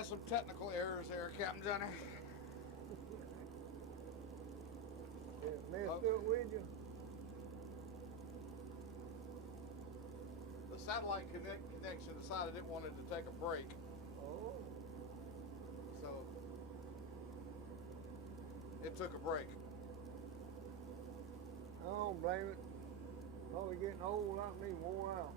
had some technical errors there, Captain Johnny. Messed up with you. The satellite connection decided it wanted to take a break. Oh. So it took a break. I don't blame it. Probably getting old like me, wore out.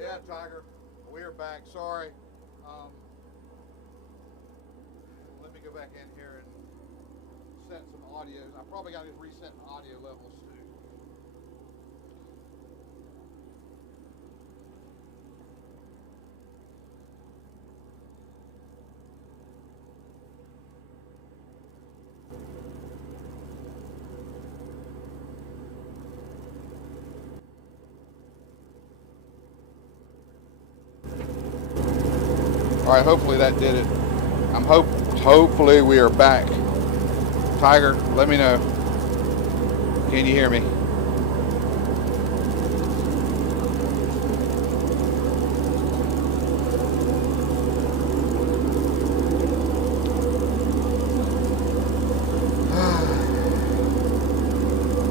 Yeah, Tiger, we are back. Sorry. Let me go back in here and set some audio. I probably got to reset the audio levels too. All right, hopefully that did it. Hopefully we are back. Tiger, let me know. Can you hear me?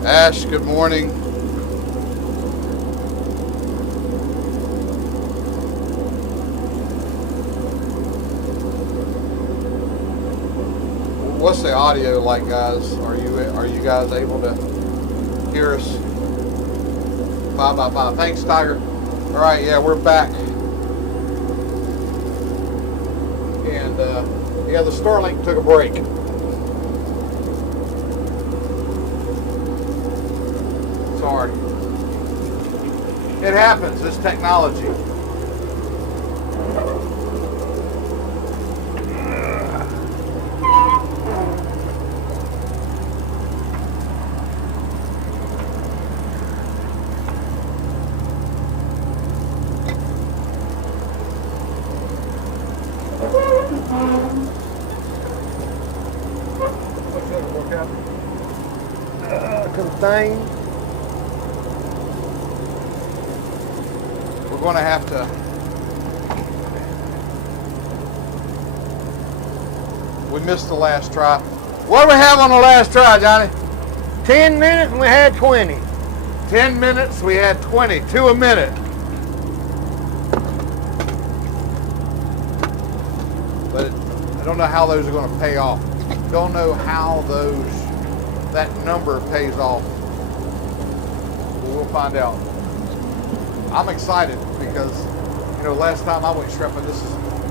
Ash, good morning. What's the audio like, guys? Are you guys able to hear us? 5x5. Thanks, Tiger. All right, yeah, we're back. And yeah, the Starlink took a break. Sorry. It happens. It's technology. Thing. We're going to have to. We missed the last try. What do we have on the last try, Johnny? 10 minutes and we had 20. 10 minutes, we had 20. 2 a minute. But I don't know how those are going to pay off. Don't know how that number pays off. We'll find out. I'm excited because, you know, last time I went shrimping,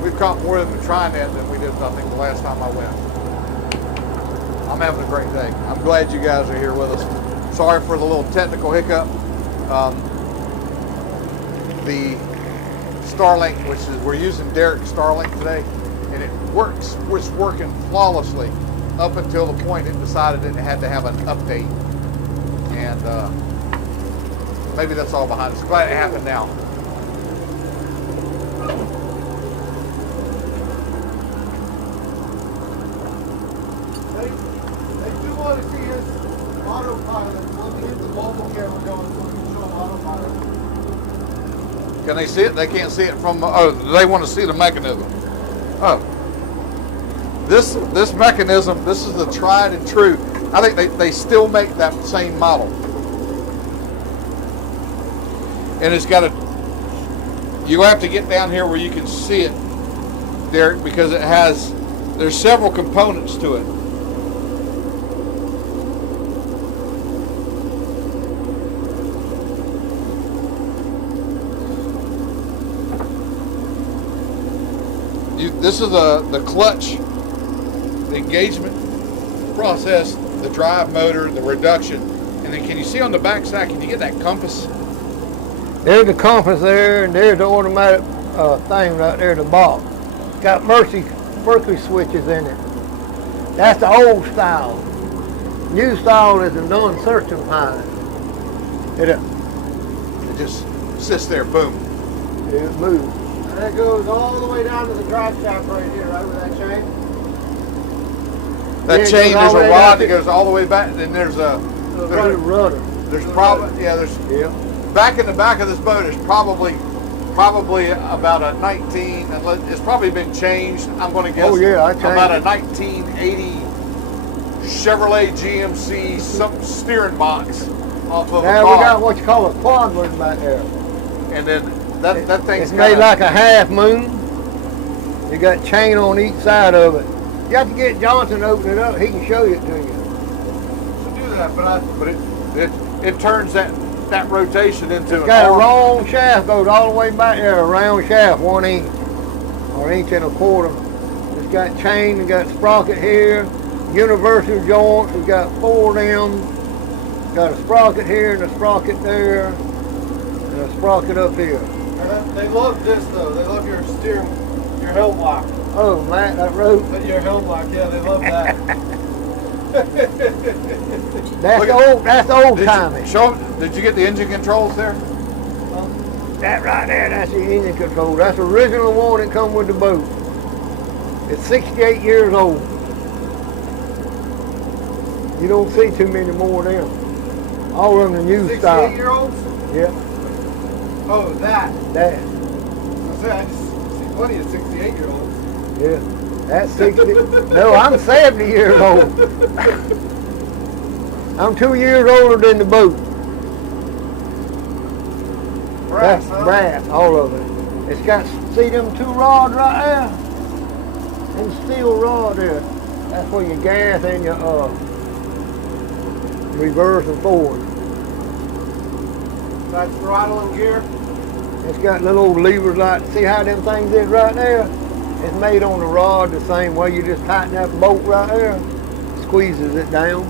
we've caught more of the tri-net than we did, I think, the last time I went. I'm having a great day. I'm glad you guys are here with us. Sorry for the little technical hiccup. The Starlink, which is, we're using Derek's Starlink today, and it works. It's working flawlessly up until the point it decided it had to have an update. And maybe that's all behind us. Glad it happened now. They do want to see us autopilot. Let me hit the mobile camera going so we can show them autopilot. Can they see it? They can't see it from, oh, they want to see the mechanism. Oh. This mechanism, this is the tried and true. I think they still make that same model. And it's got you have to get down here where you can see it, Derek, because there's several components to it. This is the clutch, the engagement process, the drive motor, the reduction, and then can you see on the back side, can you get that compass? There's the compass there, and there's the automatic thing right there, the box. Got Mercury switches in it. That's the old style. New style is the non-searching kind. It just sits there, boom. It moves. And that goes all the way down to the drive shaft right here, right with that chain. That chain, there's a rod that goes all the way back, and then there's a The rudder. There's probably, yeah, there's, Yeah. back in the back of this boat is probably about a 19, it's probably been changed, I'm gonna guess. Oh, yeah, I changed about a it. 1980 Chevrolet GMC some steering box off of Now a we car. got what you call a quadrant back there. And then that thing's It's made kinda- like a half moon. You got chain on each side of it. You have to get Johnson to open it up. He can show it to you. to do that, but it turns that rotation into It's an got a arm. long shaft, goes all the way back there, a round shaft, 1 inch or 1.25 inches. It's got chain, it's got sprocket here, universal joints. It's got 4 of them. Got a sprocket here and a sprocket there, and a sprocket up here. They love this though. They love your steering, your helm lock. Oh, Matt, that rope. Your helm lock, yeah, they love that. That's old timey. Did you get the engine controls there? That right there, that's the engine control. That's the original one that come with the boat. It's 68 years old. You don't see too many more of them. All of them the new style. 68-year-olds? Yeah, Oh, that. that. I just see plenty of 68-year-olds. Yeah, that's 60. No, I'm 70 years old. I'm 2 years older than the boat. Brass, That's huh? brass, all of it. It's got, see them 2 rods right there? Them steel rod there. That's where your gas and your reverse and forward. That's throttle and gear. It's got little old levers like, see how them things is right there? It's made on the rod the same way. You just tighten that bolt right there, squeezes it down.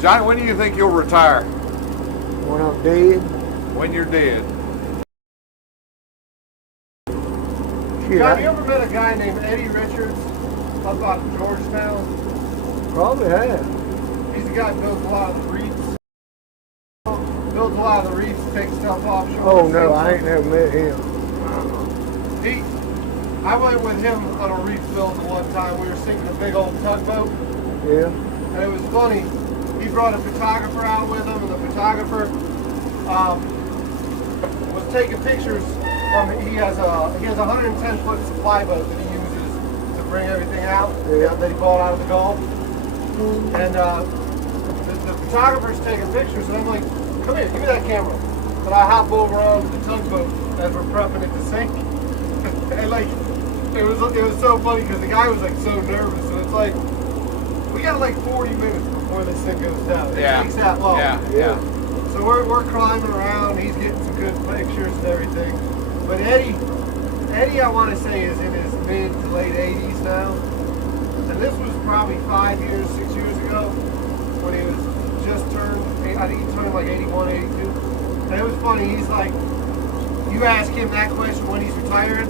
Johnny, when do you think you'll retire? When I'm dead, When you're dead. shit, John, you I ever met a guy named Eddie Richards up out of Georgetown? probably have. He's the guy who builds a lot of the reefs. Builds a lot of the reefs, takes stuff offshore. Oh no, I ain't never met him. I went with him on a reef build the one time. We were sinking a big old tugboat, Yeah. and it was funny. He brought a photographer out with him, and the photographer was taking pictures from. He has a 110-foot supply boat that he uses to bring everything out. Yeah. That he bought out of the Gulf. And the photographer's taking pictures, and I'm like, "Come here, give me that camera." But I hop over onto the tugboat as we're prepping it to sink, and like, it was so funny because the guy was like so nervous, and it's like, we got like 40 minutes before this thing goes down. It takes that long. Yeah. So we're climbing around. He's getting some good pictures and everything. But Eddie, I want to say is in his mid to late 80s now. And this was probably 6 years ago, when he was just turned. I think he turned like 81, 82. And it was funny. He's like, you ask him that question when he's retiring,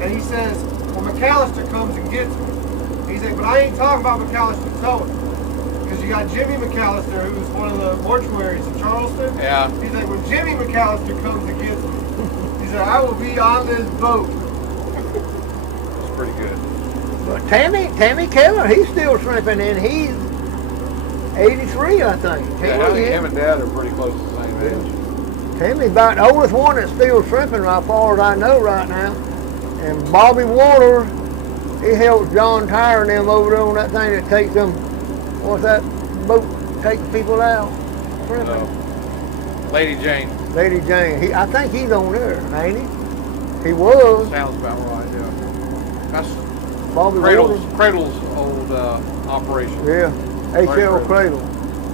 and he says, "Well, McAllister comes and gets me." He's like, "But I ain't talking about McAllister towing. Because you got Jimmy McAllister, who's one of the mortuaries in Charleston." Yeah. He's like, "When Jimmy McAllister comes and gets me," he said, "I will be on this boat." That's pretty good. But Tammy Keller, he's still shrimping, and he's 83, I think. Yeah, I think him and Dad are pretty close to the same age. Tammy's about the oldest one that's still shrimping, as far as I know right now. And Bobby Water, he helps John Tyre and them over there on that thing that takes them, what's that boat, takes people out? Shrimping. Lady Jane. Lady Jane, I think he's on there, ain't he? He was. Sounds about right, yeah. That's Bobby Cradle's, Water. Cradle's old operation. Yeah, HL Cradle.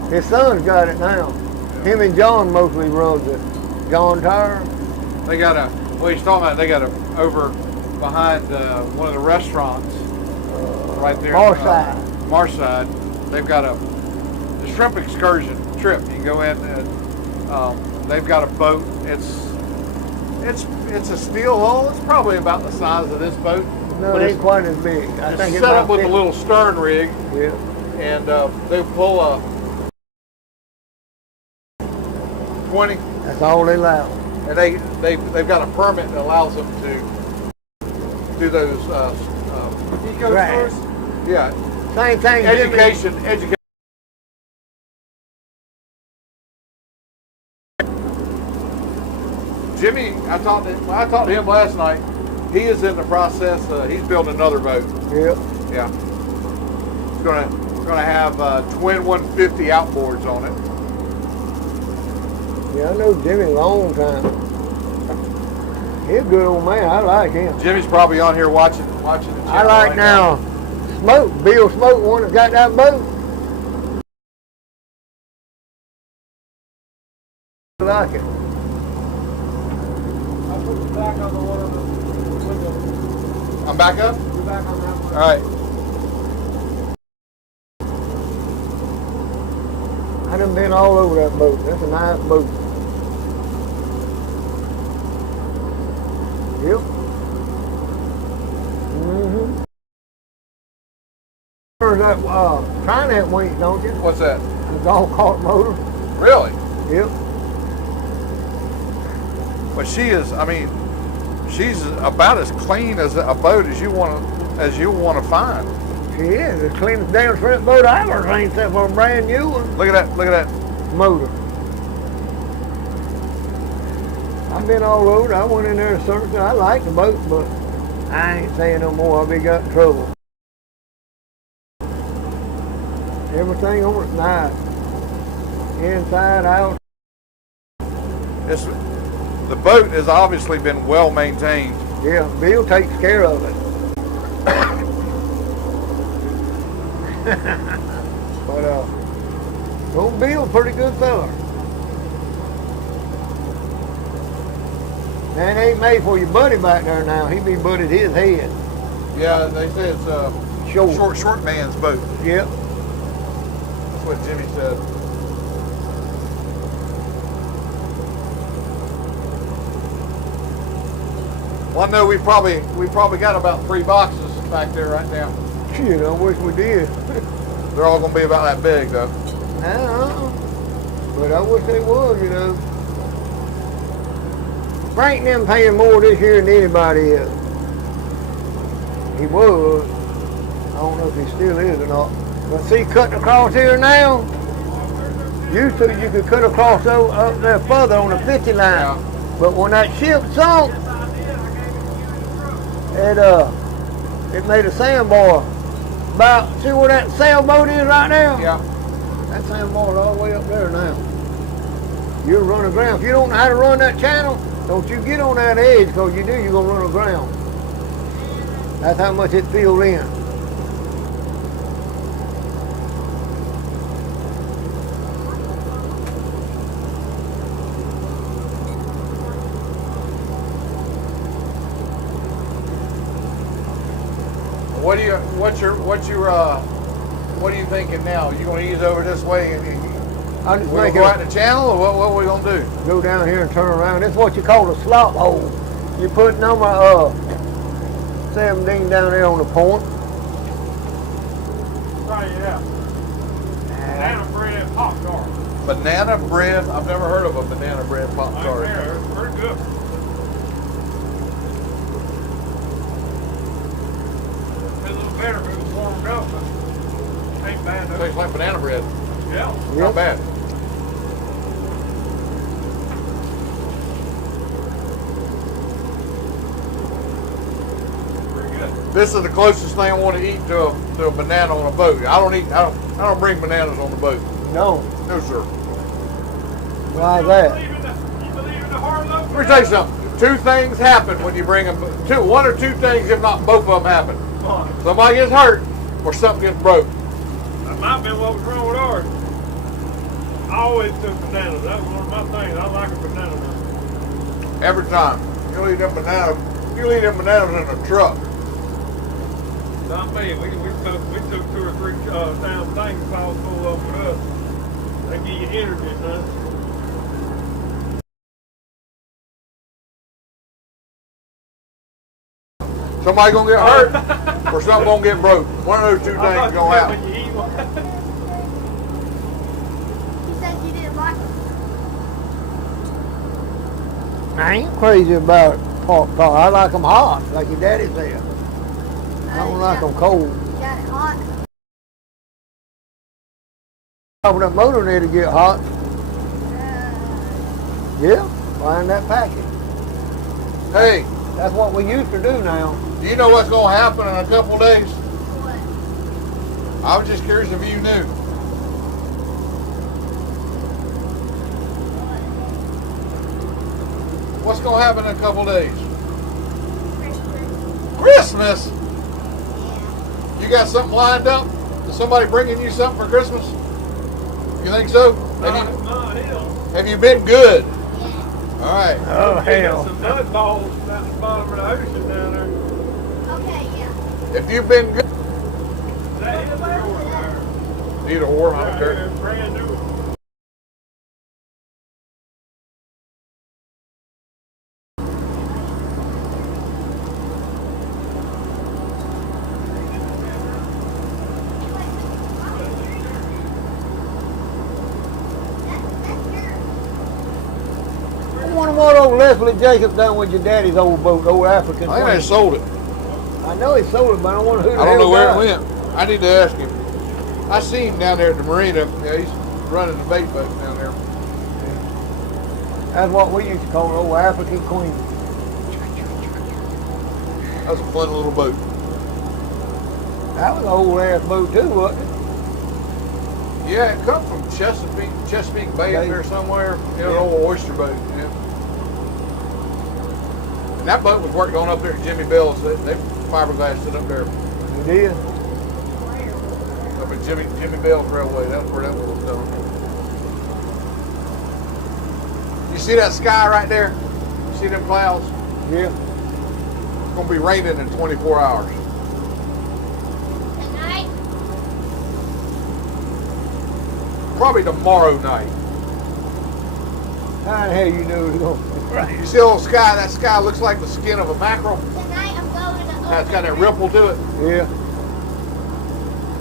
His son's got it now. Him and John mostly runs it. John Tyre. They got well, he's talking about, they got over behind one of the restaurants right there. Marside. Marside. They've got the shrimp excursion trip. You go in and they've got a boat. It's a steel hull. It's probably about the size of this boat. No, but it ain't quite as big. I it's think set it's up about with a 50. little stern rig, Yeah. and they pull a 20, That's all they allow. and they've got a permit that allows them to do those Eco Right. tours. Yeah. Same thing. Jimmy. Education. Jimmy, I talked to him last night. He is in the process. He's building another boat. Yep. Yeah. It's gonna have twin 150 outboards on it. Yeah, I know Jimmy a long time. He's a good old man. I like him. Jimmy's probably on here watching the channel. I like right now. Smoke, Bill Smoke, one that got that boat. I like it. I put you back on the one on the window. I'm back up. You're back on that one. All right. I done been all over that boat. That's a nice boat. Yep. Mm-hmm. There's that Trinette winch, don't you? What's that? The golf cart motor. Really? Yep. But she is. I mean, she's about as clean as a boat as you want to find. She is. The cleanest damn shrimp boat I ever seen, except for a brand new one. Look at that. Look at that. Motor. I've been all over. I went in there and searched. I like the boat, but I ain't saying no more. I'll be got in trouble. Everything on it's nice. Inside, out. The boat has obviously been well maintained. Yeah, Bill takes care of it. But old Bill's a pretty good fella. Man, ain't made for your buddy back there now. He be butted his head. Yeah, they say it's a short man's boat. Yep. That's what Jimmy said. Well, I know we probably got about 3 boxes back there right now. Shit, I wish we did. They're all gonna be about that big though. But I wish they was, you know. Frank and them paying more this year than anybody is. He was. I don't know if he still is or not. But see, cutting across here now, used to you could cut across up there further on the 50 line. Yeah. But when that ship sunk, it made a sandbar. About, see where that sailboat is right now? Yeah. That sandbar's all the way up there now. You'll run aground. If you don't know how to run that channel, don't you get on that edge, because you do, you're going to run aground. That's how much it filled in. What are you thinking now? You gonna ease over this way and I just we're make gonna go it out in the channel, or what are we gonna do? go down here and turn around. It's what you call a slop hole. You put number 17 down there on the point. Right, yeah. Banana bread and Pop Tart. Banana bread. I've never heard of a banana bread Pop Tart. There, it's pretty good. It's a little better if it was warmed up, but ain't bad though. Tastes like banana bread. Yeah. Not bad. Pretty good. This is the closest thing I want to eat to a banana on a boat. I don't bring bananas on the boat. No. No, sir. Why that? You believe in the hard luck? Let me tell you something. 2 things happen when you bring them. 1 or 2 things, if not both of them, happen. Somebody gets hurt, or something gets broke. That might be what was wrong with ours. I always took bananas. That was one of my things. I like a banana. Every time. You leave them bananas in a truck. Not me. We took 2 or 3 down things piled full of with us. They give you energy, son. Somebody gonna get hurt, or something gonna get broke. One of those 2 things I thought gonna you said happen. when you eat one. You said you didn't like them. I ain't crazy about Pop Tart. I like them hot, like your daddy said. I don't like them cold. You got it hot. Open that motor in there to get hot. Yeah, find that packet. Hey, That's what we used to do now. do you know what's going to happen in a couple days? What? I was just curious if you knew. What's going to happen in a couple days? Christmas. Christmas! You got something lined up? Is somebody bringing you something for Christmas? You think so? Have you been good? Yeah. All right. Oh, hell. Some mud balls at the bottom of the ocean down there. Okay, yeah. If you've been good, That is a door. need a whore, I don't care. Brand new. I wonder what old Leslie Jacobs done with your daddy's old boat, old African. I think they Queen. sold it. I know he sold it, but I don't wonder who the I don't hell know where got it went. I need to ask him. I seen him down there at the marina. Yeah, he's running the bait boat down there. That's what we used to call an old African Queen. That was a fun little boat. That was an old ass boat too, wasn't it? Yeah, it come from Chesapeake Bay up there somewhere. You know, an old oyster boat. Yeah. And that boat was worked on up there at Jimmy Bell's. They fiberglassed it up there. He did. Up at Jimmy Bell's Railway. That's where that one was done. You see that sky right there? You see them clouds? Yeah. It's gonna be raining in 24 hours. Tonight. Probably tomorrow night. How the hell you know it's going to rain? You see the little sky? That sky looks like the skin of a mackerel. Tonight I'm going to open. It's got that ripple to it. Yeah.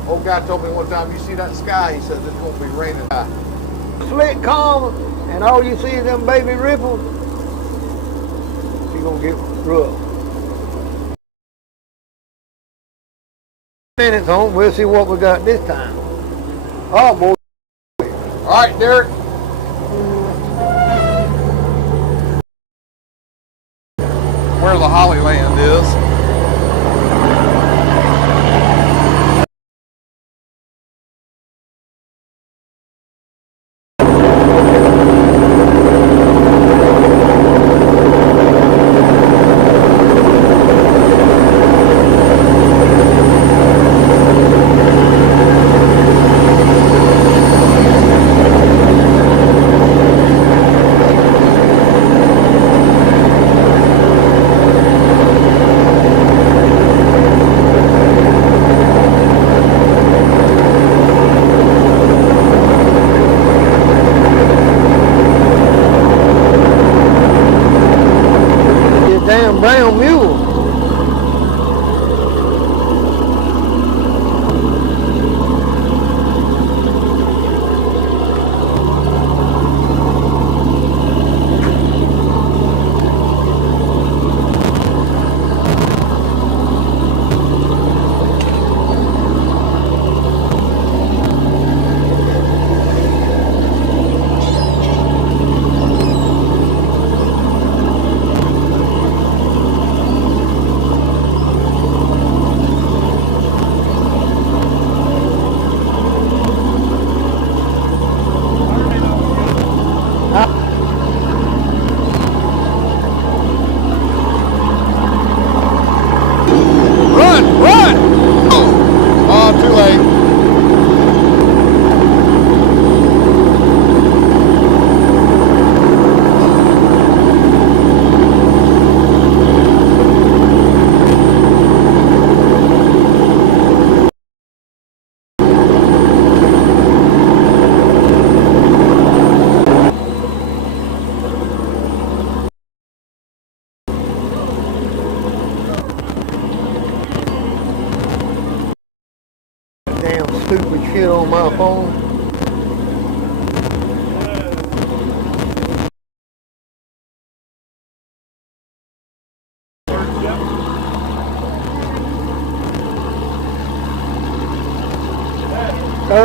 Old guy told me one time, you see that sky? He says it's gonna be raining. Slick calm, and all you see is them baby ripples. You're going to get rough. Minutes on, we'll see what we got this time. Oh, boy. All right, Derek. Where the Holly Land is.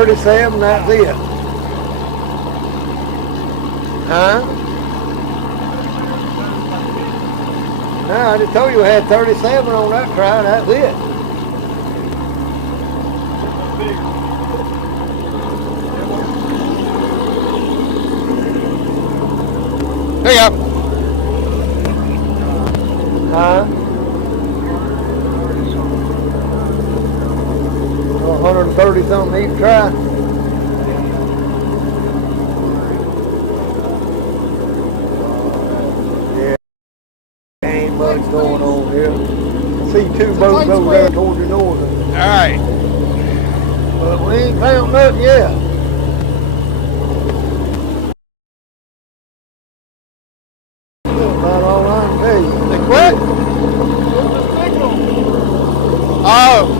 37, that's it. Huh? No, I just told you I had 37 on that try, that's it. There you go. Huh? 130 something each try. Yeah, ain't much going on here. I see two boats over there toward the northern. All right. But we ain't found nothing yet. About all I can tell you. They quit? Oh.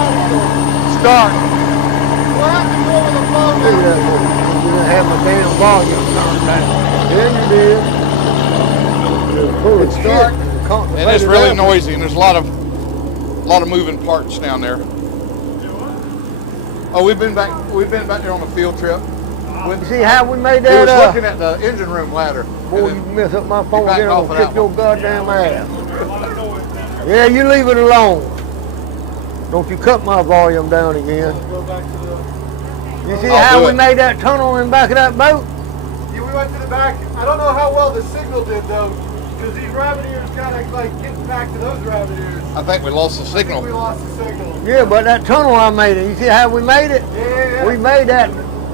Start. What happened over the phone Look at now? that boy. You didn't have my damn volume turned down. Yeah, you did. It's full of Start. shit. And it's really noisy, and there's a lot of moving parts down there. Oh, we've been back there on a field trip. You see how we made He was that looking at the engine room ladder. boy, and you then- mess up my phone backed again, off I'm of gonna that kick your one. goddamn ass. Yeah, you leave it alone. Don't you cut my volume down again. Go back to the. You see I'll how do we it. made that tunnel in the back of that boat? Yeah, we went to the back. I don't know how well the signal did though, because these rabbit ears gotta like get back to those rabbit ears. I think we lost the I think we signal. lost the signal. Yeah, but that tunnel I made it. You see how we made it? Yeah. We made that.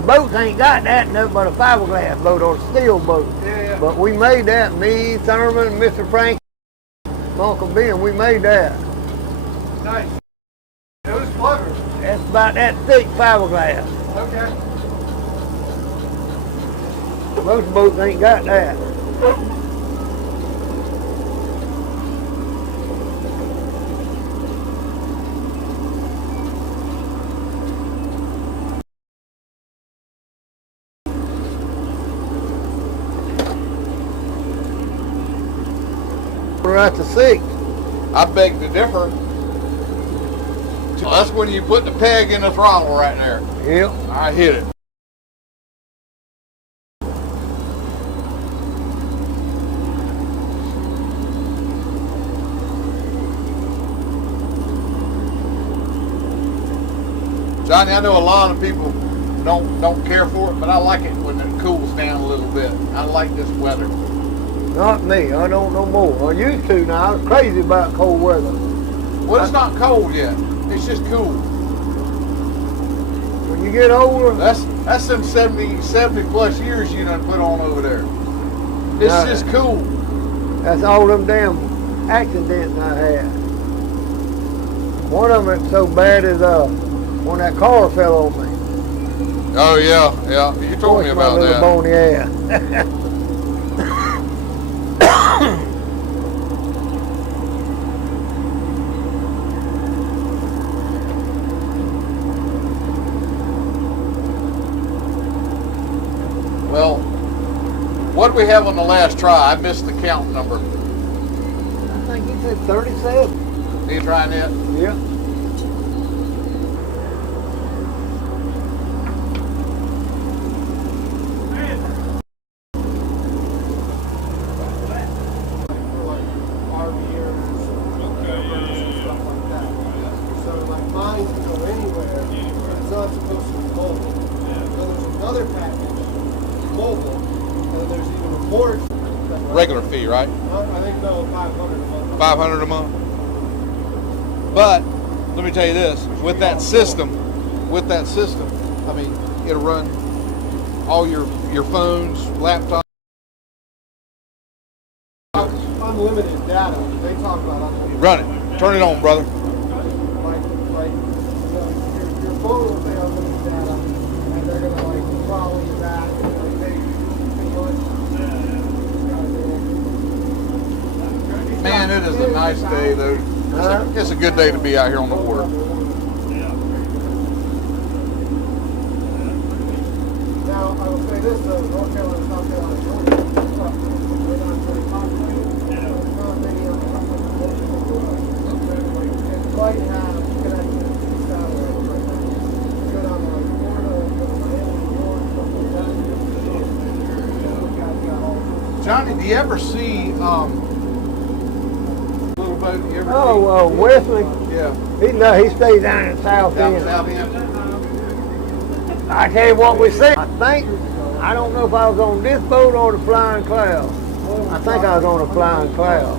Boats ain't got that nothing but a fiberglass boat or a steel boat. Yeah. But we made that. Me, Thurman, Mr. Frank, Uncle Ben, we made that. Nice. It was clever. That's about that thick fiberglass. Okay. Most boats ain't got that. We're at the 6. I beg to differ. That's when you put the peg in the throttle right there. Yep. I hit it. Johnny, I know a lot of people don't care for it, but I like it when it cools down a little bit. I like this weather. Not me. I don't know more. I used to now. I was crazy about cold weather. Well, it's not cold yet. It's just cool. When you get older, That's some 70 plus years you done put on over there. It's Yeah. just cool. that's all them damn accidents I had. One of them so bad as when that car fell on me. Oh yeah, yeah. You told me Pushed my about little that. bony ass. Well, what did we have on the last try? I missed the count number. I think he said 37. Need to try it? Yeah. For like RVers, campers, and stuff like that. So like mine can go anywhere. It's not supposed to be mobile. Then there's another package, mobile, and then there's even a more expensive. Regular fee, right? I think no, 500 a month. 500 a month. But let me tell you this: with that system, I mean, it'll run all your phones, laptops. Unlimited data. They talk about unlimited. Run it. Turn it on, brother. Like your phone will say unlimited data, and they're gonna like follow you back and like, hey, Man, it is a nice day though. It's a good day to be out here on the water. Now, I will say this though, North Carolina, South Carolina, Georgia, they're not very populated. There's not many of them. And right now, you can actually see satellites right now. You go down to like Florida, you go to Miami, New York, stuff like that. Johnny, do you ever see little boat? You ever Oh, Wesley, see? Yeah. he stays down in South Down End. south end. I tell you what we see. I don't know if I was on this boat or the Flying Cloud. I think I was on the Flying Cloud.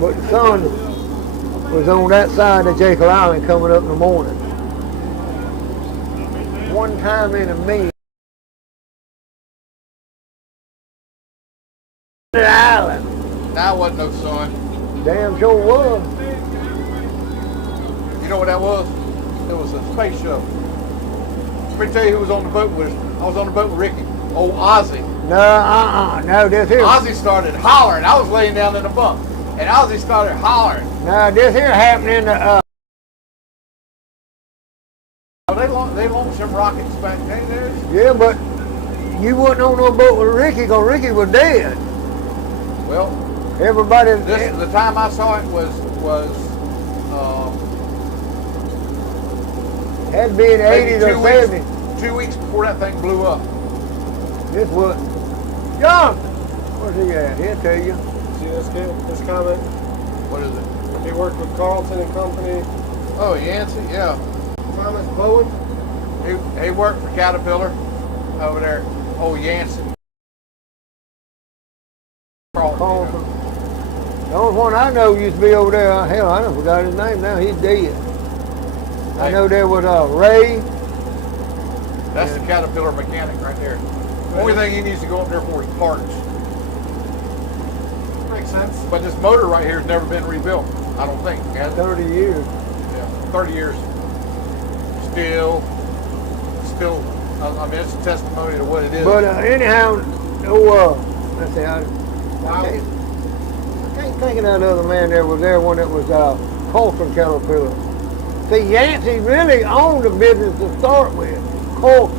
But the sun was on that side of Jekyll Island coming up in the morning. One time in a million. The island. Now wasn't no sun. Damn sure was. You know what that was? It was a space shuttle. Let me tell you who was on the boat with us. I was on the boat with Ricky. Old Ozzy. No, this here. Ozzy started hollering. I was laying down in the bunk. And Ozzy started hollering. No, this here happened in the, They launched them rockets back there. yeah, but you wasn't on no boat with Ricky because Ricky was dead. Well, Everybody, the time I saw it was had to be in the maybe 80s or 70s. 2 weeks before that thing blew up. This was, John, where's he at? He'll tell you. See this kid, this comment? What is it? He worked with Carlton and Company. Oh, Yancey, yeah. Thomas Bowen. He worked for Caterpillar over there. Oh, Yancey. Carlton. The only one I know used to be over there, hell, I done forgot his name now, he's dead. I know there was Ray. That's the Caterpillar mechanic right there. Only thing he needs to go up there for is parts. Makes sense. But this motor right here has never been rebuilt. I don't think. Has it? 30 years. Yeah, 30 years. Still. I mean, it's a testimony to what it is. But anyhow, let's see, I can't think of that other man that was there when it was Colton Caterpillar. See, Yancey really owned the business to start with, Colton,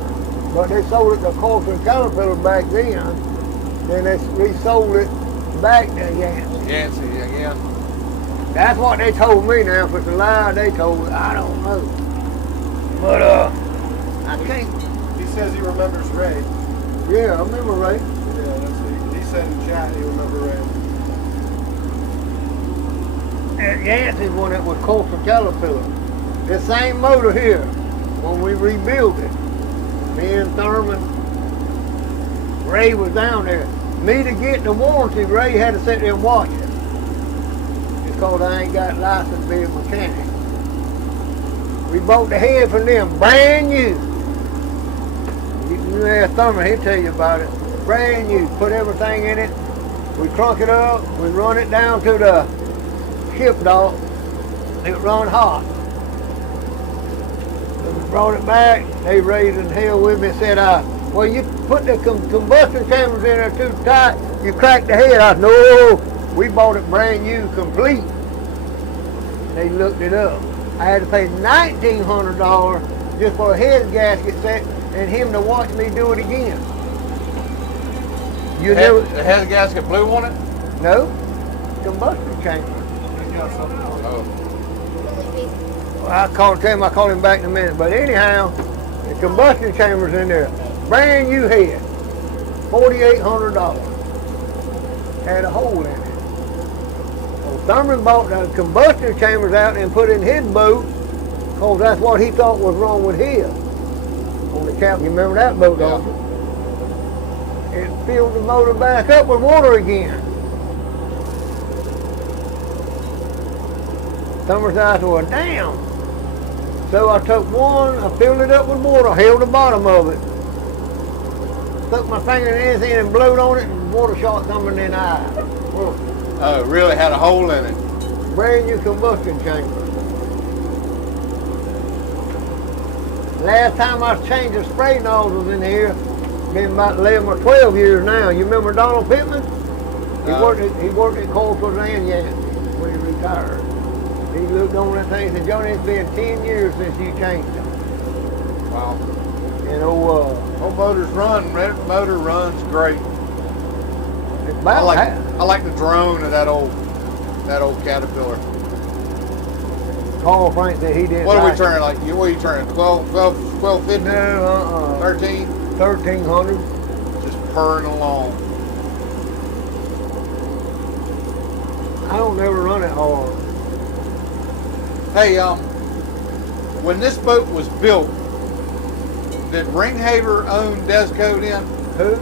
but they sold it to Colton Caterpillar back then. Then they resold it back to Yancey. Yancey again. That's what they told me. Now, if it's a lie, they told me. I don't know. But I can't. He says he remembers Ray. Yeah, I remember Ray. Yeah, that's what he said in chat. He remember Ray. And Yancey's one that was Colton Caterpillar. The same motor here, when we rebuilt it. Me and Thurman, Ray was down there. Me to get the warranty, Ray had to sit there and watch it. Because I ain't got license to be a mechanic. We bought the head from them, brand new. You ask Thurman, he'll tell you about it. Brand new, put everything in it. We crunk it up, we run it down to the ship dock. It run hot. So we brought it back, they raised in hell with me and said, well, you put the combustion chambers in there too tight, you cracked the head. I said, no, we bought it brand new, complete. They looked it up. I had to pay $1,900 just for a head gasket set and him to watch me do it again. You never? The head gasket blew on it? No, combustion chamber. Oh. I called him back in a minute. But anyhow, the combustion chamber's in there. Brand new head. $4,800. Had a hole in it. Well, Thurman bought the combustion chambers out and put in his boat because that's what he thought was wrong with his. On the cap, you remember that boat, don't you? It filled the motor back up with water again. Thurman said, I said, well, damn. So I took one, I filled it up with water, held the bottom of it. Stuck my finger in anything and blowed on it, and water shot coming in the eye. Well, Oh, it really had a hole in it. brand new combustion chamber. Last time I changed the spray nozzles in here, been about 11 or 12 years now. You remember Donald Pittman? He worked at Colton and Yancey. when he retired. He looked on that thing and said, Johnny, it's been 10 years since you changed it. Wow. And Old motors run. Red motor runs great. it's I about like half. I like the drone of that old Caterpillar. Carl Frank said he didn't What are we like turning like? What are you turning? 1250? No, 13? 1300. Just purring along. I don't never run it hard. Hey, when this boat was built, did Ringhaver own Desco then? Who?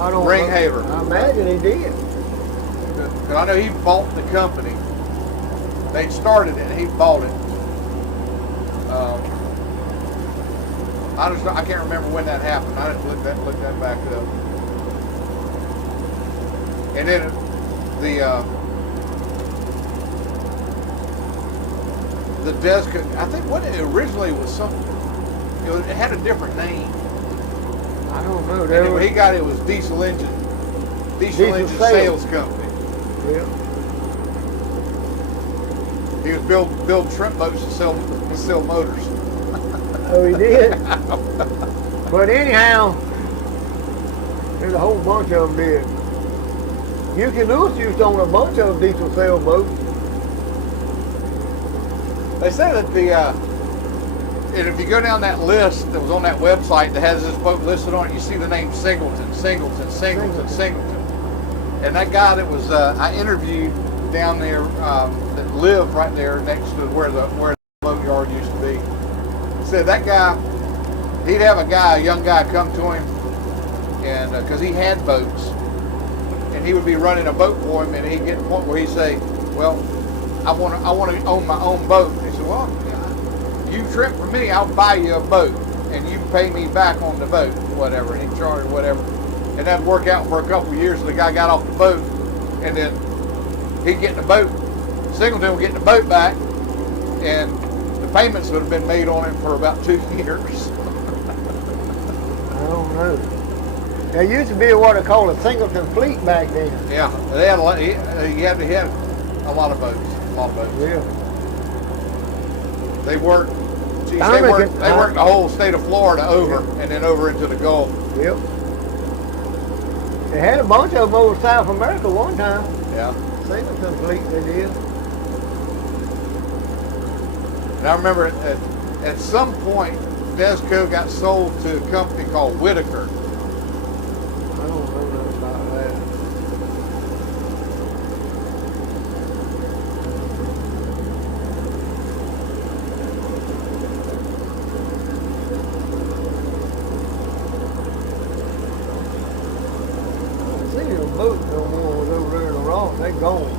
I don't Ringhaver. know. I imagine he did. 'Cause I know he bought the company. They started it. He bought it. I can't remember when that happened. I didn't look that back up. And then the Desco, I think what it originally was something. It had a different name. I don't know. And There then was, when he got it was Diesel Engine Sales Sales. Company. yeah. He was build shrimp boats to sell motors. Oh, he did. But anyhow, there's a whole bunch of them did. Yuki Lewis used to own a bunch of diesel sailboats. They say that and if you go down that list that was on that website that has this boat listed on it, you see the name Singleton. And that guy that was I interviewed down there that lived right there next to where the boat yard used to be, said that guy, he'd have a young guy come to him, and because he had boats, and he would be running a boat for him, and he'd get to the point where he'd say, well, I want to own my own boat. He said, well, you trip for me, I'll buy you a boat, and you pay me back on the boat, whatever. And he'd charge whatever, and that'd work out for a couple of years. So the guy got off the boat, and then he'd get the boat. Singleton would get the boat back, and the payments would have been made on it for about 2 years. I don't know. There used to be what they call a Singleton fleet back then. Yeah, they had a lot. He had a lot of boats. Yeah. They worked. Geez, I they reckon- worked the whole state of Florida over, and then over into the Gulf. Yep. They had a bunch of them over South America one time. Yeah. Singleton fleet they did. And I remember at some point, Desco got sold to a company called Whitaker. I don't know nothing about that. I see your boat no more was over there in the rock. They gone.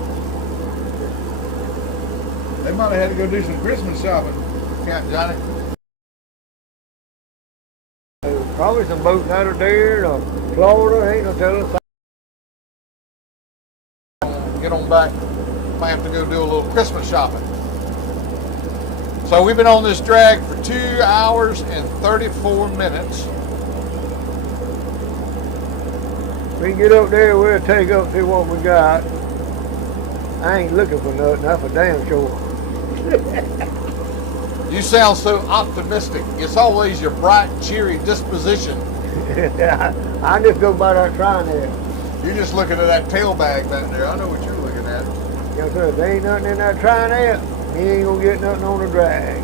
They might have had to go do some Christmas shopping. Can't, Johnny? There's probably some boats out of there or Florida. Ain't no telling. Get on back. Might have to go do a little Christmas shopping. So we've been on this drag for 2 hours and 34 minutes. We can get up there, we'll take up, see what we got. I ain't looking for nothing, that's for damn sure. You sound so optimistic. It's always your bright, cheery disposition. I just go by that trying there. You're just looking at that tail bag back there. I know what you're looking at. Yes, sir, if there ain't nothing in that trying there, you ain't gonna get nothing on the drag.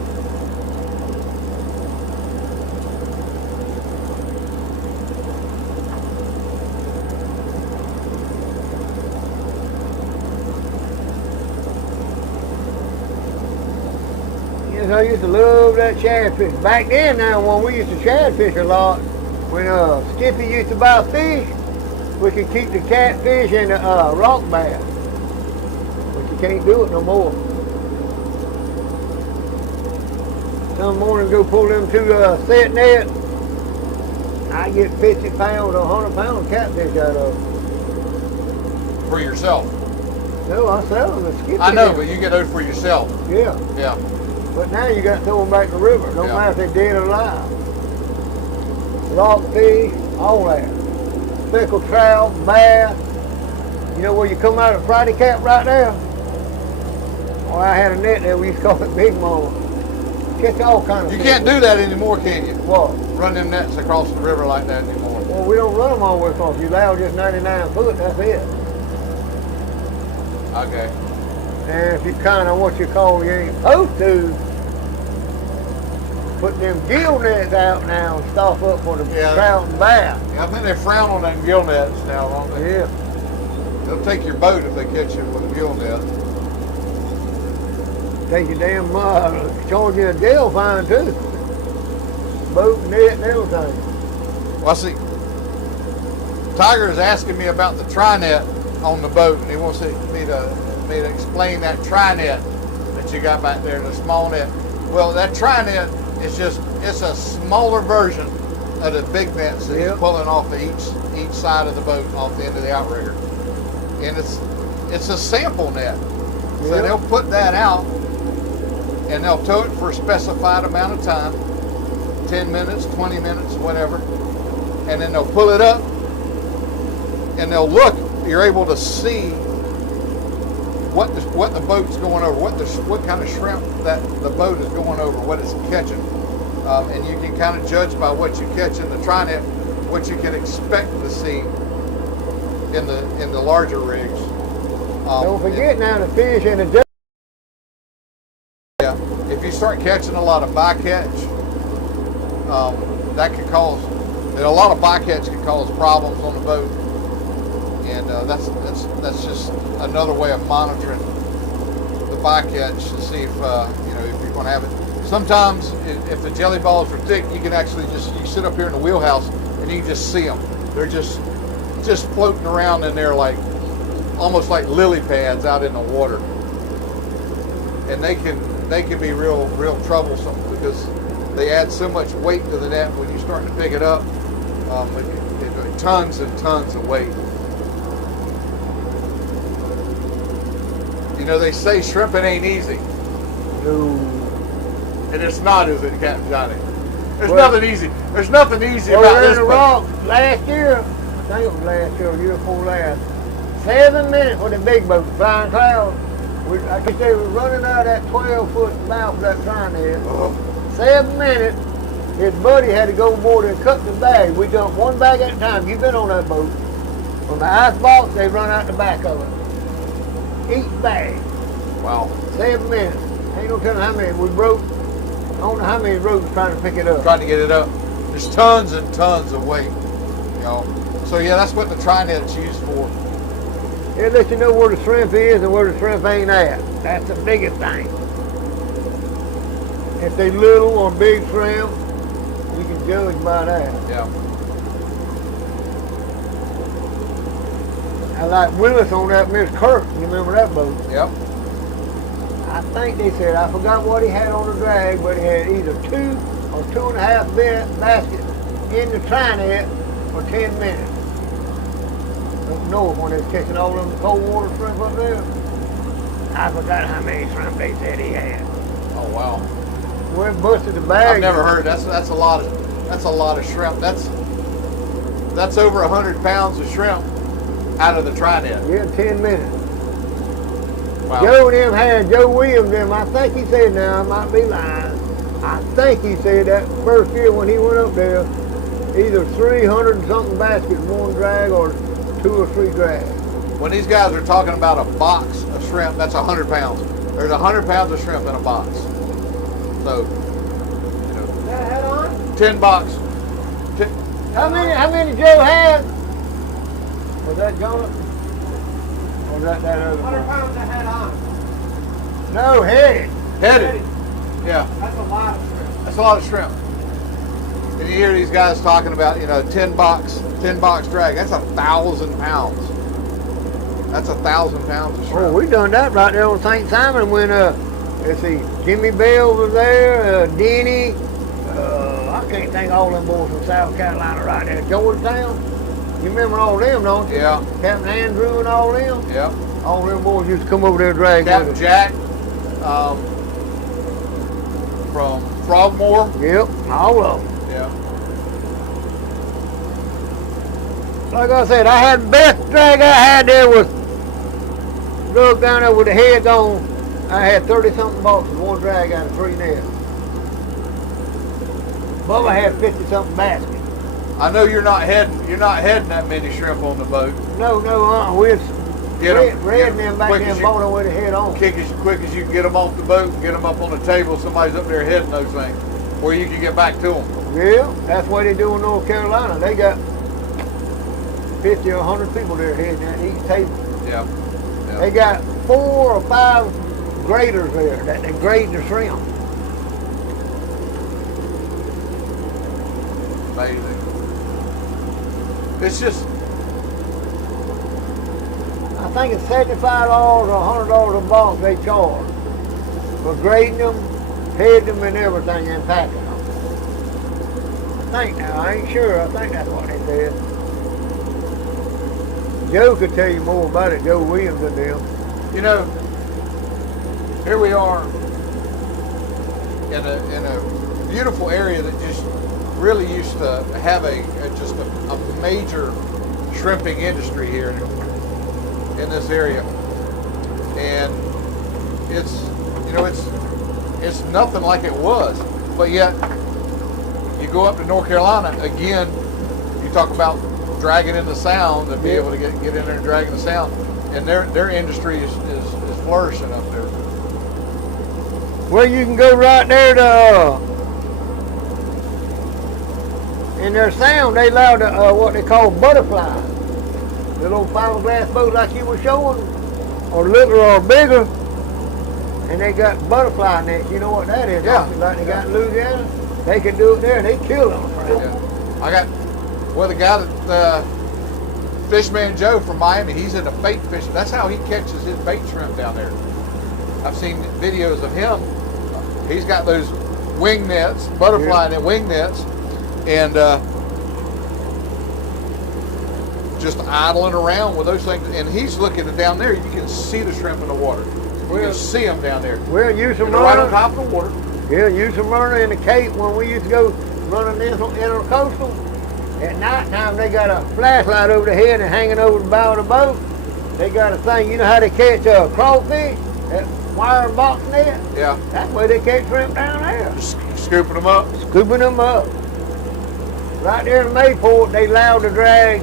Yes, I used to love that shad fish. Back then now, when we used to shad fish a lot, when Skippy used to buy fish, we could keep the catfish and the rock bass. But you can't do it no more. Some morning go pull them two set nets. I get 50 pounds or 100 pounds of catfish out of them. For yourself. No, I sell them to Skippy. I know, now. but you get those for yourself. Yeah, Yeah. but now you got to throw them back in the river. No Yeah. matter if they're dead or alive. Rockfish, all that. Speckled trout, bass. You know where you come out of Friday Cap right there? Well, I had a net there. We used to call it Big Mama. Catch all kind of You fish. can't do that anymore, can you? What? Run them nets across the river like that anymore. Well, we don't run them all the way across. You allow just 99 foot. That's it. Okay. And if you kind of what you call, you ain't supposed to put them gill nets out now and stop up for the Yeah. trout and bass. Yeah, I think they frown on them gill nets now, don't they? Yeah. They'll take your boat if they catch you with a gill net. Take your damn charge you a jail fine too. Boat, net, and everything. Well, see, Tiger is asking me about the tri-net on the boat, and he wants me to explain that tri-net that you got back there, the small net. Well, that tri-net is it's a smaller version of the big nets that Yep. he's pulling off of each side of the boat, off the end of the outrigger. And it's a sample net. So Yep. they'll put that out, and they'll tow it for a specified amount of time, 10 minutes, 20 minutes, whatever. And then they'll pull it up, and they'll look. You're able to see what the boat's going over, what kind of shrimp that the boat is going over, what it's catching, and you can kind of judge by what you catch in the tri-net what you can expect to see in the larger rigs. Don't forget now the fish in the Yeah, if you start catching a lot of bycatch, that could cause, and a lot of bycatch can cause problems on the boat, and that's just another way of monitoring the bycatch to see if if you're going to have it. Sometimes if the jelly balls are thick, you can actually you sit up here in the wheelhouse and you can just see them. They're just floating around in there like almost like lily pads out in the water, and they can be real troublesome because they add so much weight to the net when you start to pick it up. Tons and tons of weight. You know, they say shrimping ain't easy, No. and it's not, is it, Captain Johnny? There's Well- nothing easy. There's nothing easy Well, about there's this a boat. rock last year. I think it was last year, or year before last. 7 minutes for the big boat, Flying Cloud. I think they were running out that 12-foot mouth of that tri-net. 7 minutes. His buddy had to go aboard and cut the bag. We dumped one bag at a time. You've been on that boat. On the ice box, they run out the back of it. Each bag. Wow. 7 minutes. Ain't no telling how many. We broke, I don't know how many ropes trying to pick it up. Trying to get it up. There's tons and tons of weight. So yeah, that's what the tri-net's used for. It lets you know where the shrimp is and where the shrimp ain't at. That's the biggest thing. If they little or big shrimp, you can judge by that. Yeah. I like Willis on that Miss Kirk. You remember that boat? Yep. I think they said, I forgot what he had on the drag, but he had either 2 or 2.5 baskets in the tri-net for 10 minutes. Up north when they was catching all them cold water shrimp up there. I forgot how many shrimp they said he had. Oh wow. We busted the bag. I've never heard. That's a lot of shrimp. That's over 100 pounds of shrimp out of the tri-net. Yeah, 10 minutes. Wow. Joe Williams, I think he said, now I might be lying, I think he said that first year when he went up there, either 300 and something baskets, one drag, or 2 or 3 drags. When these guys are talking about a box of shrimp, that's 100 pounds. There's 100 pounds of shrimp in a box. So, That head on? 10 box. How many Joe had? Was that Jonathan? Or was that other 100 one? pounds of head on. No, headed. Headed. Yeah, That's a lot of shrimp. that's a lot of shrimp. And you hear these guys talking about, 10 box drag. That's 1,000 pounds. That's 1,000 pounds of shrimp. Oh, we done that right there on St. Simon when, let's see, Jimmy Bell was there, Denny, I can't think of all them boys from South Carolina right there, Georgetown. You remember all them, don't you? Yeah. Captain Andrew and all them? Yeah. All them boys used to come over there and drag Captain with us. Jack from Frogmore. Yep, all of them. Yeah. Like I said, I had the best drag I had there was drug down there with the head gone I had 30-something boxes, one drag out of 3 nets. Bubba had 50-something baskets. I know you're not heading that many shrimp on the boat. No, we're Get 'em- Red get and them 'em back quick there as you- bought them with the head on. Kick as quick as you can get them off the boat and get them up on the table. Somebody's up there heading those things where you can get back to them. Yeah, that's what they do in North Carolina. They got 50 or 100 people there heading at each table. Yeah. They got 4 or 5 graders there that they grade the shrimp. Amazing. It's just, I think it's $75 or $100 a box they charge for grading them, heading them, and everything, and packing them. I think now, I ain't sure. I think that's what they said. Joe could tell you more about it. Joe Williams and them. you know, here we are in a beautiful area that just really used to have a major shrimping industry here in this area, and it's nothing like it was. But yet, you go up to North Carolina again. You talk about dragging in the sound and be able to get in there and dragging the sound, and their industry is flourishing up there. Well, you can go right there to, in their sound, they allow what they call butterflies. The little fiberglass boats like you were showing, or little or bigger, and they got butterfly nets. You know what that is? Yeah. Like they got in Louisiana. They can do it there, and they kill them. Yeah. I got, the guy that, Fishman Joe from Miami, he's into bait fishing. That's how he catches his bait shrimp down there. I've seen videos of him. He's got those wing nets, butterfly net wing nets, and just idling around with those things. And he's looking at down there. You can see the shrimp in the water. You can see them down there. We'll use them They're right on top of the water. Yeah, use some runner in the Cape when we used to go running this on intercoastal. At night time, they got a flashlight over the head and hanging over the bow of the boat. They got a thing. You know how they catch crawfish? That wire box net? Yeah. That's where they catch shrimp down there. Just scooping them up. Scooping them up. Right there in Mayport, they allowed to drag.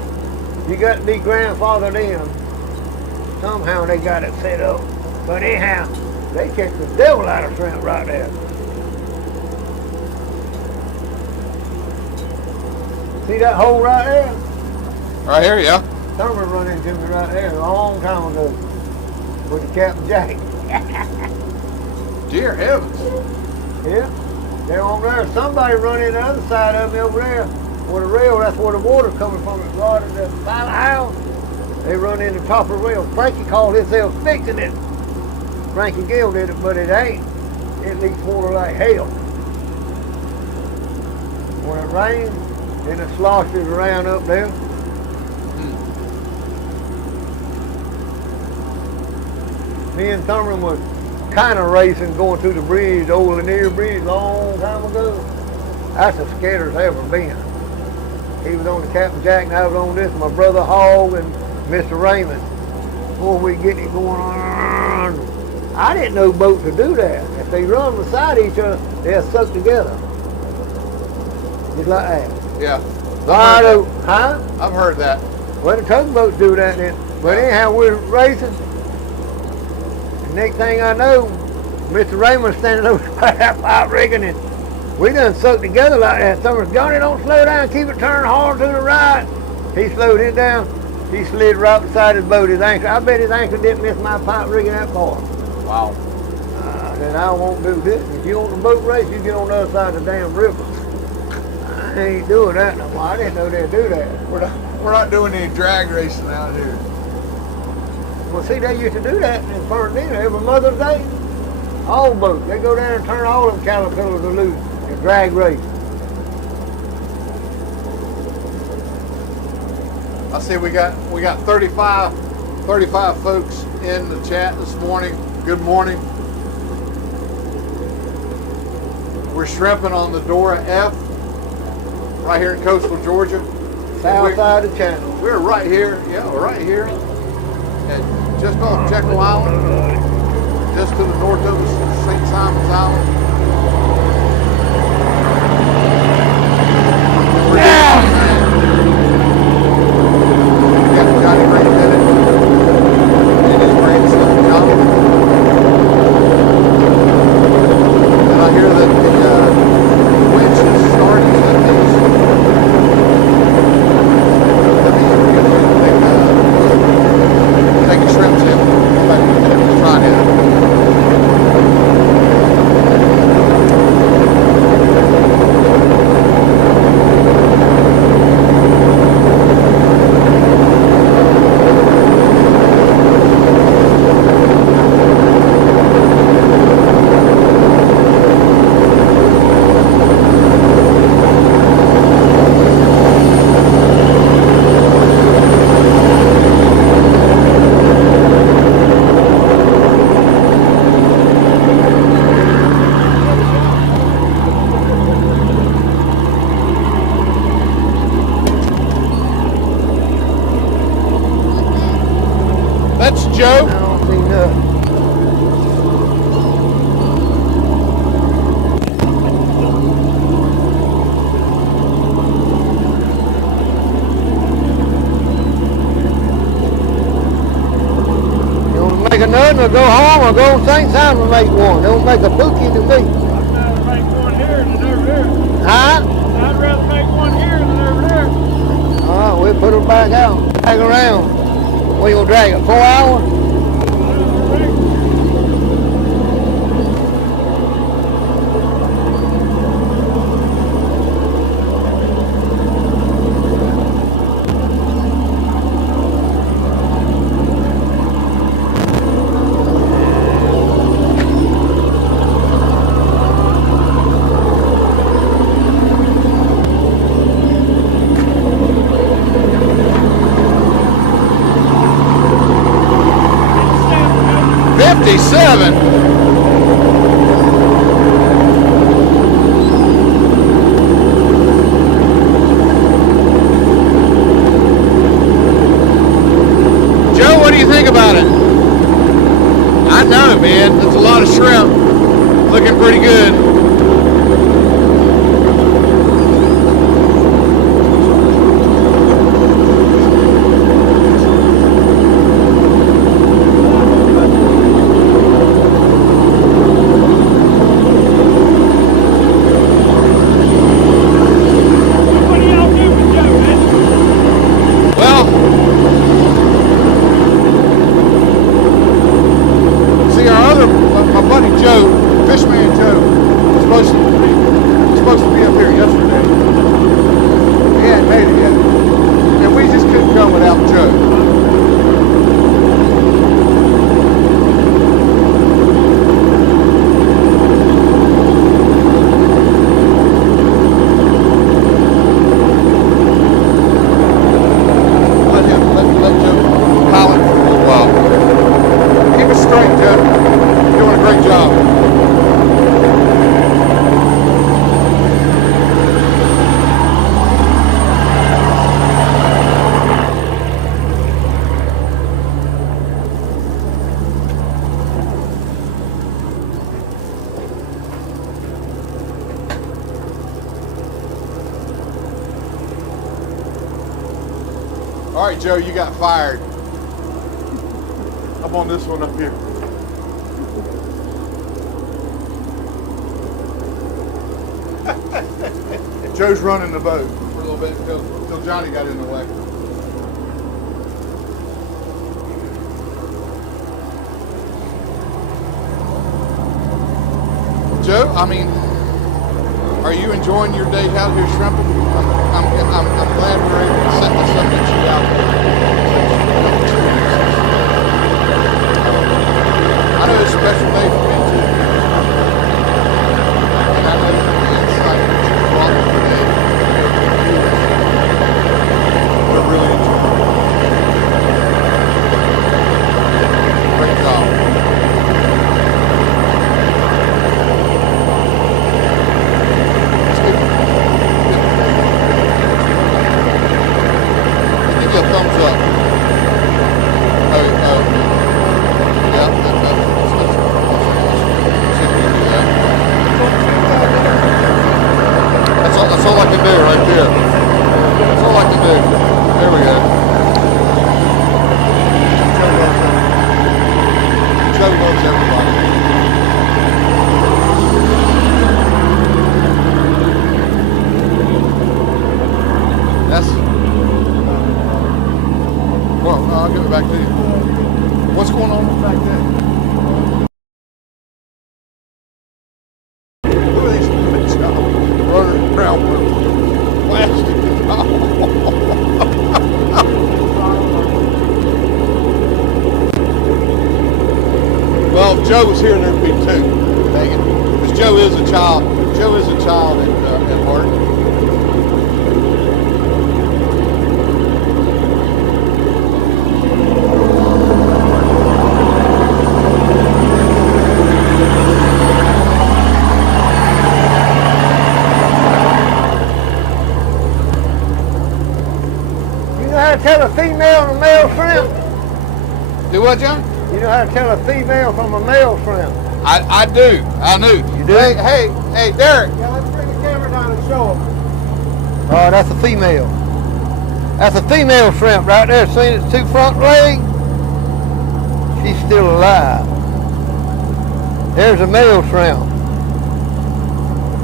You got to be grandfathered in. Somehow they got it set up. But anyhow, they catch the devil out of shrimp right there. See that hole right there? Right here, yeah. Thurman run into me right there a long time ago with the Captain Jack. Dear heavens. Yeah, they're on there. Somebody run in the other side of me over there where the rail, that's where the water's coming from. It's right at the final house. They run in the top of the rail. Frankie called himself fixing it. Frankie Gill did it, but it ain't. It leaks water like hell. When it rains, then it sloshes around up there. Me and Thurman was kind of racing going through the bridge, the old Lanier Bridge, long time ago. That's as scared as I ever been. He was on the Captain Jack and I was on this, my brother Hogg and Mr. Raymond. Boy, we getting it going on. I didn't know boats would do that. If they run beside each other, they'll suck together. Just like that. Yeah. Huh? I've heard that. Well, the tugboats do that then. But anyhow, we're racing. The next thing I know, Mr. Raymond's standing over by that pipe rigging, and we done sucked together like that. Someone's, Johnny, don't slow down, keep it turned hard to the right. He slowed it down. He slid right beside his boat, his anchor. I bet his anchor didn't miss my pipe rigging that far. Wow. Then I won't do this. If you want a boat race, you get on the other side of the damn river. I ain't doing that no more. I didn't know they'd do that. We're not doing any drag racing out here. Well, see, they used to do that in Fernandina every Mother's Day. All boats. They go down and turn all them caterpillars loose and drag race. I see we got 35 folks in the chat this morning. Good morning. We're shrimping on the Dora F right here in coastal Georgia. South side of the channel. We're right here, yeah, right here at just off Jekyll Island. just to the north of us, St. Simon's Island. We're down there. We got Johnny Ray Bennett and his grandson Jonathan. And I hear that the winch is starting at these. Take a shrimp tip. Let's try it. That's I Joe. don't see nothing. You want to make another or go home or go to St. Simon and make one? Don't make a bookie to me. I'd rather make one here than over there. Huh? I'd rather make one here than over there. All right, we'll put her back out. Back around. We gonna drag it 4 hours? '57. Joe, what do you think about it? I know, man. That's a lot of shrimp. Looking pretty good. What do y'all do with Joe, man? Well, see, our other, my buddy Joe, Fishman Joe, was supposed to be up here yesterday. He hadn't made it yet, and we just couldn't come without Joe. Let Joe pilot for a little while. Keep it straight, Joe. You're doing a great job. All right, Joe, you got fired. I'm on this one up here. Joe's running the boat for a little bit until Johnny got in the way. Joe, I mean, are you enjoying your day out here shrimping? I'm glad we're able to set this up and shoot out there. I know it's a special day for me too. And I know the insight that you brought today. We're really enjoying it. Great job. Give you a thumbs up. Oh, yeah, that's Joe was here, there'd be two. Dang it. Because Joe is a child. Joe is a child at heart. You know how to tell a female from a male shrimp? Do what, John? You know how to tell a female from a male shrimp? I do. I knew. You do? Hey, Derek. Yeah, let's bring the camera down and show them. Oh, that's a female. That's a female shrimp right there. See its two front legs? She's still alive. There's a male shrimp.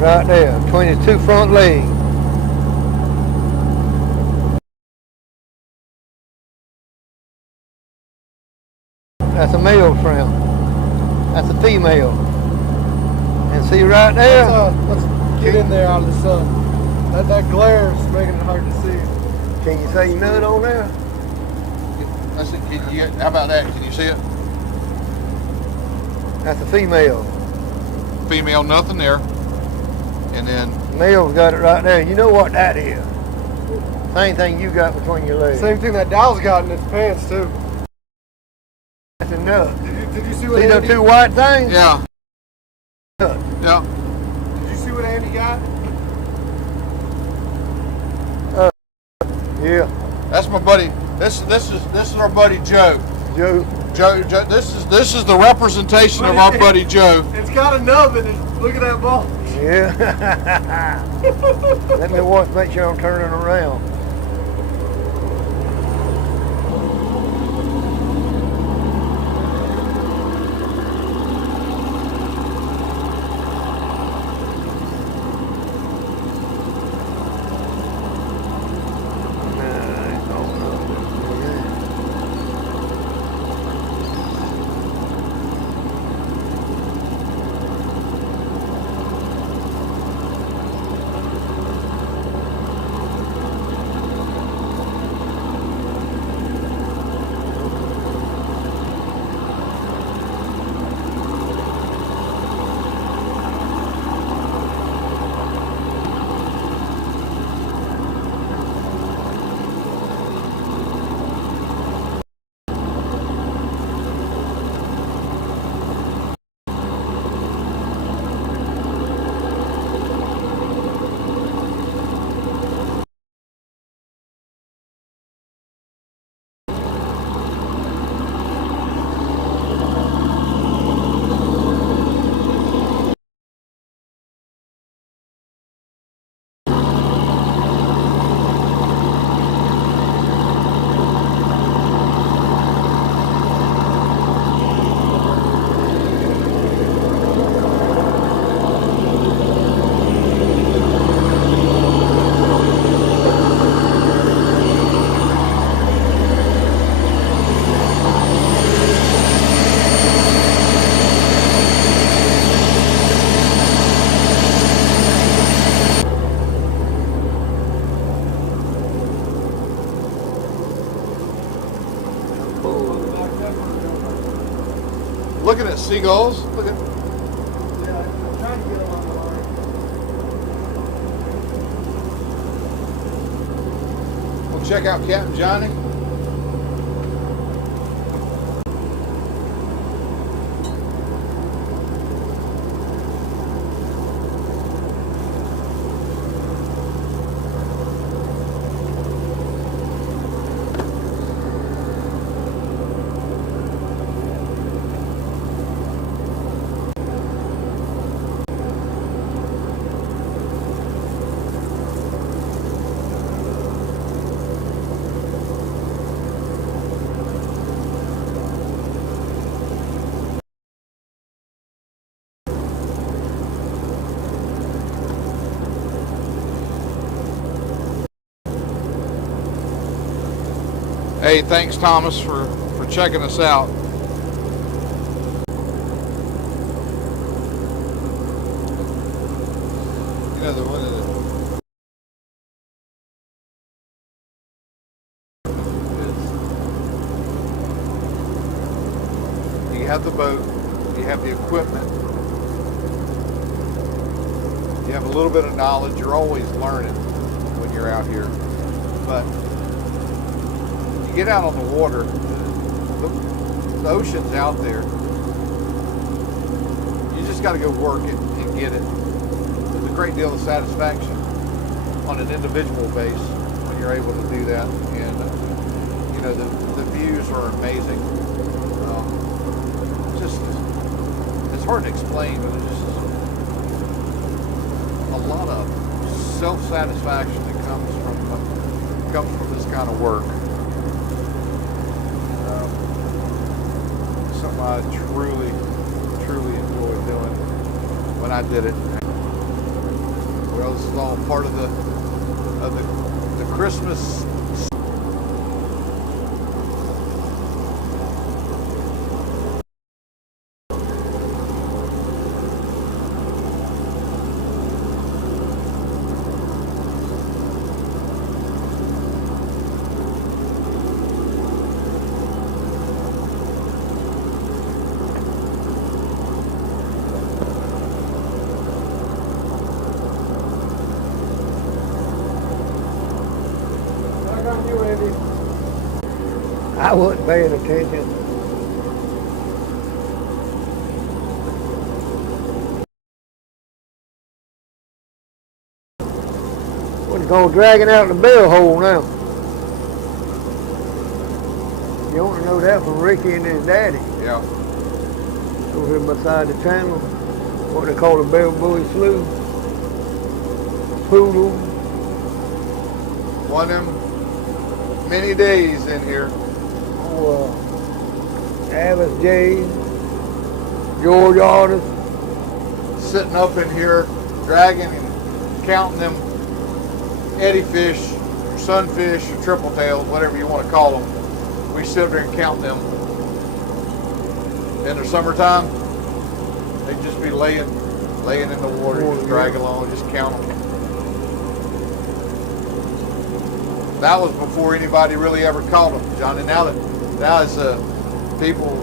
Right there, between his two front legs. That's a male shrimp. That's a female. And see right there? Let's get in there out of the sun. That glare is making it hard to see. Can you see none on there? That's it. How about that? Can you see it? That's a female. Female, nothing there. And then Male's got it right there. You know what that is? Same thing you got between your legs. Same thing that Dow's got in his pants too. That's enough. Did you see what See those Andy? two white things? yeah. Yeah. Did you see what Andy got? Yeah. That's my buddy. This is our buddy Joe. Joe. Joe, this is the representation of our buddy Joe. It's got a nub in it. Look at that ball. Yeah. Let me watch, make sure I'm turning around. Looking at seagulls. Look at. Yeah, I'm trying to get him on the line. We'll check out Captain Johnny. Hey, thanks Thomas for checking us out. You know the one of the. You have the boat. You have the You have a little bit of knowledge. You're always learning when you're out here. But you get out on the water, the ocean's out there. You just got to go work it and get it. There's a great deal of satisfaction on an individual base when you're able to do that. And, you know, the views are amazing. It's hard to explain, but it's just a lot of self-satisfaction that comes from this kind of work. Something I truly enjoyed doing when I did it. Well, this is all part of the Christmas. I wasn't paying attention. What's going dragging out the bell hole now? You want to know that from Ricky and his daddy. Yeah. Over here beside the channel, what they call the Bell Buoy Slough. Poodle. One of them many days in here. Avis J, George Artist. Sitting up in here, dragging and counting them eddy fish, or sunfish, or triple tails, whatever you want to call them. We sit there and count them. In the summertime, they'd just be laying in the water, just drag along, just count them. That was before anybody really ever caught them, Johnny. Now it's people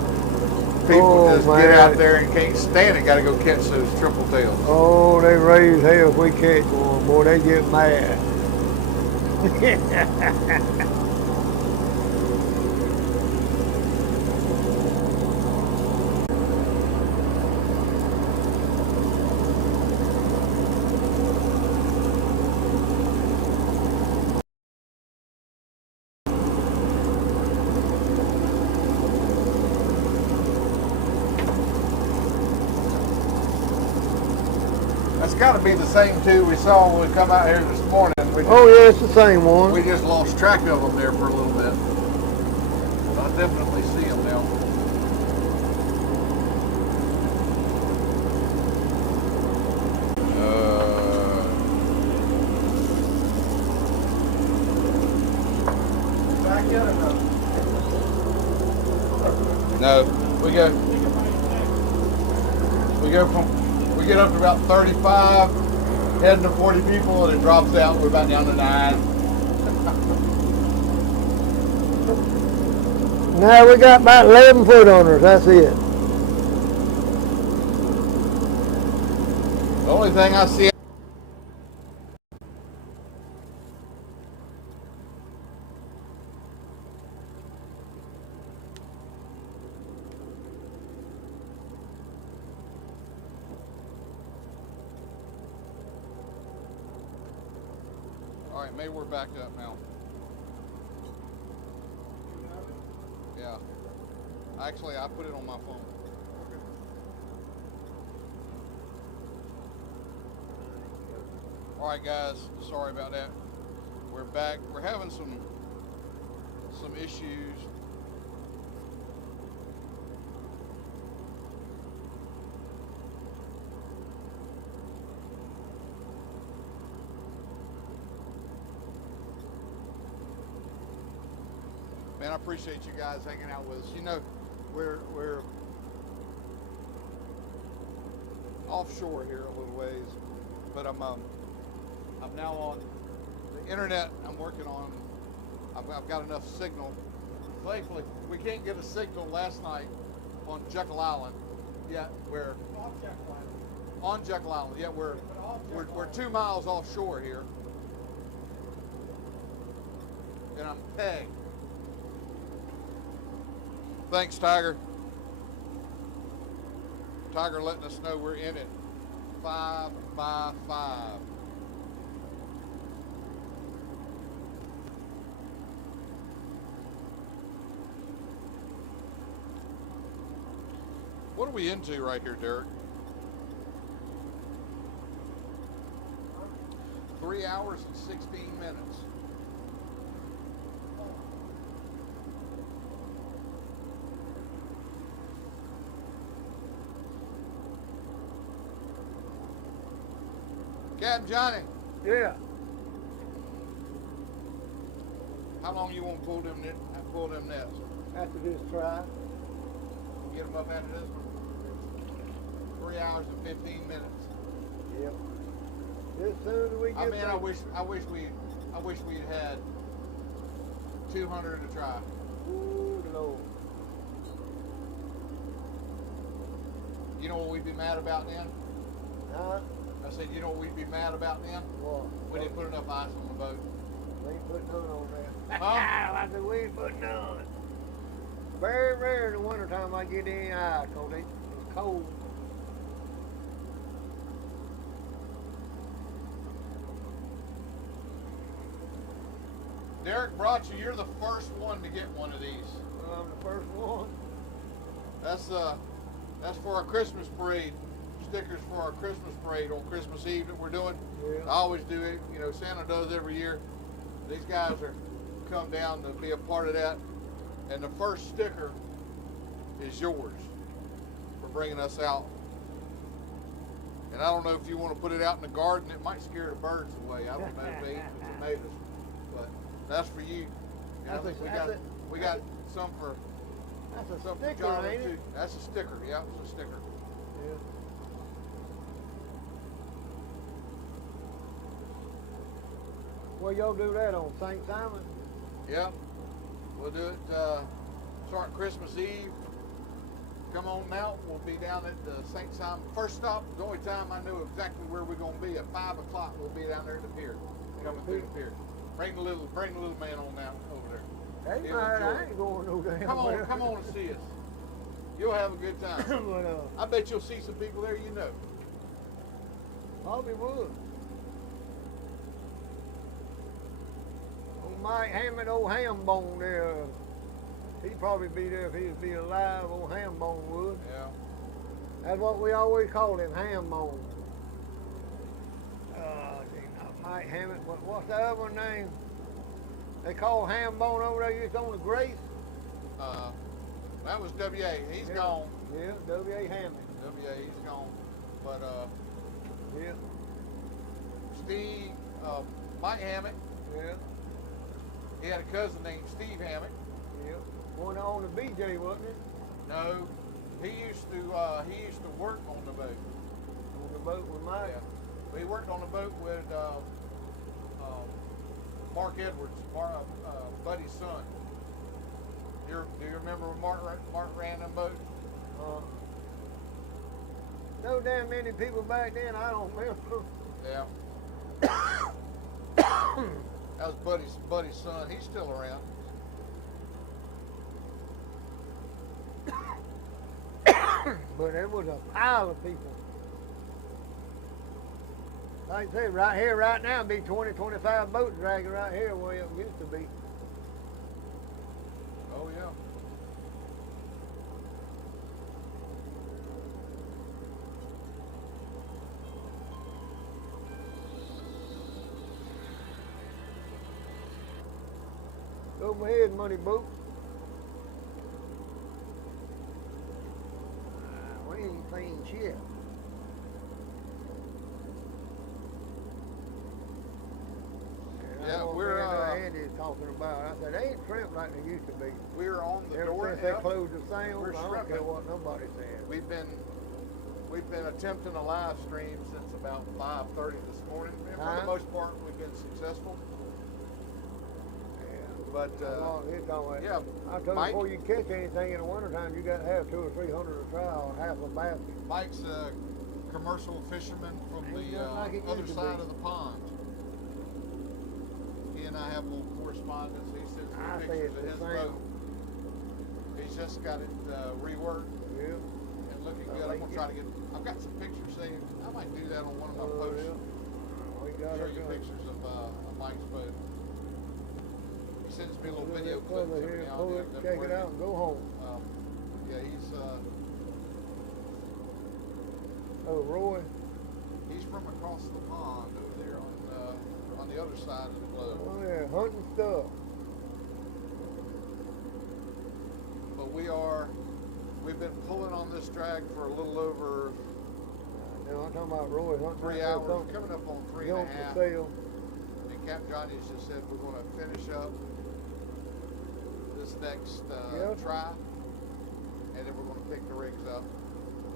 just get out there and can't stand it. Got to go catch those triple tails. Oh, they raise hell if we catch one. Boy, they get mad. That's got to be the same two we saw when we come out here this morning. Oh yeah, it's the same one. We just lost track of them there for a little bit. But I definitely see them now. Back in or No, we get up to about 35, heading to 40 people, and it drops out. We're about down to 9. Now we got about 11 foot on us. That's it. The only thing I see. All right, maybe we're back up now. Yeah. Actually, I put it on my phone. All right, guys. Sorry about that. We're back. We're having some issues. Man, I appreciate you guys hanging out with us. You know, we're offshore here a little ways, but I'm now on the internet. I'm working on. I've got enough signal. Thankfully, we can't get a signal last night on Jekyll Island. Yet we're on Jekyll Island. Yet we're we're 2 miles offshore here. And I'm pegged. Thanks, Tiger. Tiger letting us know we're in it. 5 by 5. What are we into right here, Derek? 3 hours and 16 minutes. Captain Johnny, Yeah. how long you want to pull them nets? After this try. Get them up after this one? 3 hours and 15 minutes. Yep. As soon as we get I mean, back. I wish we'd had 200 to try. Ooh, Lord. You know what we'd be mad about then? Huh? I said, you know what we'd be mad about then? What? We didn't put enough ice on the boat. We ain't put none on that. Huh? I said, we ain't put none. Very rare in the wintertime I get any ice, because it's cold. Derek brought you. You're the first one to get one of these. Well, I'm the first one. That's for our Christmas parade. Stickers for our Christmas parade on Christmas Eve that we're doing. Yeah. I always do it. You know, Santa does every year. These guys are come down to be a part of that. And the first sticker is yours for bringing us out. And I don't know if you want to put it out in the garden. It might scare the birds away. I don't know if they eat the tomatoes. But that's for you. And I think we got some for That's a some for sticker, John ain't too. it? That's a sticker. Yeah, it's a sticker. Yeah. Well, y'all do that on St. Simon? Yep. We'll do it start Christmas Eve. Come on out. We'll be down at the St. Simon. First stop, the only time I know exactly where we're going to be, at 5 o'clock, we'll be down there at the pier. Coming through the pier. Bring the little man on down over there. Hey, He'll man, enjoy I it. ain't going no damn Come where. on, come on and see us. You'll have a good time. But, I bet you'll see some people there you know. Probably would. Old Mike Hammond, old Hambone there. He'd probably be there if he'd be alive. Old Hambone would. Yeah. That's what we always called him, Hambone. Not Mike Hammond. What's the other one name? They call Hambone over there. Used on the Grace. That was W.A. He's gone. Yeah, W.A. Hammond. W.A. He's gone. But Yeah, Steve, Mike Hammett, yeah, he had a cousin named Steve Hammett. yeah. One on the BJ, wasn't it? No, he used to work on the boat. On the boat with Mike. Yeah. He worked on the boat with Mark Edwards, Buddy's son. Do you remember when Mark ran them boat? No damn many people back then. I don't remember. Yeah. That was Buddy's son. He's still around. But there was a pile of people. Like I say, right here, right now, be 20, 25 boats dragging right here where it used to be. Oh yeah. Go ahead, money boat. We ain't seen shit. Yeah, we're Andy's talking about. I said, they ain't shrimp like they used to be. we're on the Ever door. since they Yep. closed the sale, We're I don't care shrimping. what nobody said. We've been attempting a live stream since about 5:30 this morning, and for Uh-huh. the most part, we've been successful. Yeah. But Well, it's all right. yeah, I told you Mike- before you catch anything in the wintertime, you got to have 200 or 300 to try on half a basket. Mike's commercial fisherman from Ain't the nothing like it other used to side be. of the pond. He and I have a little correspondence. He sends me I say pictures it's of the his same. boat. He's just got it reworked Yeah. and looking I good. I'm like gonna it. try to get. I've got some pictures saying I might do that on one of my Oh, posts. yeah. We got Show it you done. pictures of Mike's boat. He sends me a little video Pull clips it every here, now pull and it, then. of them check it working. out, and go home. Yeah, he's Oh, Roy. he's from across the pond over there on the other side of the globe. Oh yeah, hunting stuff. But we've been pulling on this drag for a little over No, I'm talking about Roy hunting. 3 out there hours, something. coming up on three Junk and a for half. sale. And Cap Johnny's just said we're going to finish up this next Yep. try, and then we're going to pick the rigs up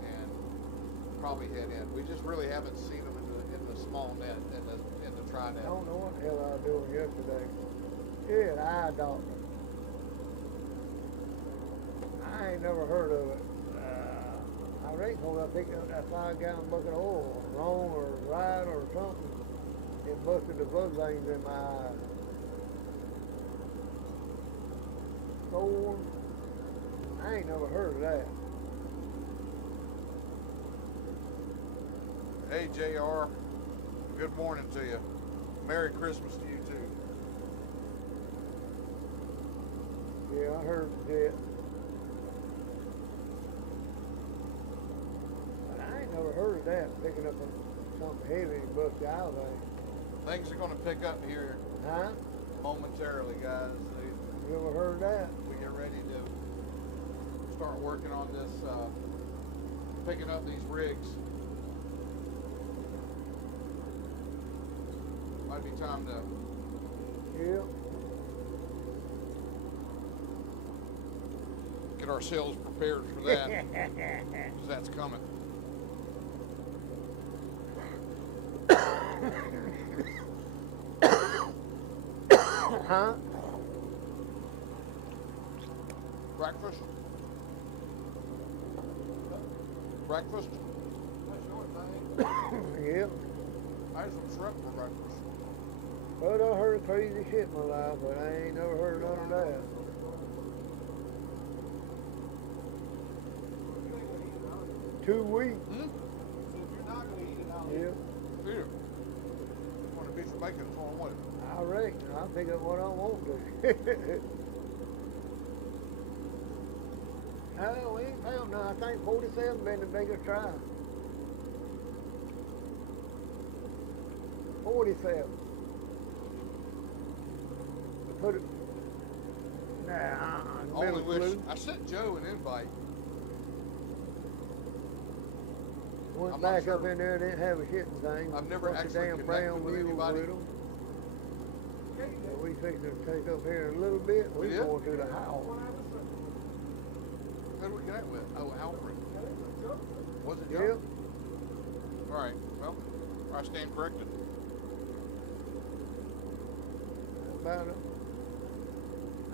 and probably head in. We just really haven't seen them in the small net, in the try I net. don't know what the hell I was doing yesterday. Yeah, eye doctor. I ain't never heard of it. I reckon when I picked up that 5-gallon bucket of oil, wrong or right or something, it busted the blood veins in my eye. Sore. I ain't never heard of that. Hey JR, good morning to you. Merry Christmas to you too. Yeah, I heard that. But I ain't never heard of that, picking up something heavy and bust the eye vein. Things are going to pick up here Huh? momentarily, guys. You ever heard of that? We get ready to start working on this, picking up these rigs. Might be time to Yeah. get ourselves prepared for that, 'cause that's coming. Huh? Breakfast? Breakfast? Yep. I had some shrimp for breakfast. But I heard crazy shit in my life, but I ain't never heard none of that. 2 weeks. Hmm? So if you're not going to eat it, I'll eat Yeah. it. Here. Want a piece of bacon for what? I reckon. I'll pick up what I want to. Oh, we ain't found none. I think 47 been the biggest try. 47. Put it. Nah, Only middle wish blue. I sent Joe an invite. Went I'm not back sure. up in there and didn't have a shitting thing. I've never Bunch of actually damn connected brown with mules anybody. with 'em. And we fixing to take up here in a little bit. We We did? going to the house. Who did we get that with? Oh, Alfred. Was it Joe? Yep. All right. Well, I stand corrected. About it.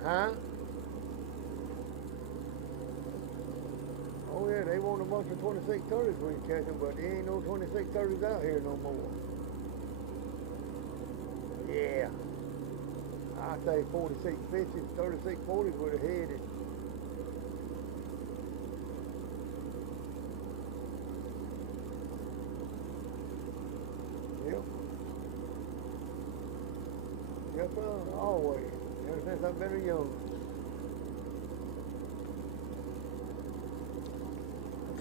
Huh? Oh yeah, they want a bunch of 2630s we can catch them, but there ain't no 2630s out here no more. Yeah. I say 4650s, 3640s would have headed. Yep. Yes, sir, always. Ever since I've been a young.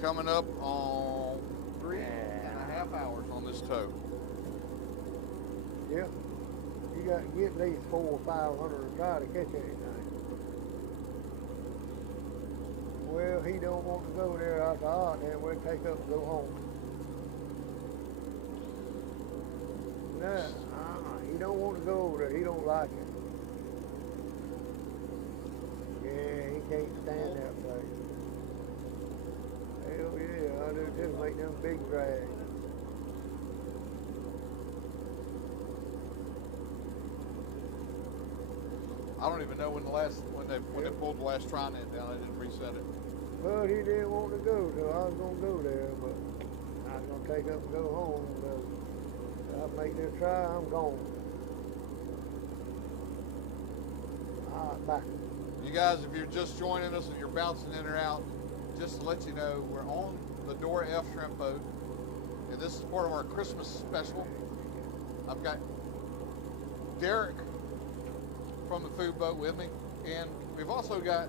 Coming up on 3.5 hours on this tow. Yeah. You got to get at least 400 or 500 to try to catch anything. Well, he don't want to go there. I said, all right, then we'll take up and go home. No, he don't want to go over there. He don't like it. Yeah, he can't stand that place. Hell yeah, I do too. Make them big drags. I don't even know when they pulled the last tri net down. I didn't reset it. But he didn't want to go, so I was gonna go there. But I I'm gonna take up and go home. If I make this try, I'm gone. All right, bye. You guys, if you're just joining us and you're bouncing in or out, just to let you know, we're on the Dora F shrimp boat, and this is part of our Christmas special. I've got Derek from the food boat with me, and we've also got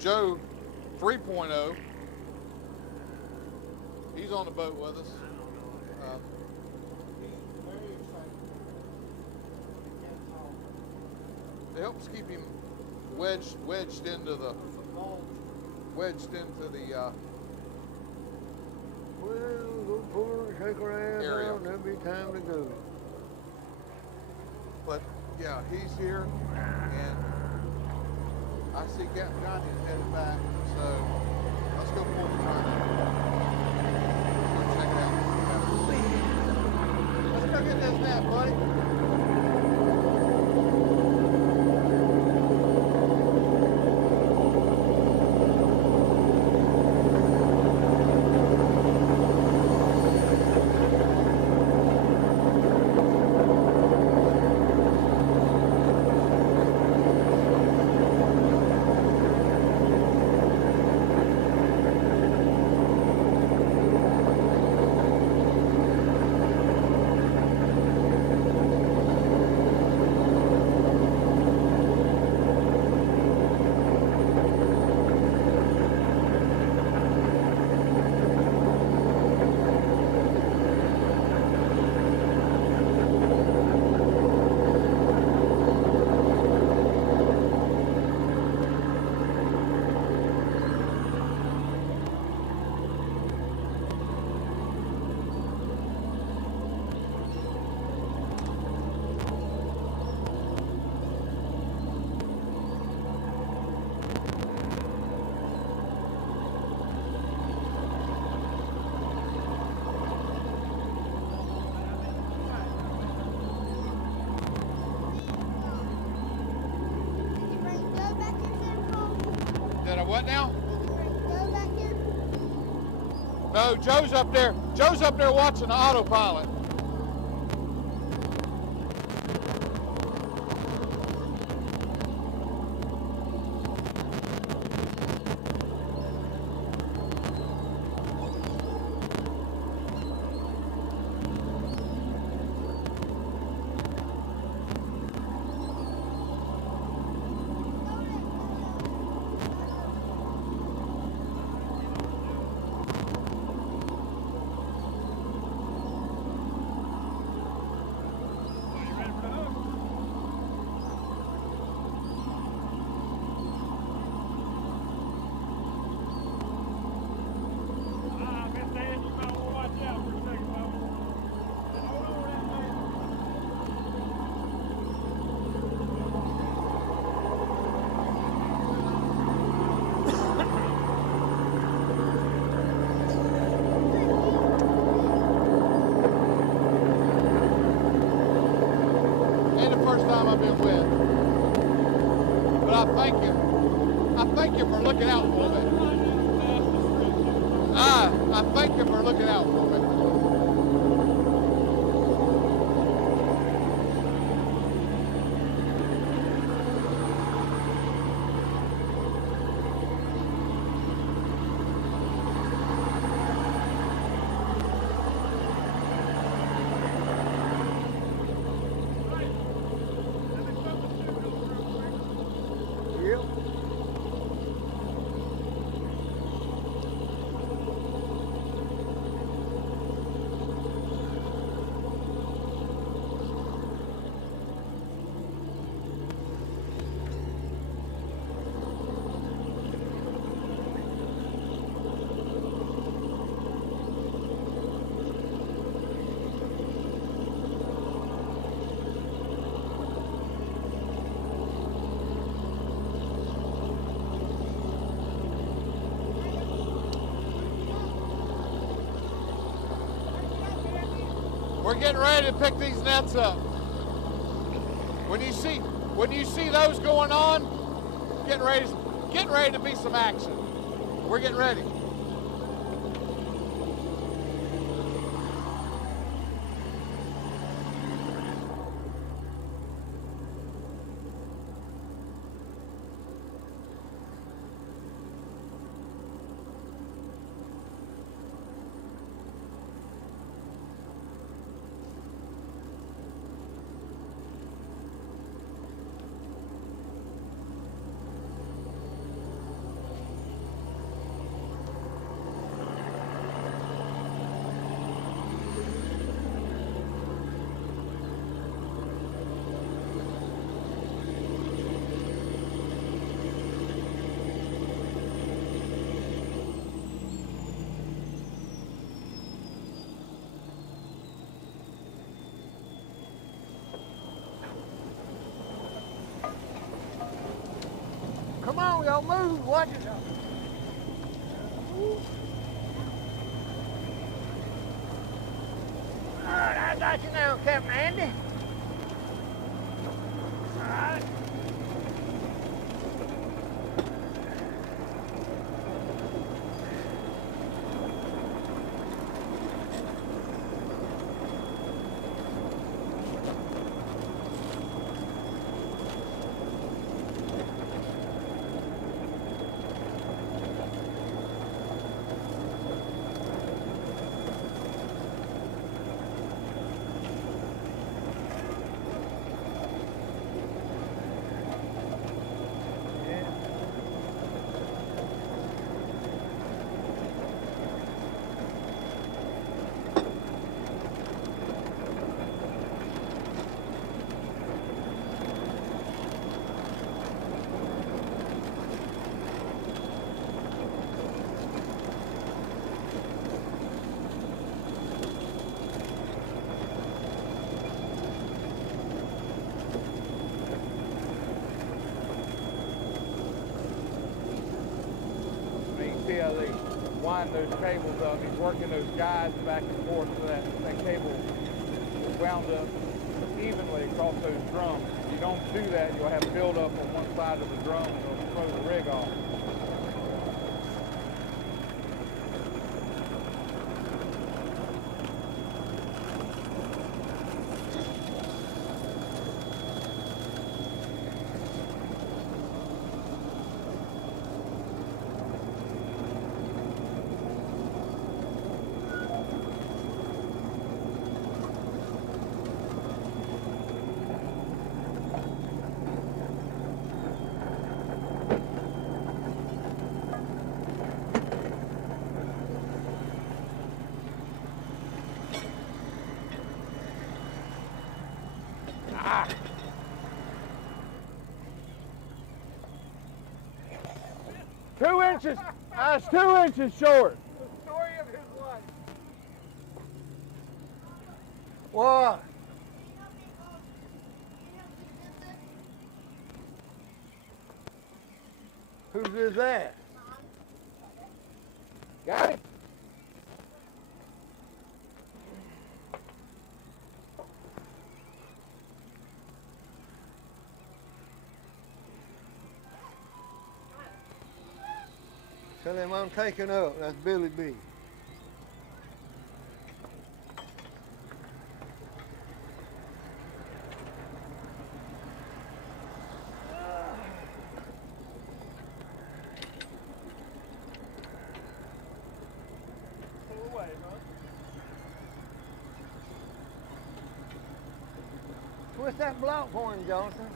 Joe 3.0. He's on the boat with us. He's very excited. It helps keep him wedged into the Well, go pull her and shake her ass Area. out, and there'll be time to go. But yeah, he's here, and I see Captain Johnny is headed back. So let's go pull the Johnny. Go check it out. Let's go get this net, buddy. Did you bring Joe back here, Santa Claus? Did I what now? Did you bring Joe back here? No, Joe's up there. Joe's up there watching the autopilot. Are you ready for the hook? Miss Dan, you might want to watch out for a second, Bubba. And hold on to that thing. Ain't the first time I've been wet. But I thank you. I thank you for looking out for me. I thank you for looking out for me. Right. Let me put the suit on real quick. Yep. We're getting ready to pick these nets up. When you see those going on, getting ready to be some action. We're getting ready. y'all move. Watch it. All right, I got you now, Captain Andy. All right. See how they wind those cables up. He's working those guides back and forth so that cable is wound up evenly across those drums. If you don't do that, you'll have buildup on one side of the drum and it'll throw the rig off. Ah! 2 inches! That's 2 inches short. The story of his life. What? Whose is that? Got it? Tell him I'm taking up. That's Billy B. Pull away, huh? Twist that block for him, Johnson.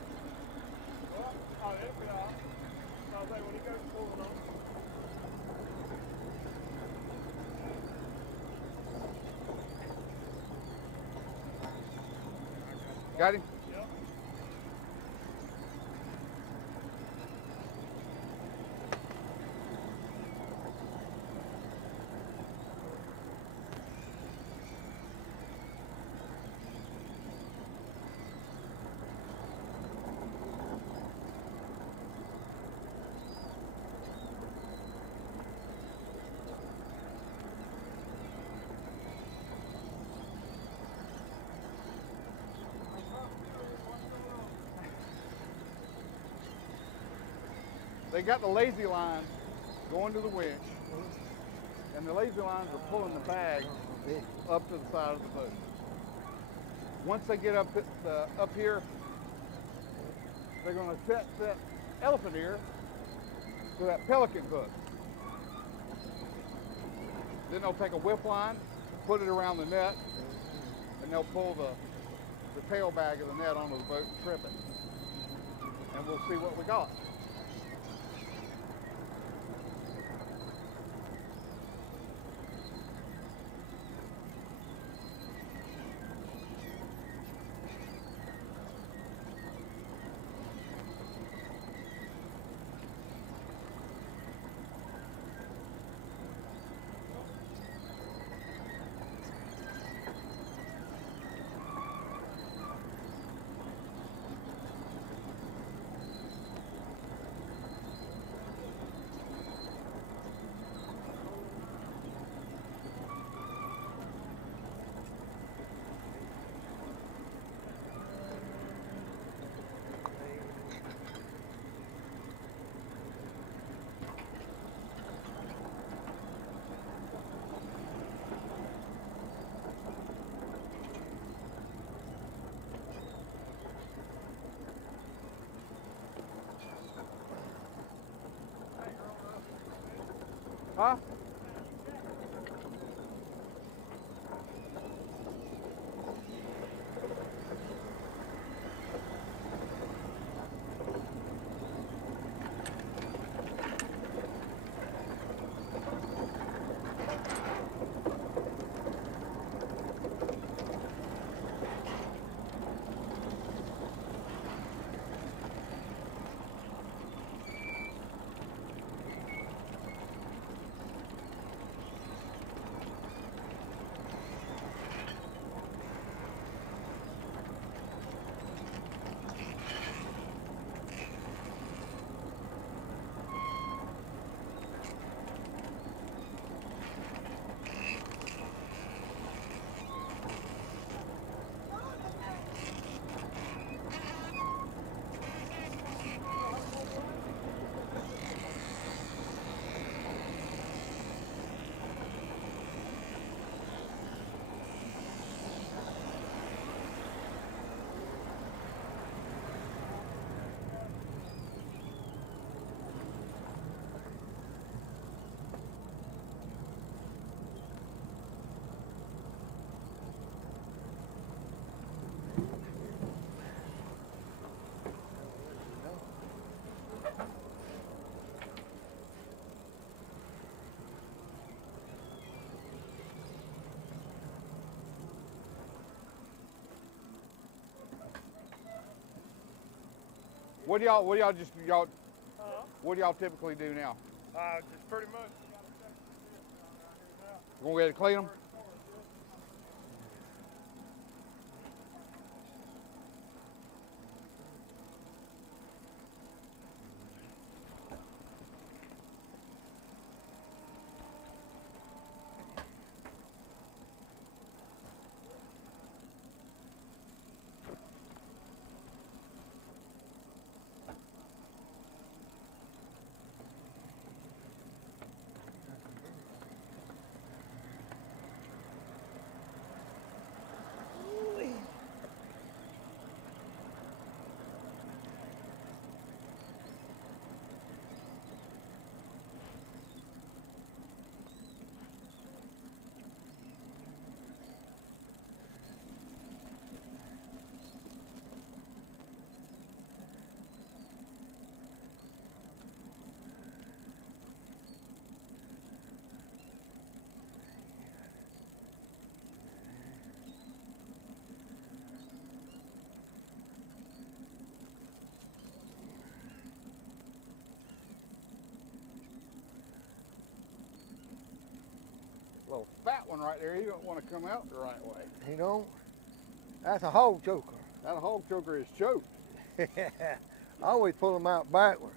Well, oh, it'll be off. I'll say when he goes pulling on. Got him? Yep. They got the lazy lines going to the winch, and the lazy lines are pulling the bag up to the side of the boat. Once they get up here, they're going to set that elephant ear to that pelican hook. Then they'll take a whip line, put it around the net, and they'll pull the tail bag of the net onto the boat and trip it. And we'll see what we got. Huh? What do y'all typically do now? Just pretty much. You gotta check this down right here now. We're gonna get to clean them? Little fat one right there, you don't want to come out the right way. You know, that's a hog choker. That hog choker is choked. I always pull them out backward.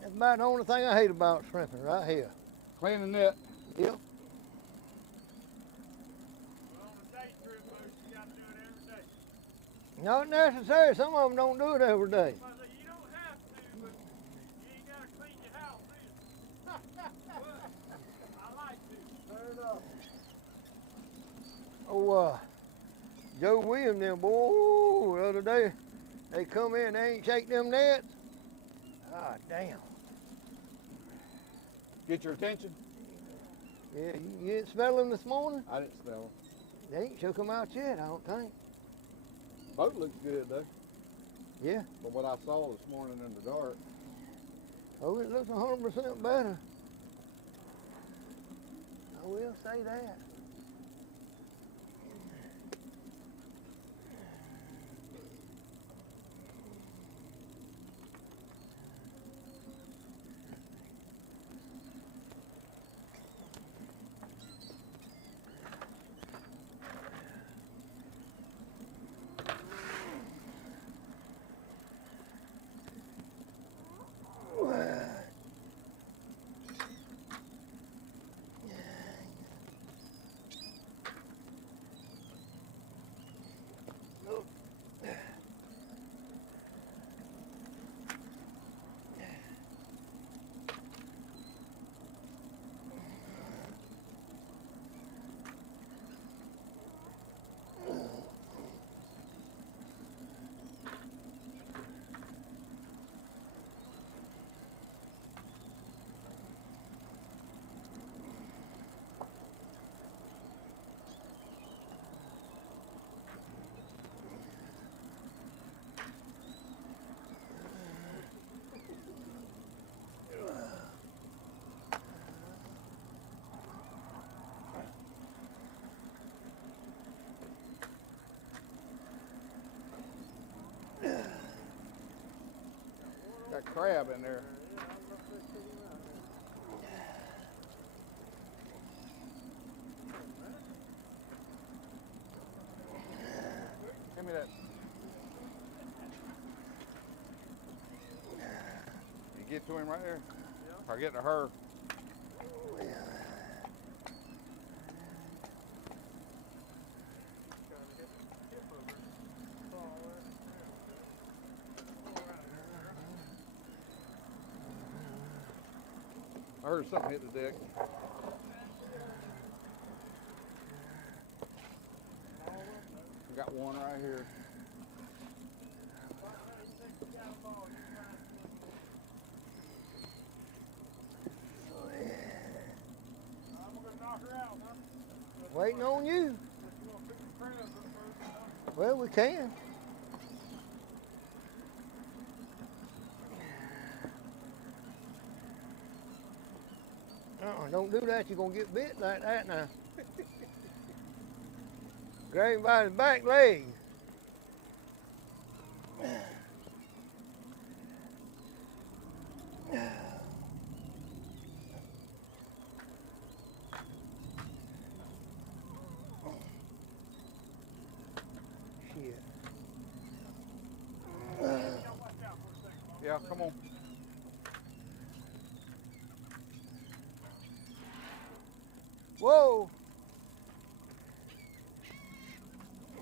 That's about the only thing I hate about shrimping right here. Clean the net. Yep. Well, on a day trip, Moose, you gotta do it every day. Not necessary. Some of them don't do it every day. Well, you don't have to, but you ain't gotta clean your house either. But I like to. Fair enough. Oh, Joe Williams, them boy, the other day, they come in, they ain't shake them nets. Ah, damn. Get your attention? Yeah, you didn't smell them this morning? I didn't smell them. They ain't shook them out yet, I don't think. Boat looks good though, Yeah. from what I saw this morning in the dark. Oh, it looks 100% better. I will say that. Got crab in there. Give me that. You get to him right there? Yeah. Or get to her. I heard something hit the deck. We got one right here. I'm gonna knock her out, huh? Waiting on you. You wanna pick the crabs up first? Well, we can. Don't do that. You're going to get bit like that now. Grab him by the back leg. Shit. Yeah, come on. Whoa! I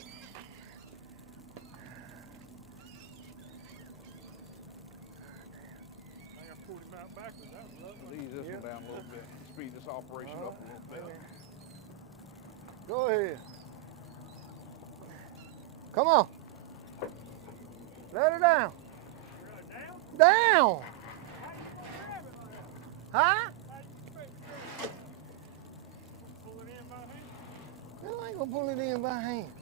think I pulled him out backwards. That was lovely. Ease this one down a little bit. Speed this operation up a little bit. Go ahead. Come on. Let her down. Really down? Down! How you gonna grab it like that? Huh? How you expect to grab it? Pull it in by hand? No, I ain't gonna pull it in by hand.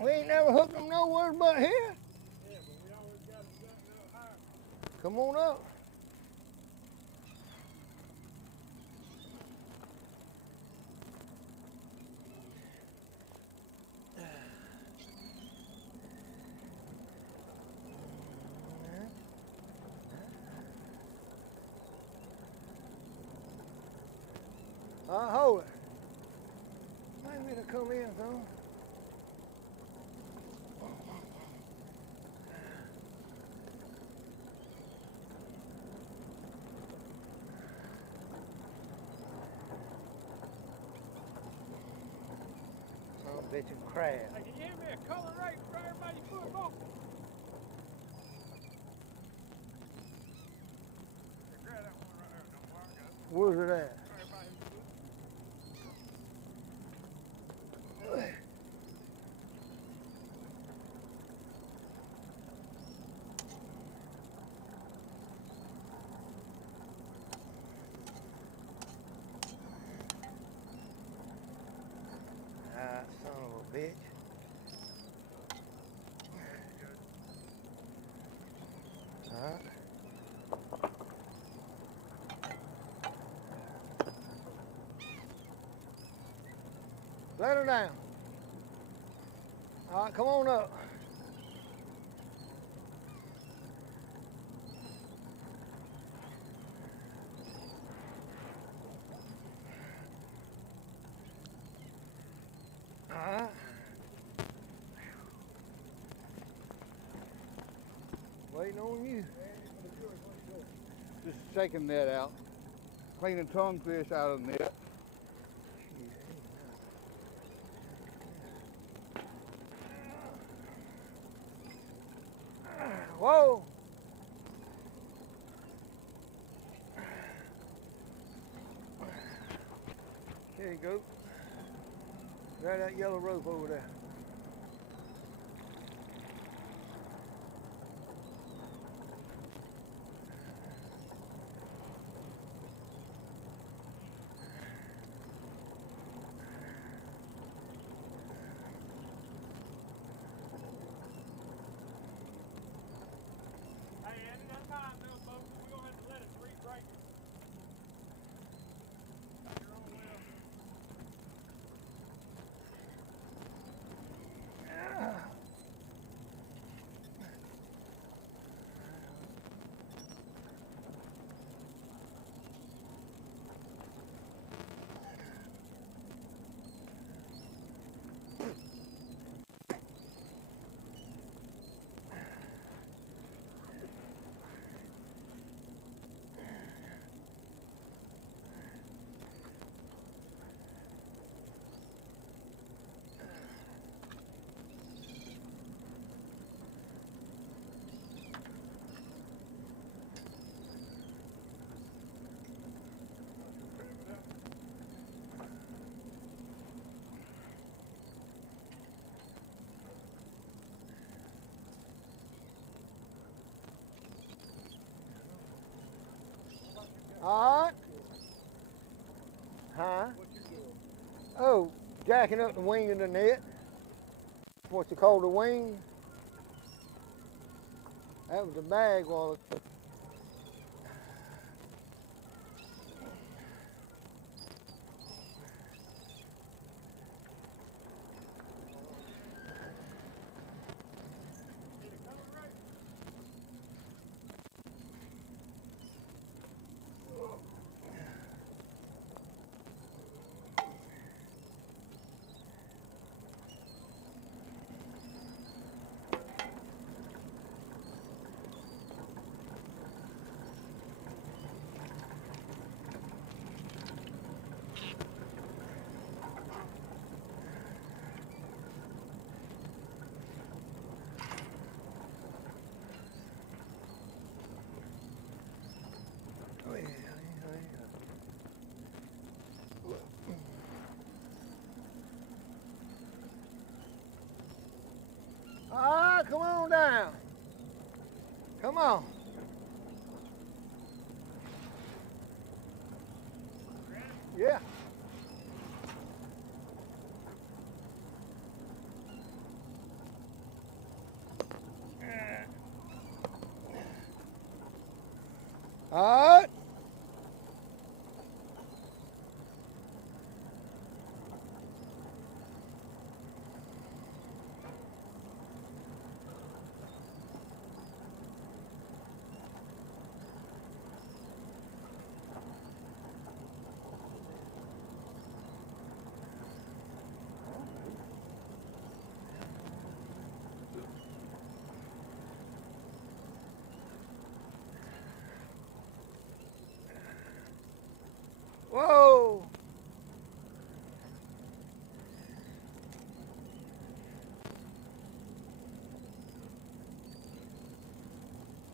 We ain't never hooked them nowhere but here. Yeah, but we always got it done a little higher. Come on up. Hold it. Maybe it'll come in, though. Some bitch of crab. Hey, can you hand me a color rate for everybody's football? Grab that one right there. Don't worry, I got it. Where's it at? Everybody's football. Ah, son of a bitch. Alright. Let her down. Alright, come on up. Alright. Waiting on you. Just shaking the net out. Cleaning tonguefish out of the net. Whoa! There you go. Grab that yellow rope over there. Hey, Andy, that time, those boats, we're gonna have to let it re-break it. Your own will. All right. Huh? What you doing? Oh, jacking up the wing of the net. What you call the wing? That was the bag was. Ah, come on down. Come on. Yeah. All right. Whoa.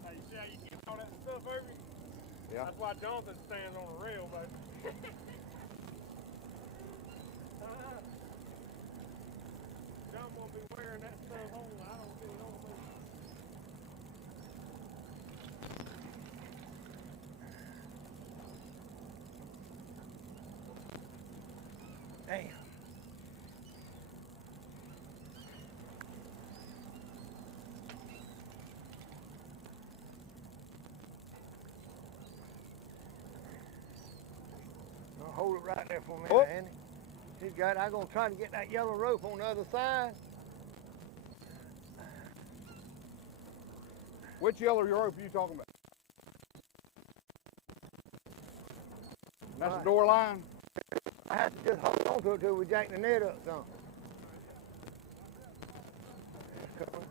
Hey, you see how you get all that stuff over you? Yeah. That's why Jonathan stands on the rail, baby. John won't be wearing that stuff on. I don't get it on me. Damn. I'll hold it right there for a minute, Oh. Andy. He's got it. I'm gonna try to get that yellow rope on the other side. Which yellow rope are you talking about? That's Right. the door line? I have to just hold on to it till we jank the net up some. It's coming.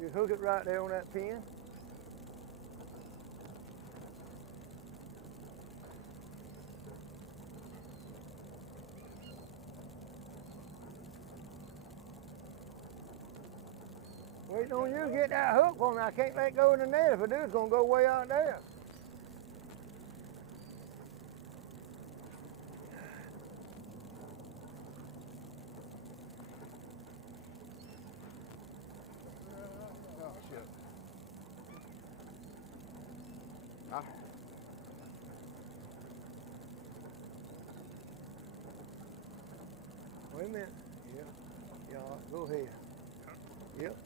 You hook it right there on that pin. Waiting on you to get that hook for me. I can't let go of the net. If I do, it's gonna go way out there. Oh, shit. Ah. Wait a minute. Yeah. Yeah, go ahead. Yep.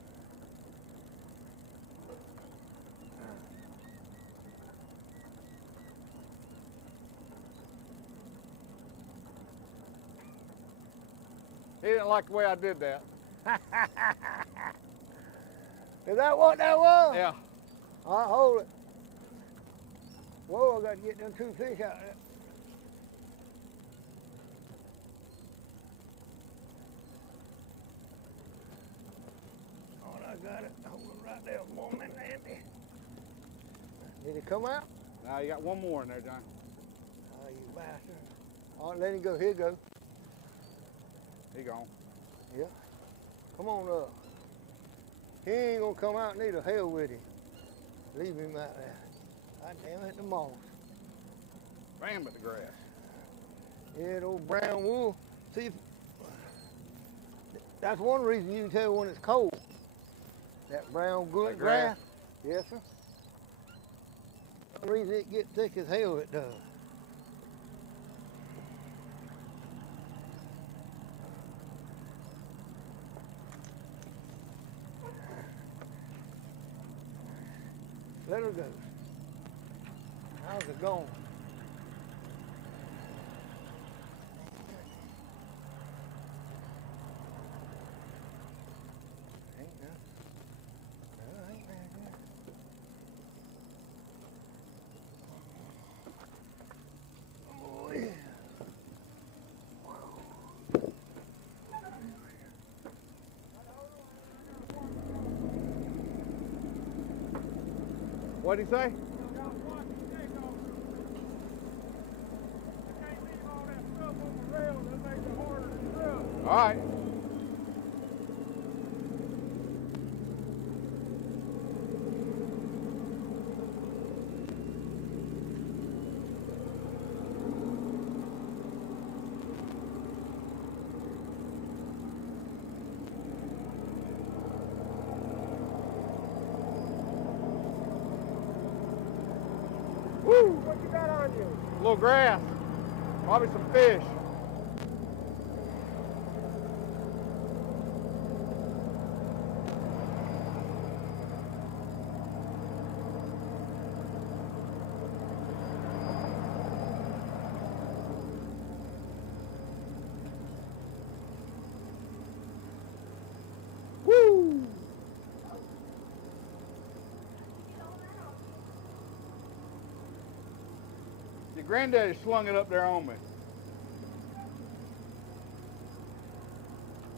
He didn't like the way I did that. Is that what that was? Yeah. All right, hold it. Whoa, I got to get them 2 fish out there. Oh, I got it. Hold it right there for a minute, Andy. Did it come out? Now you got one more in there, John. Oh, you bastard. All right, let him go. Here you go. He gone. Yeah. Come on up. He ain't gonna come out neither. Hell with him. Leave him out there. God damn it, the moss. Ram at the grass. Yeah, the old brown wool. See if That's one reason you can tell when it's cold. That brown good That grass? grass. Yes, sir. One reason it gets thick as hell, it does. Let her go. How's it going? Ain't nothing. No, ain't nothing. Oh, yeah. What'd he say? I got one stick on it. I can't leave all that stuff on the rail. That makes it harder to drill. All right. Woo! What you got on you? A little grass. Probably some fish. Woo! Your granddaddy slung it up there on me.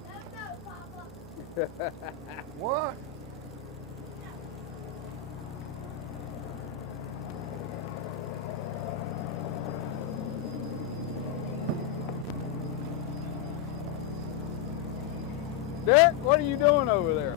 No, Papa. What? Dick, what are you doing over there?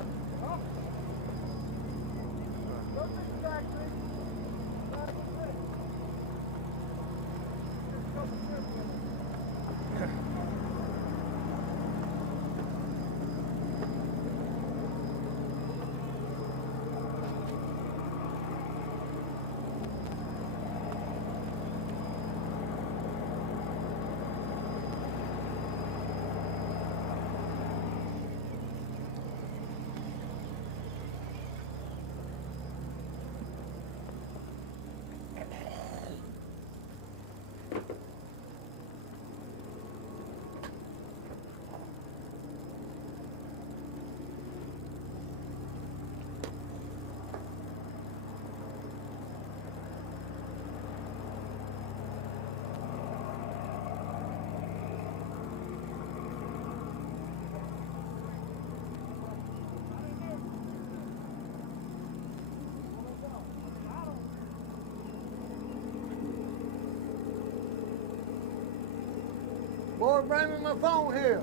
Boy, bring me my phone here.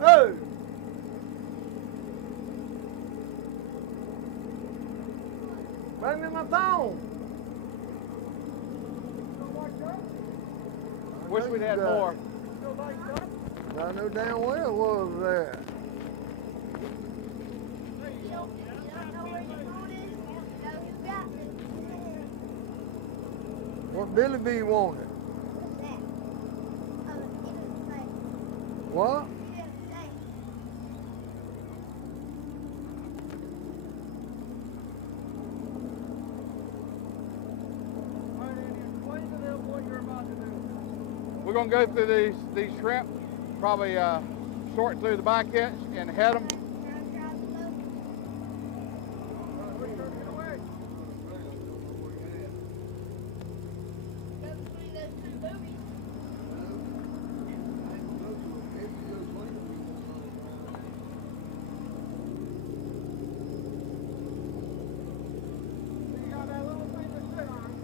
Hey! Bring me my phone. Wish we'd had more. I know damn well it was there. You don't know where your phone is? No, you got it. What Billy B wanted. What's that? Oh, he didn't say. What? He didn't say. All right, Andy, explain to them what you're about to do. We're gonna go through these shrimp, probably sort through the bycatch and head them. We're turning it away. Go between those two movies. You got that little thing to sit on.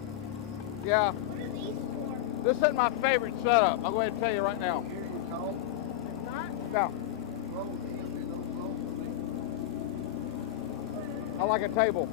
Yeah, What are these for? this isn't my favorite setup. I'll go ahead and tell you right now. It's not? No, I like a table.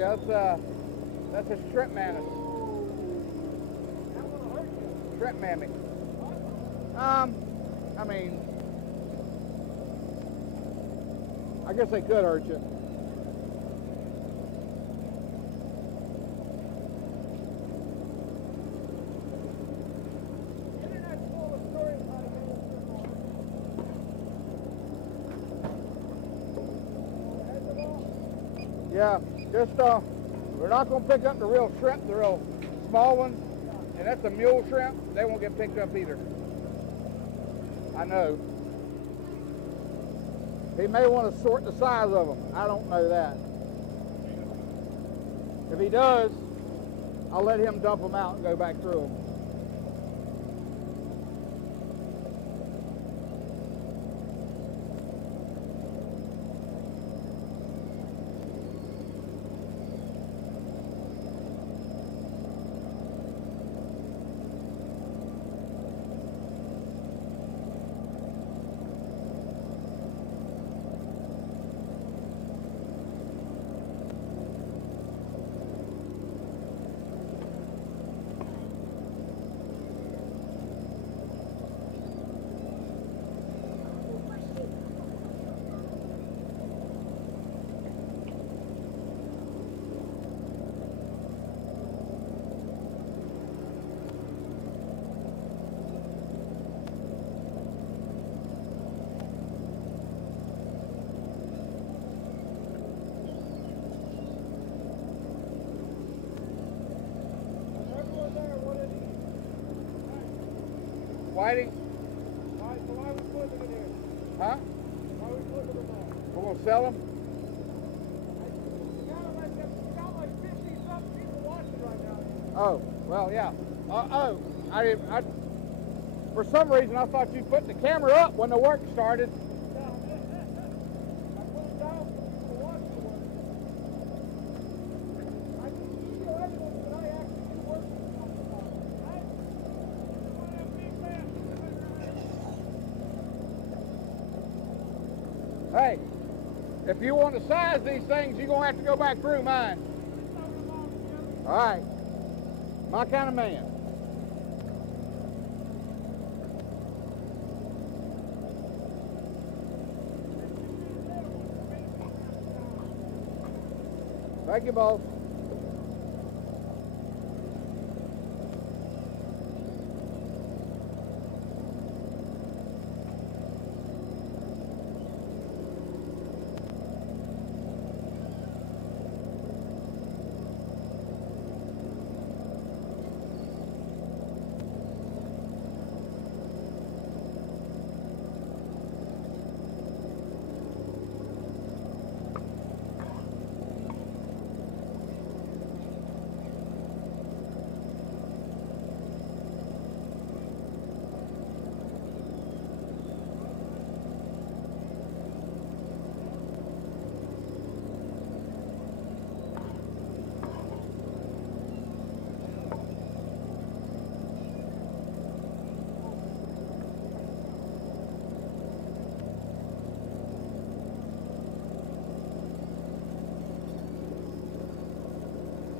Yeah, that's a shrimp mammoth. That will hurt you. Shrimp mammoth. I mean, I guess they could hurt you. The internet's full of stories about a little shrimp on it. Yeah, just we're not gonna pick up the real shrimp, the real small ones, and that's a mule shrimp. They won't get picked up either. I know. He may want to sort the size of them. I don't know that. If he does, I'll let him dump them out and go back through them. Everyone there, what is he? Whiting, Why are we putting it in here? huh? Why are we putting them on? We're gonna sell them? We got like 50 something people watching right now. Oh, well, yeah. I for some reason I thought you put the camera up when the work started. I put it down for people to watch the work. I can show evidence that I actually do work for something. Right? One of them big men. Hey, if you want to size these things, you're gonna have to go back through mine. All right, my kind of man. Thank you both.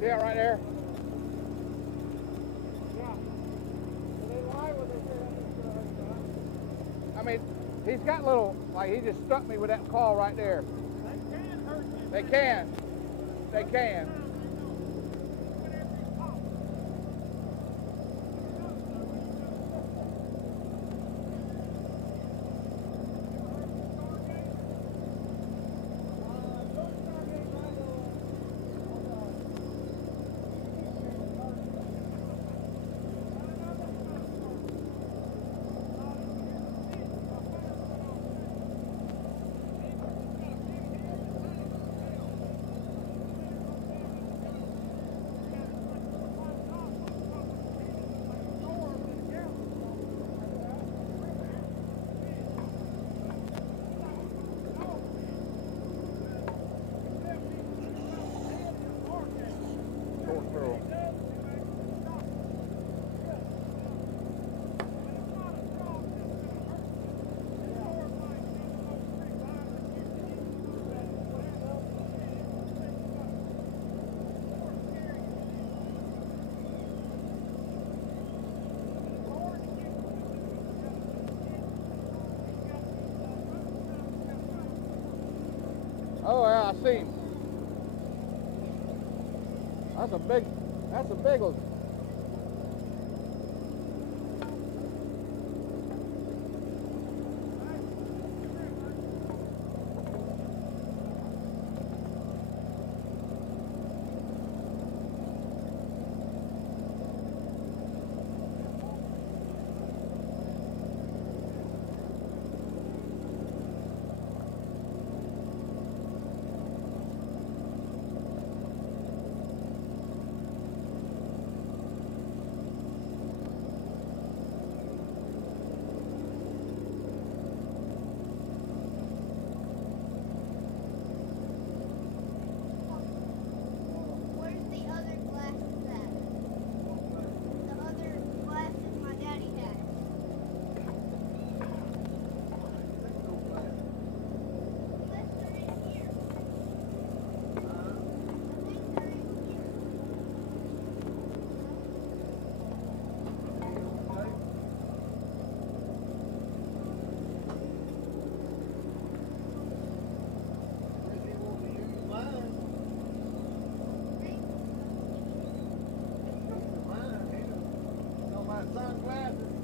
See that right there? Yeah. Do they lie when they say that's gonna hurt you? I mean, he's got little, like he just stuck me with that claw right there. They can hurt you. They can. They can. Whenever you pop. I see him. That's a big one. Where's the other glasses at? The other glasses my daddy has. Unless they're in here. I think they're in here. Does he want to use mine? Mine, he don't. No, my sunglasses.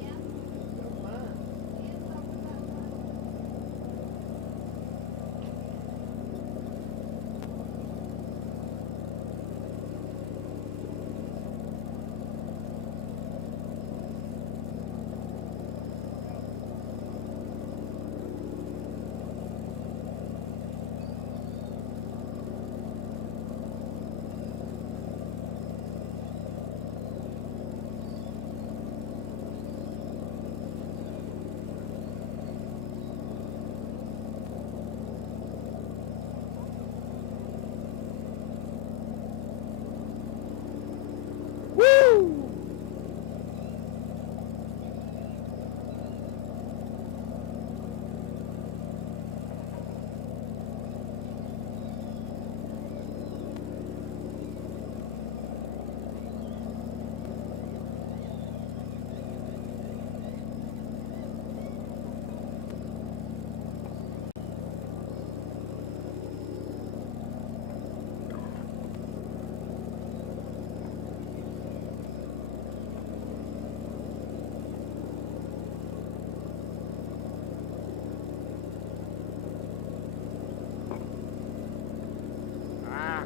Yeah. That's mine. He is talking about mine. Woo! Ah.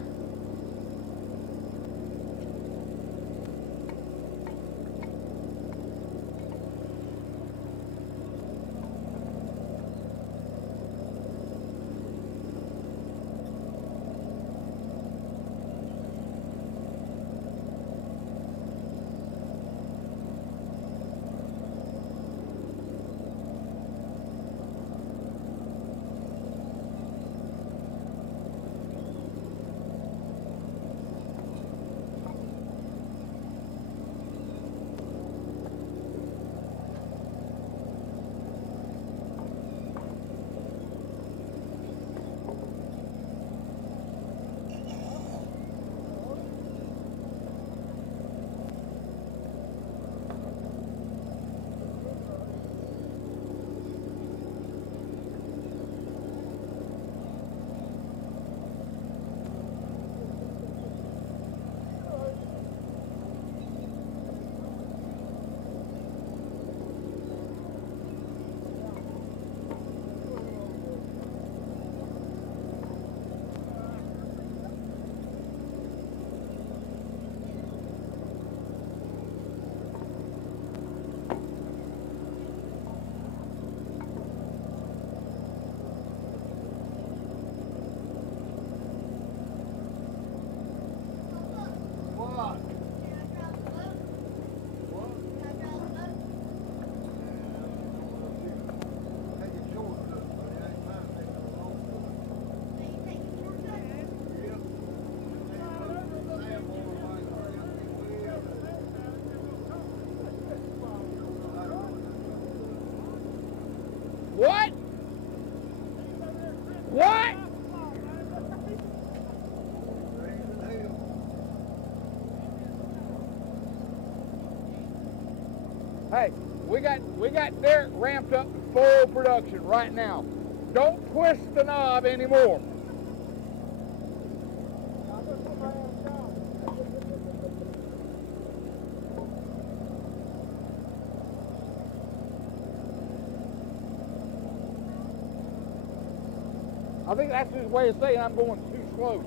What? Can I drive the boat? What? Can I drive the boat? Take it short, but it ain't mine, take it long. Are you taking shortcuts? Yep. What? What? Hey, we got Derek ramped up to full production right now. Don't twist the knob anymore. I think that's his way of saying I'm going too slow.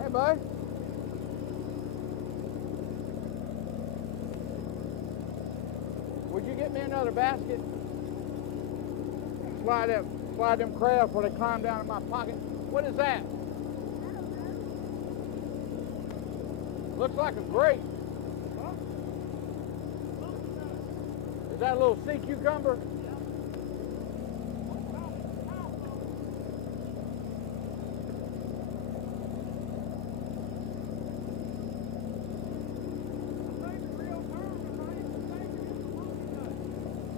Hey, bud. Would you get me another basket? Slide them crabs before they climb down in my pocket. What is that? Looks like a grape. Is that a little sea cucumber?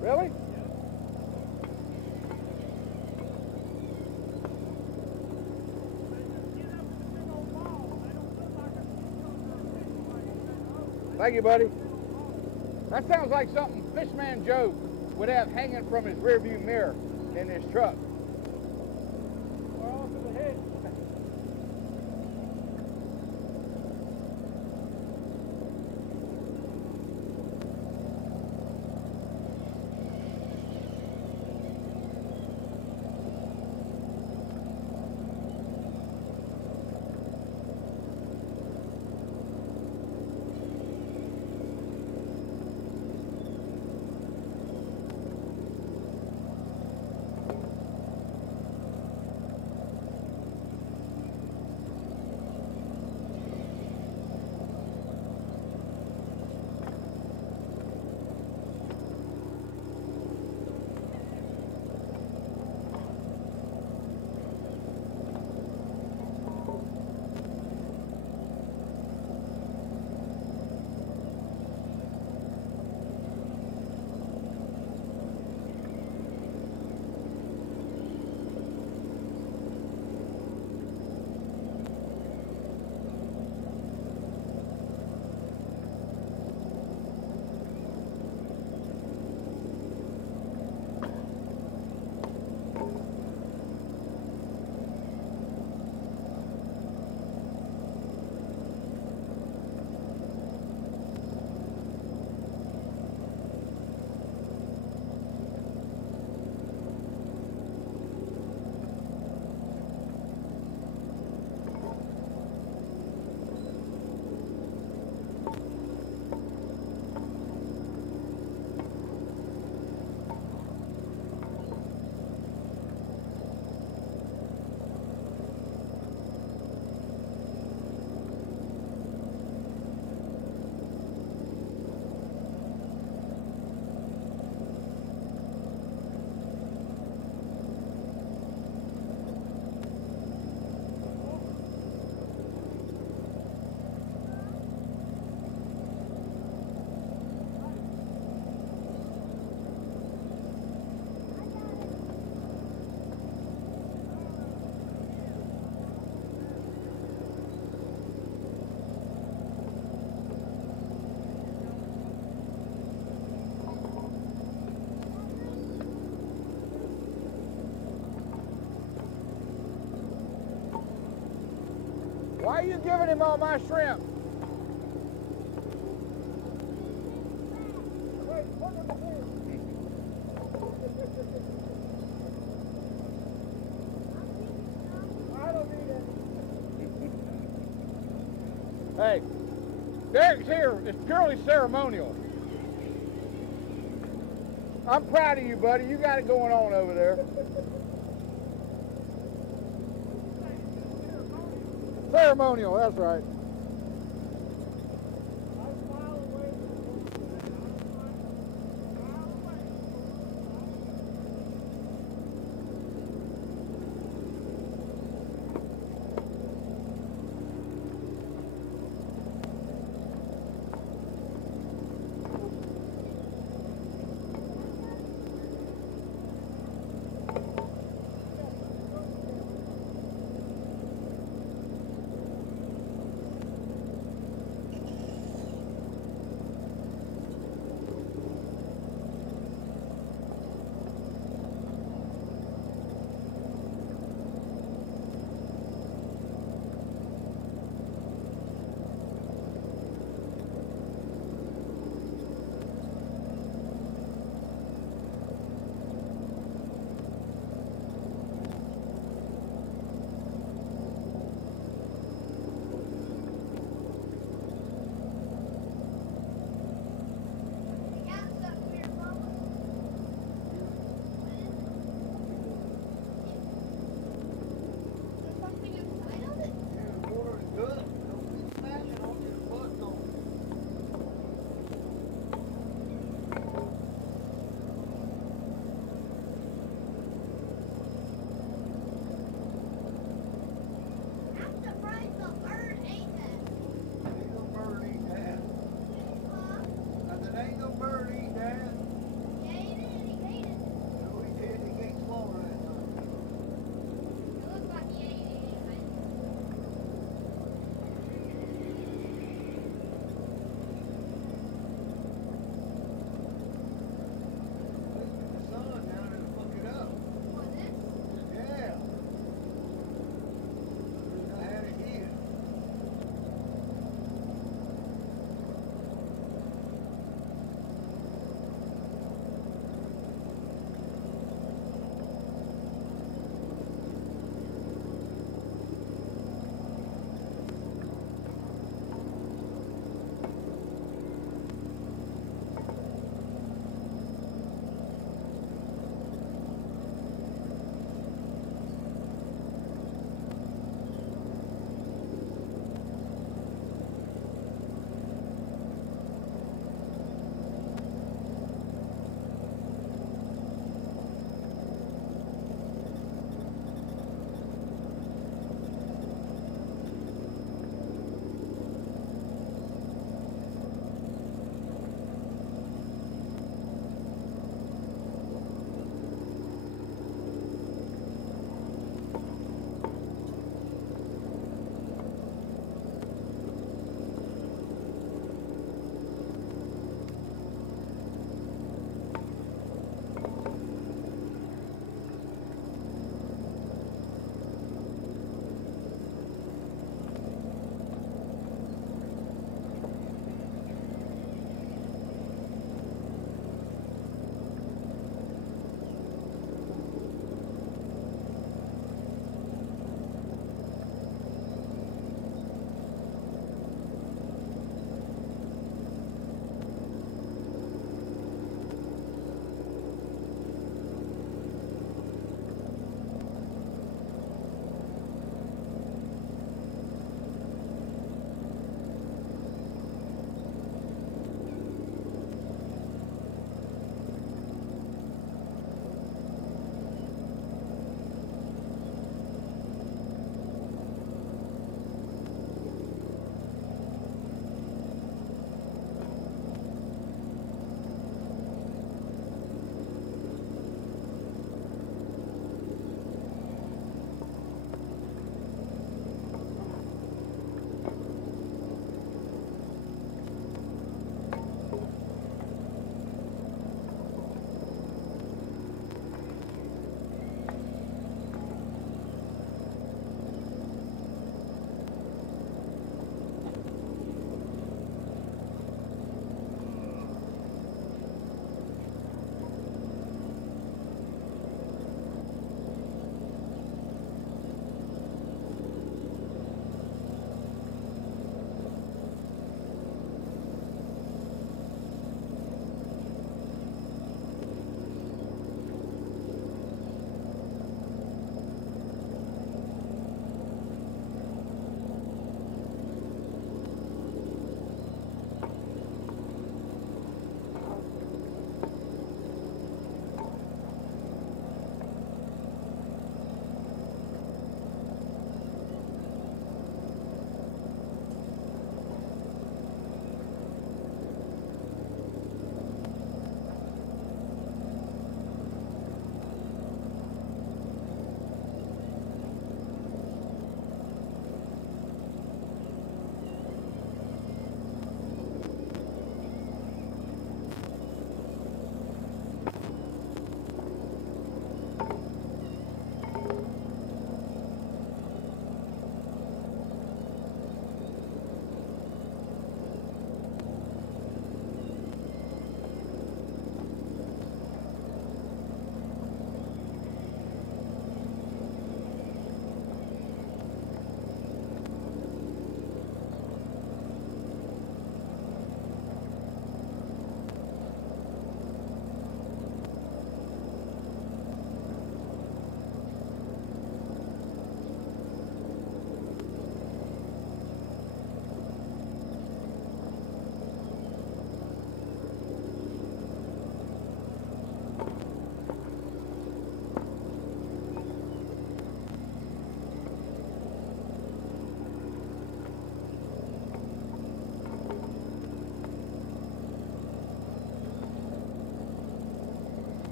Really? Thank you, buddy. That sounds like something Fishman Joe would have hanging from his rearview mirror in his truck. Well, to the head. Hey, buddy. Why are you giving him all my shrimp? I don't need it. Hey, Derek's here. It's purely ceremonial. I'm proud of you, buddy. You got it going on over there. Ceremonial, that's right.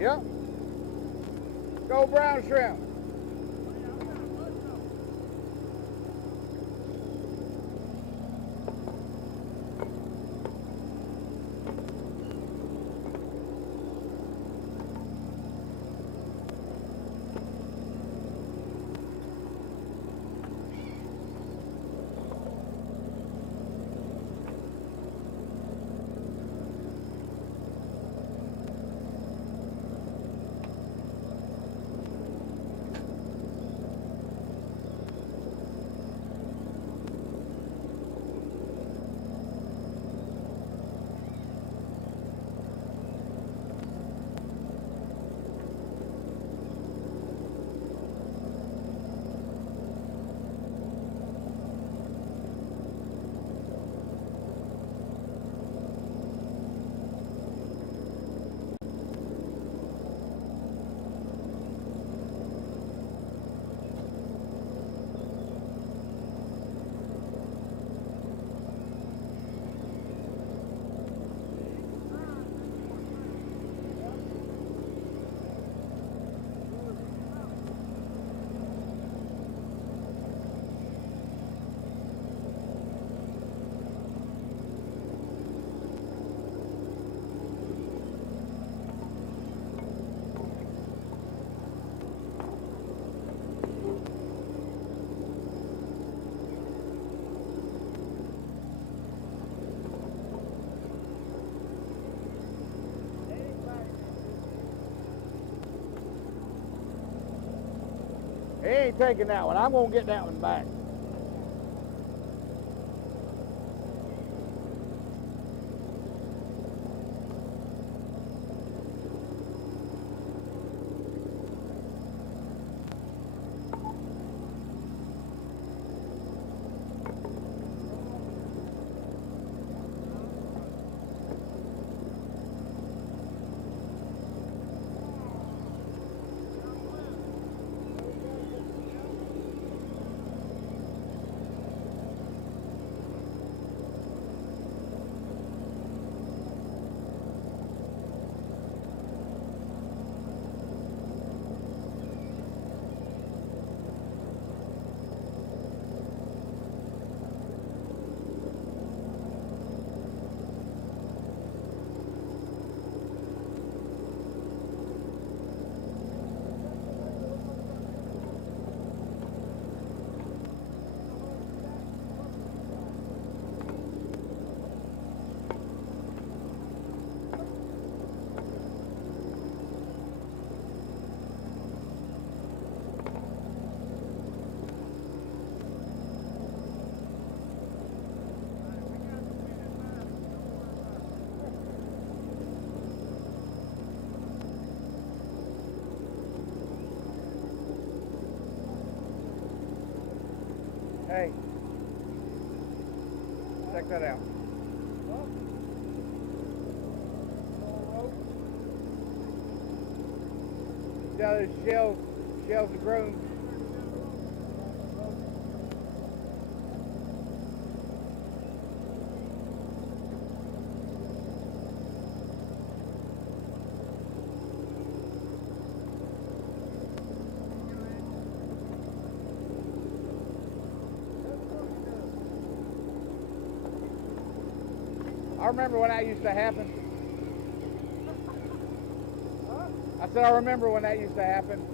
Yep. Go brown shrimp. He ain't taking that one. I'm gonna get that one back. Hey, check that out. See how those shells have grown? I remember when that used to happen. I said I remember when that used to happen.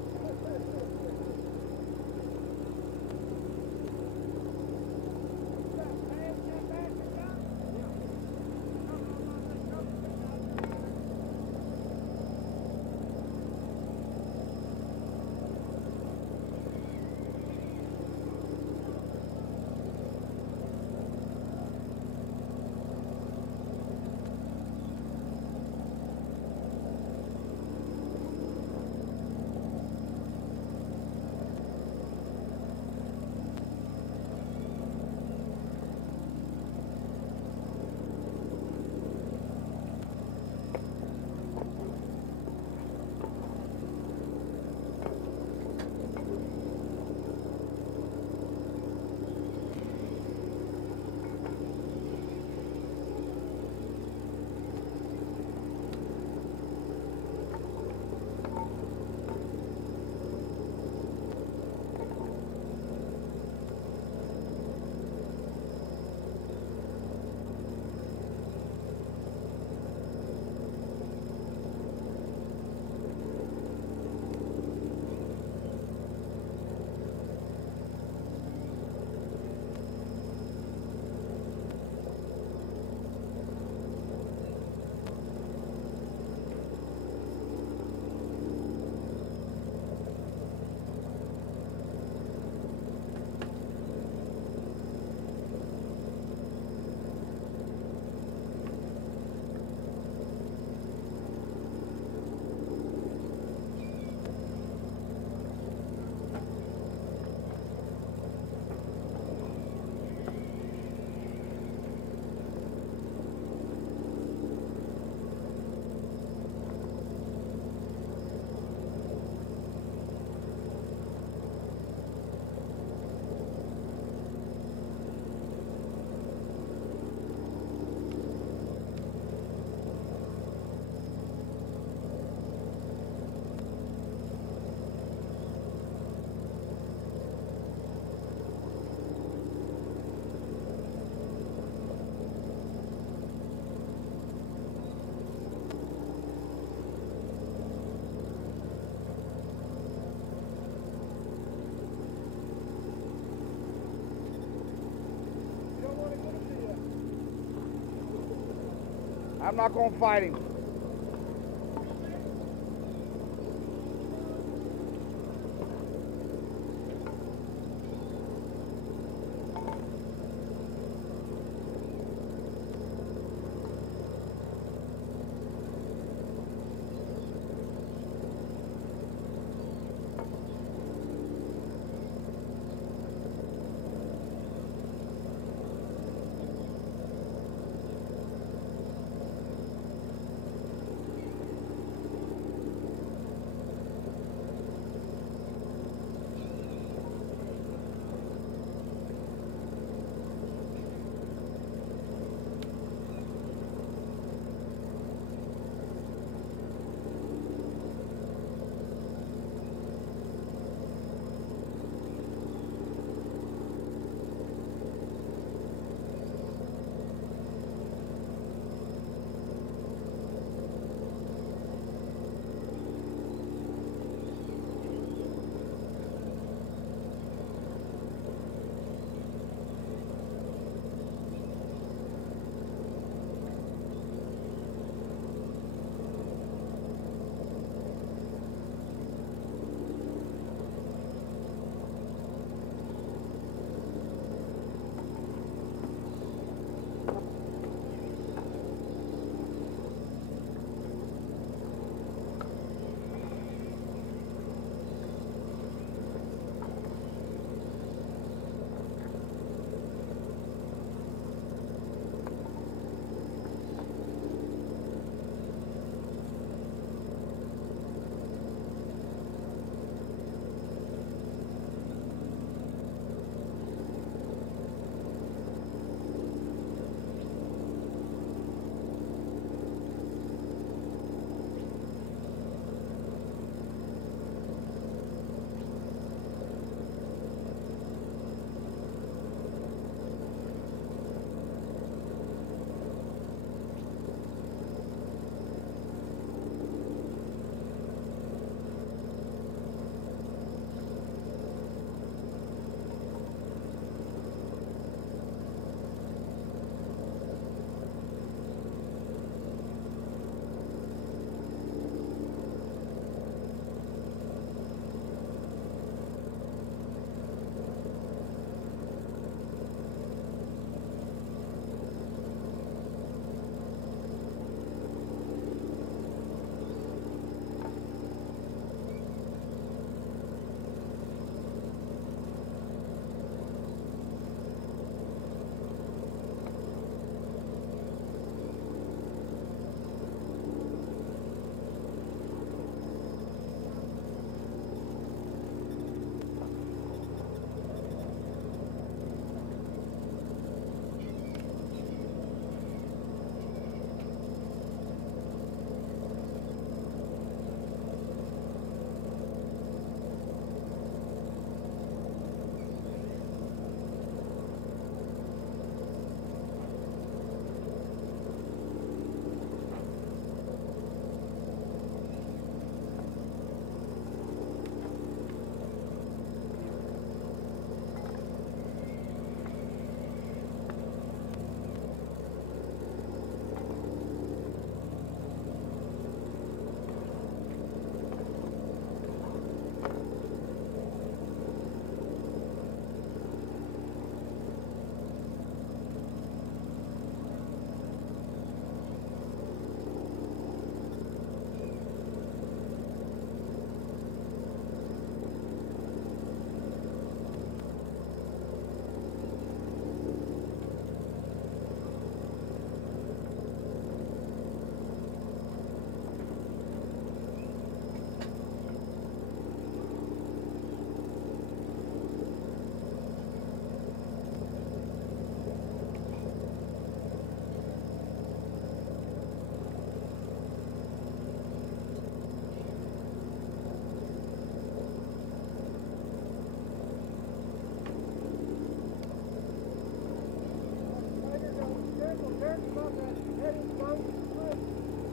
I'm not gonna fight him.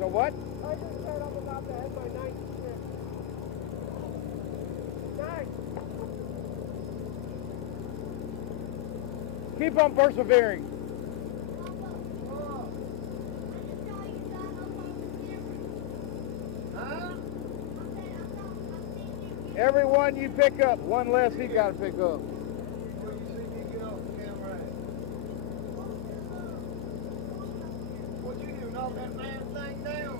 So what? I just said I'm about to head my 96. Keep on persevering. I just saw you Every one you pick up, one less he got to pick up. Before you see me get off the camera. What you do? Knock that man's thing down?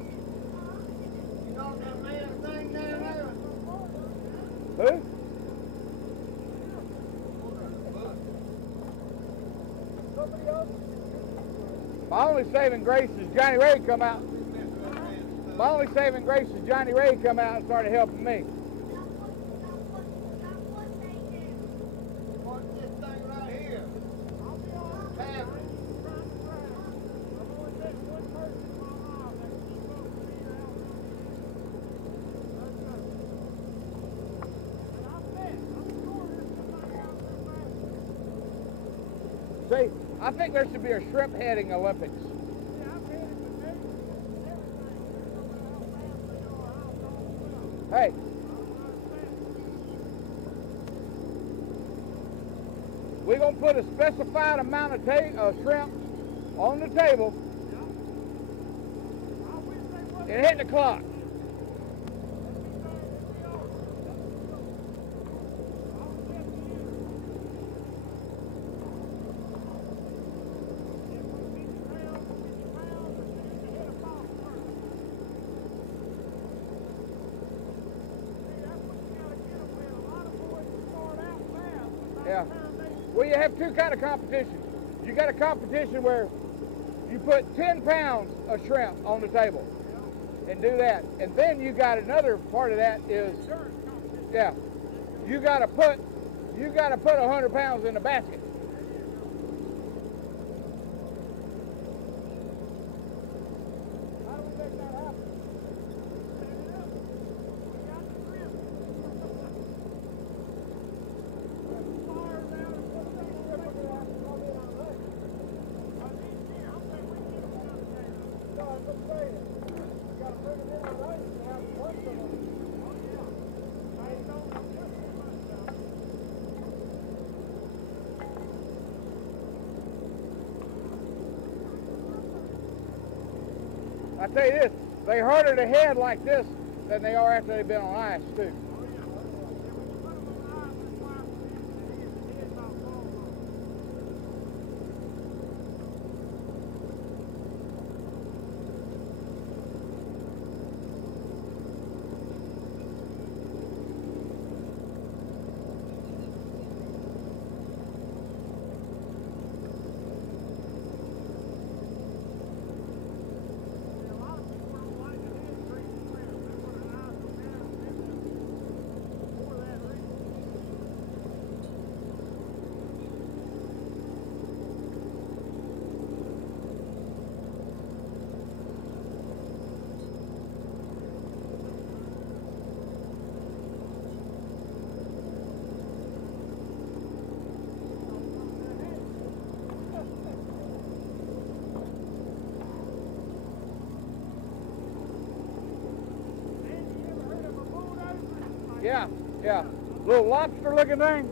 You knock that man's thing down there? Who? My only saving grace is Johnny Ray come out. My only saving grace is Johnny Ray come out and started helping me. What's this thing right here? Tavern. See, I think there should be a shrimp heading Olympics. Hey, we're going to put a specified amount of shrimp on the table and hit the clock. Yeah. Well, you have two kind of competitions. You got a competition where you put 10 pounds of shrimp on the table and do that. And then you got another part of that is, yeah, you got to put 100 pounds in the basket. How do we make that happen? I tell you this, they're harder to head like this than they are after they've been on ice too. Yeah, yeah. Little lobster looking thing.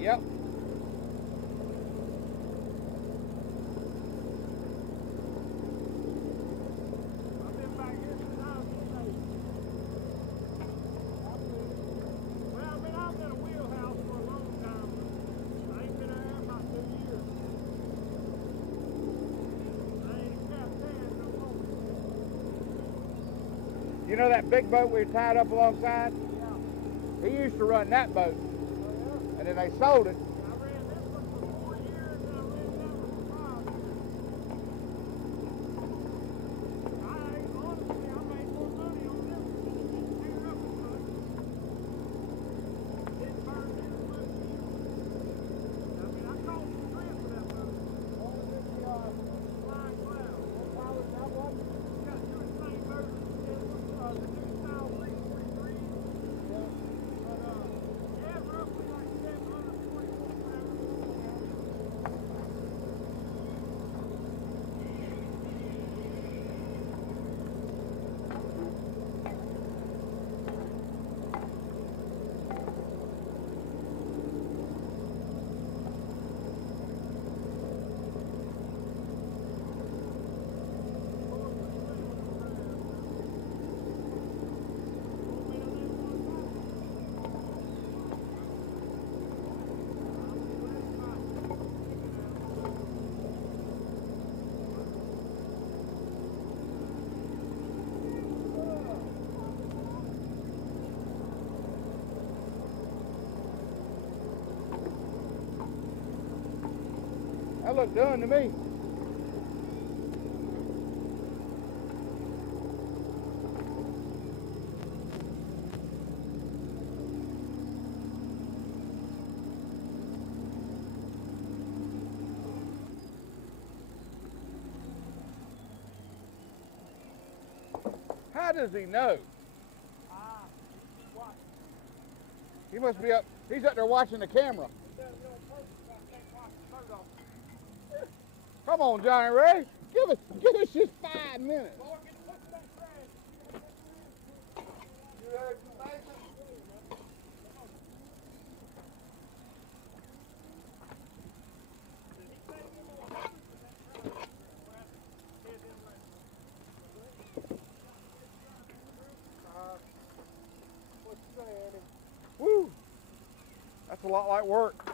Yep. I've been back here since I was a baby. Well, I've been out in a wheelhouse for a long time. I ain't been there about 2 years. I ain't captain no more. You know that big boat we were tied up alongside? Yeah. He used to run that boat, Oh, and then they sold it. yeah? I ran this one for 4 years and I ran that one for 5 years. Honestly, I made more money on this one than it did tear up as much. Didn't burn near as much fuel. I mean, I caught some shrimp with that boat. What was it, the Flying Cloud? What power was that one? It's got two of the same motors as the new style 343. Yeah. But, yeah, roughly like 740 horsepower. That looked done to me. How does he know? What? He must be up. He's up there watching the camera. He does it on purpose. I can't watch the boat off. Come on, Johnny Ray. Give us just 5 minutes. Boy, get the push that trash. You heard from Mason? Did he say you more hundreds of that trash? Well, here's his What you saying? Woo! That's a lot like work.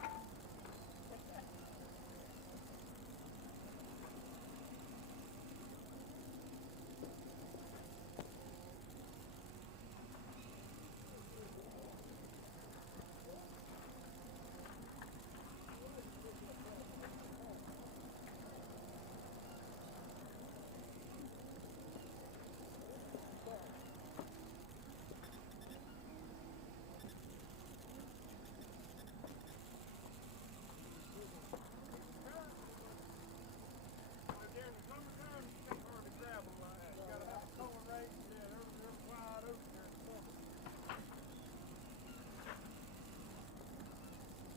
During the summertime, you can't hardly grab them like that. You gotta have a towing rate. Yeah, they're wide open there in the summer.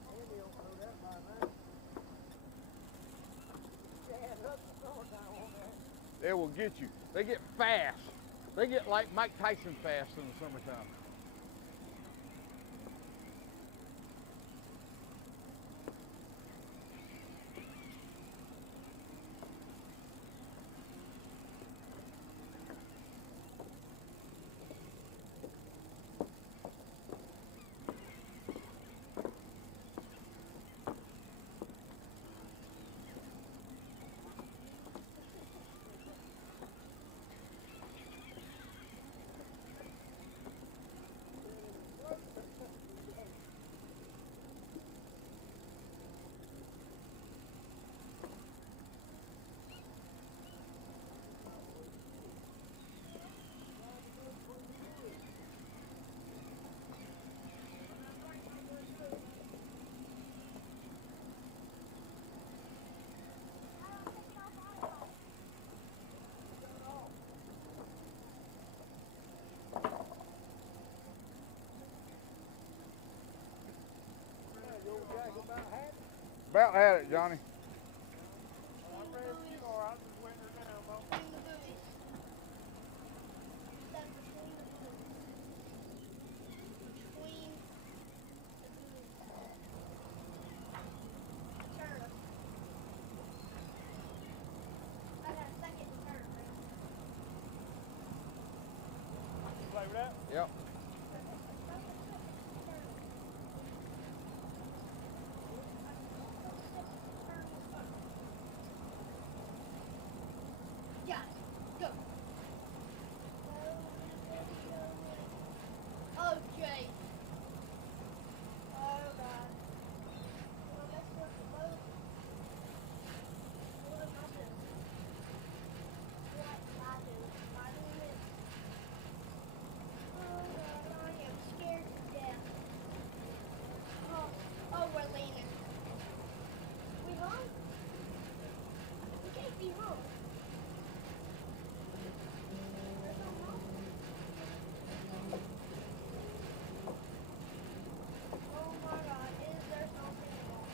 Andy don't know that by now. Yeah, that's the summertime on that. They will get you. They get fast. They get like Mike Tyson fast in the summertime. About had it, Johnny. I'm ready for you, all right. Just wetting her down, Bo. Between the buoys. That's between the buoys. Between the buoys. over that? Yep. Yeah, go. Oh, Jake. Oh, God. Well, let's go to the boat. What am I doing? What am I doing? Am I doing this? Oh, God, I am scared to death. Oh, we're leaning. We home? We can't be home. There's no home. Oh my God, is there something wrong?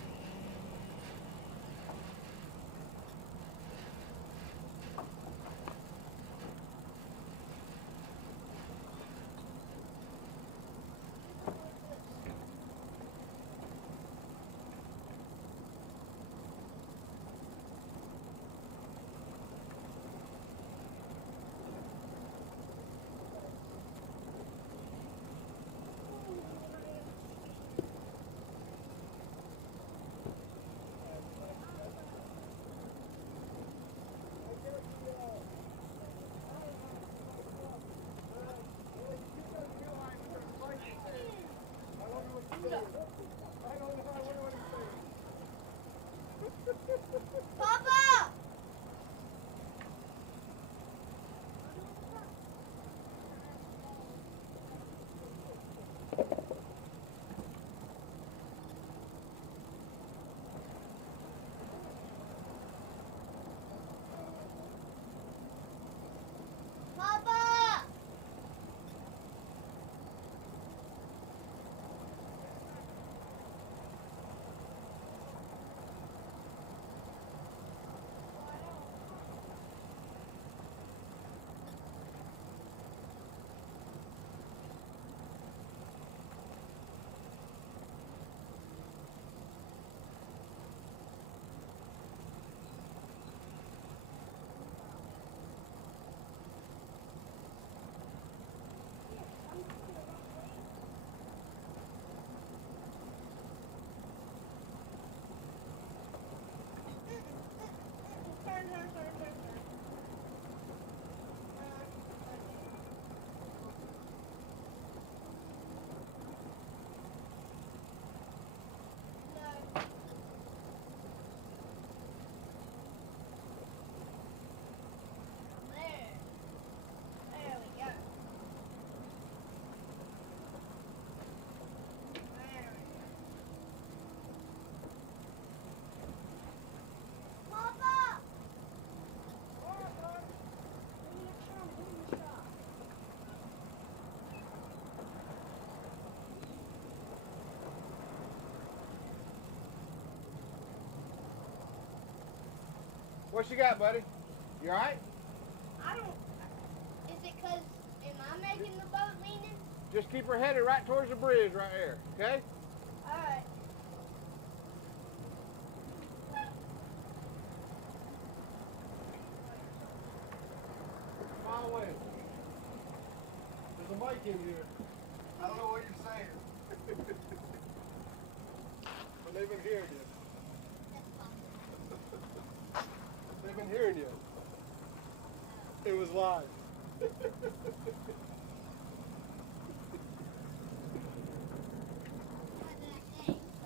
Papa! Papa! There we go. Papa! What you got, buddy? You all right? I don't. Is it because am I making the boat leaning? Just keep her headed right towards the bridge right here, okay? Alright. Smile away. There's a mic in here. I don't know what you're saying. But they've been hearing you. They've been hearing you. It was live. I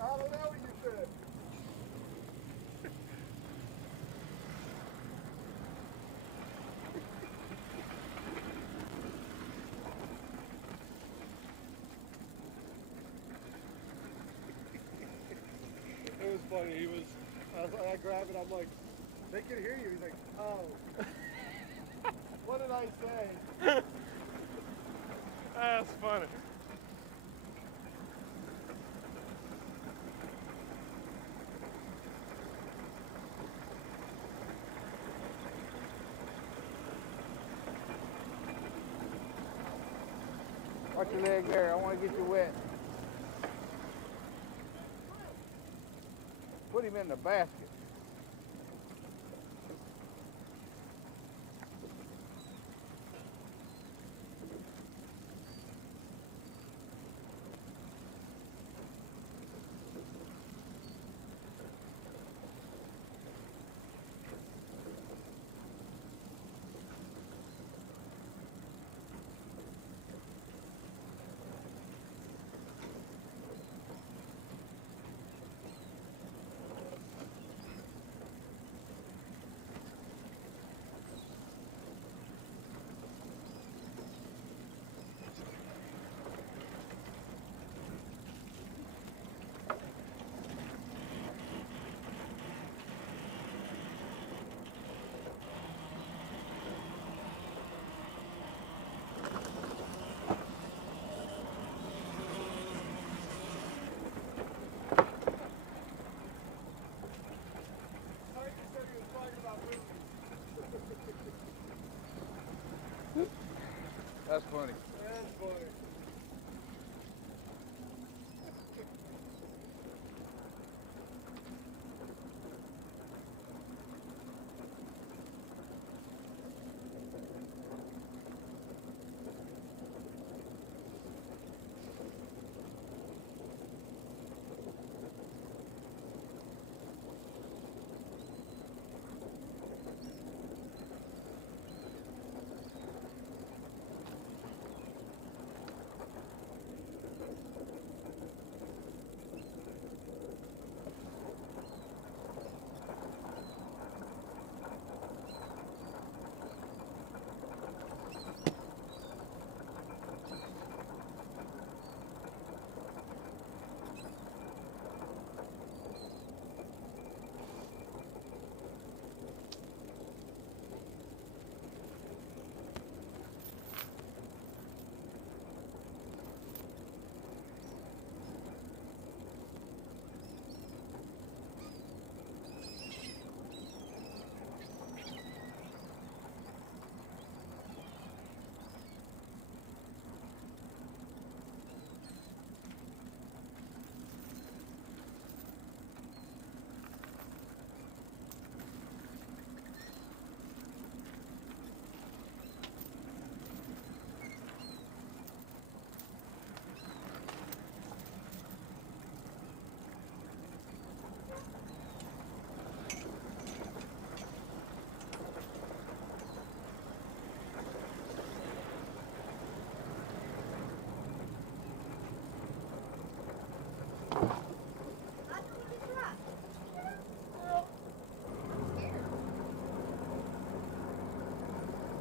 don't know what you said. It was funny. I grabbed it. I'm like, they can hear you. He's like, oh. What did I say? That's funny. Watch your leg there. I want to get you wet. Put him in the basket. That's funny. That's funny.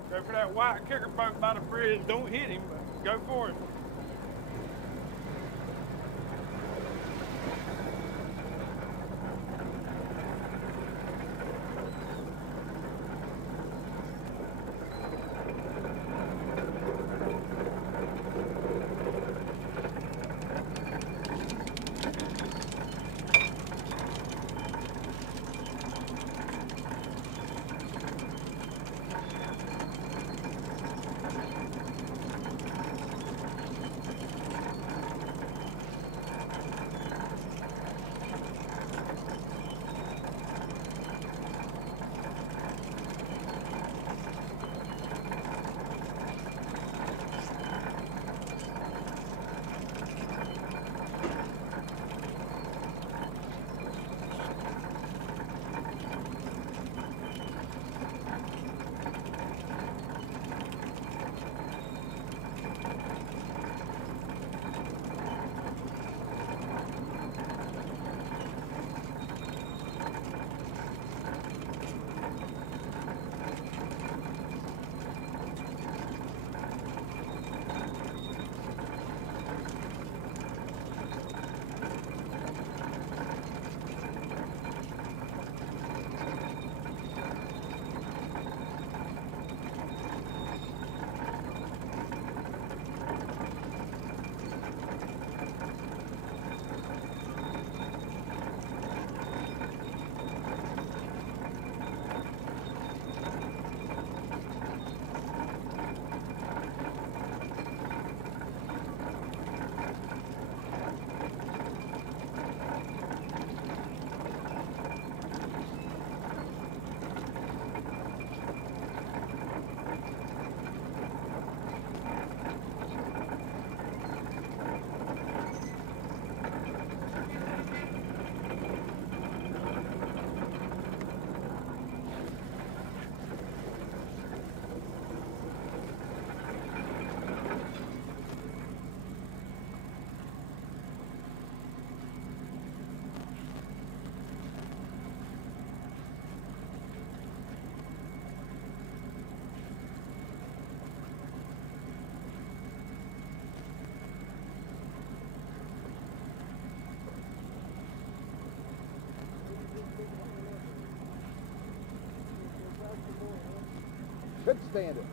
Go for that white kicker boat by the bridge. Don't hit him, but go for it. Couldn't stand it.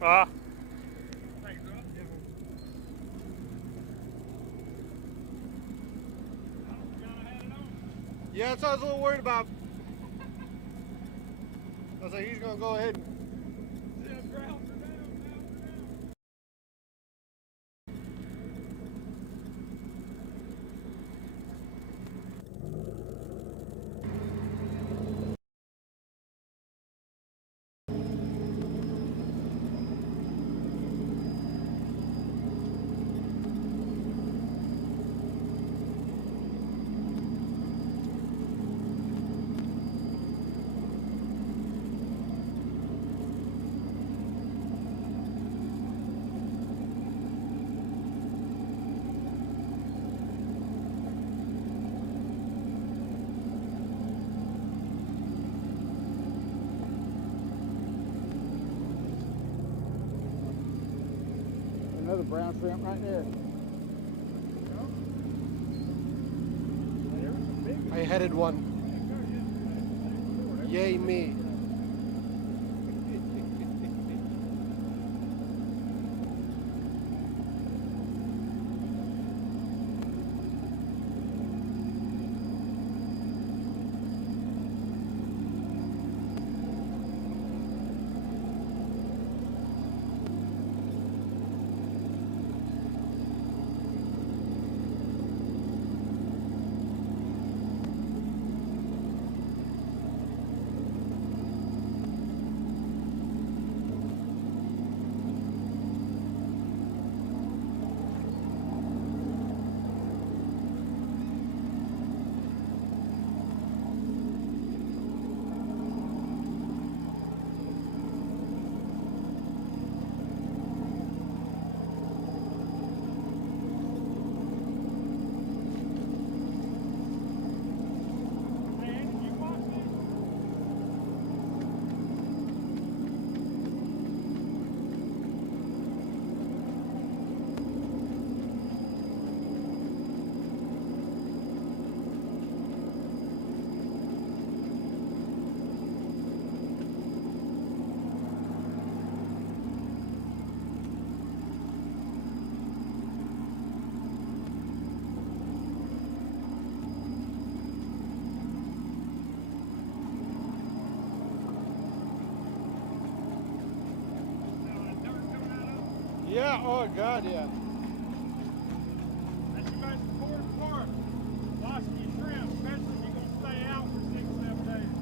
Thanks, bro. Yeah, that's what I was a little worried about. I was like, he's gonna go ahead and Another brown shrimp right there. I headed one. Yay me. Yeah, oh god, yeah. That's the most important part. Washing your shrimp, especially if you're going to stay out for 6-7 days.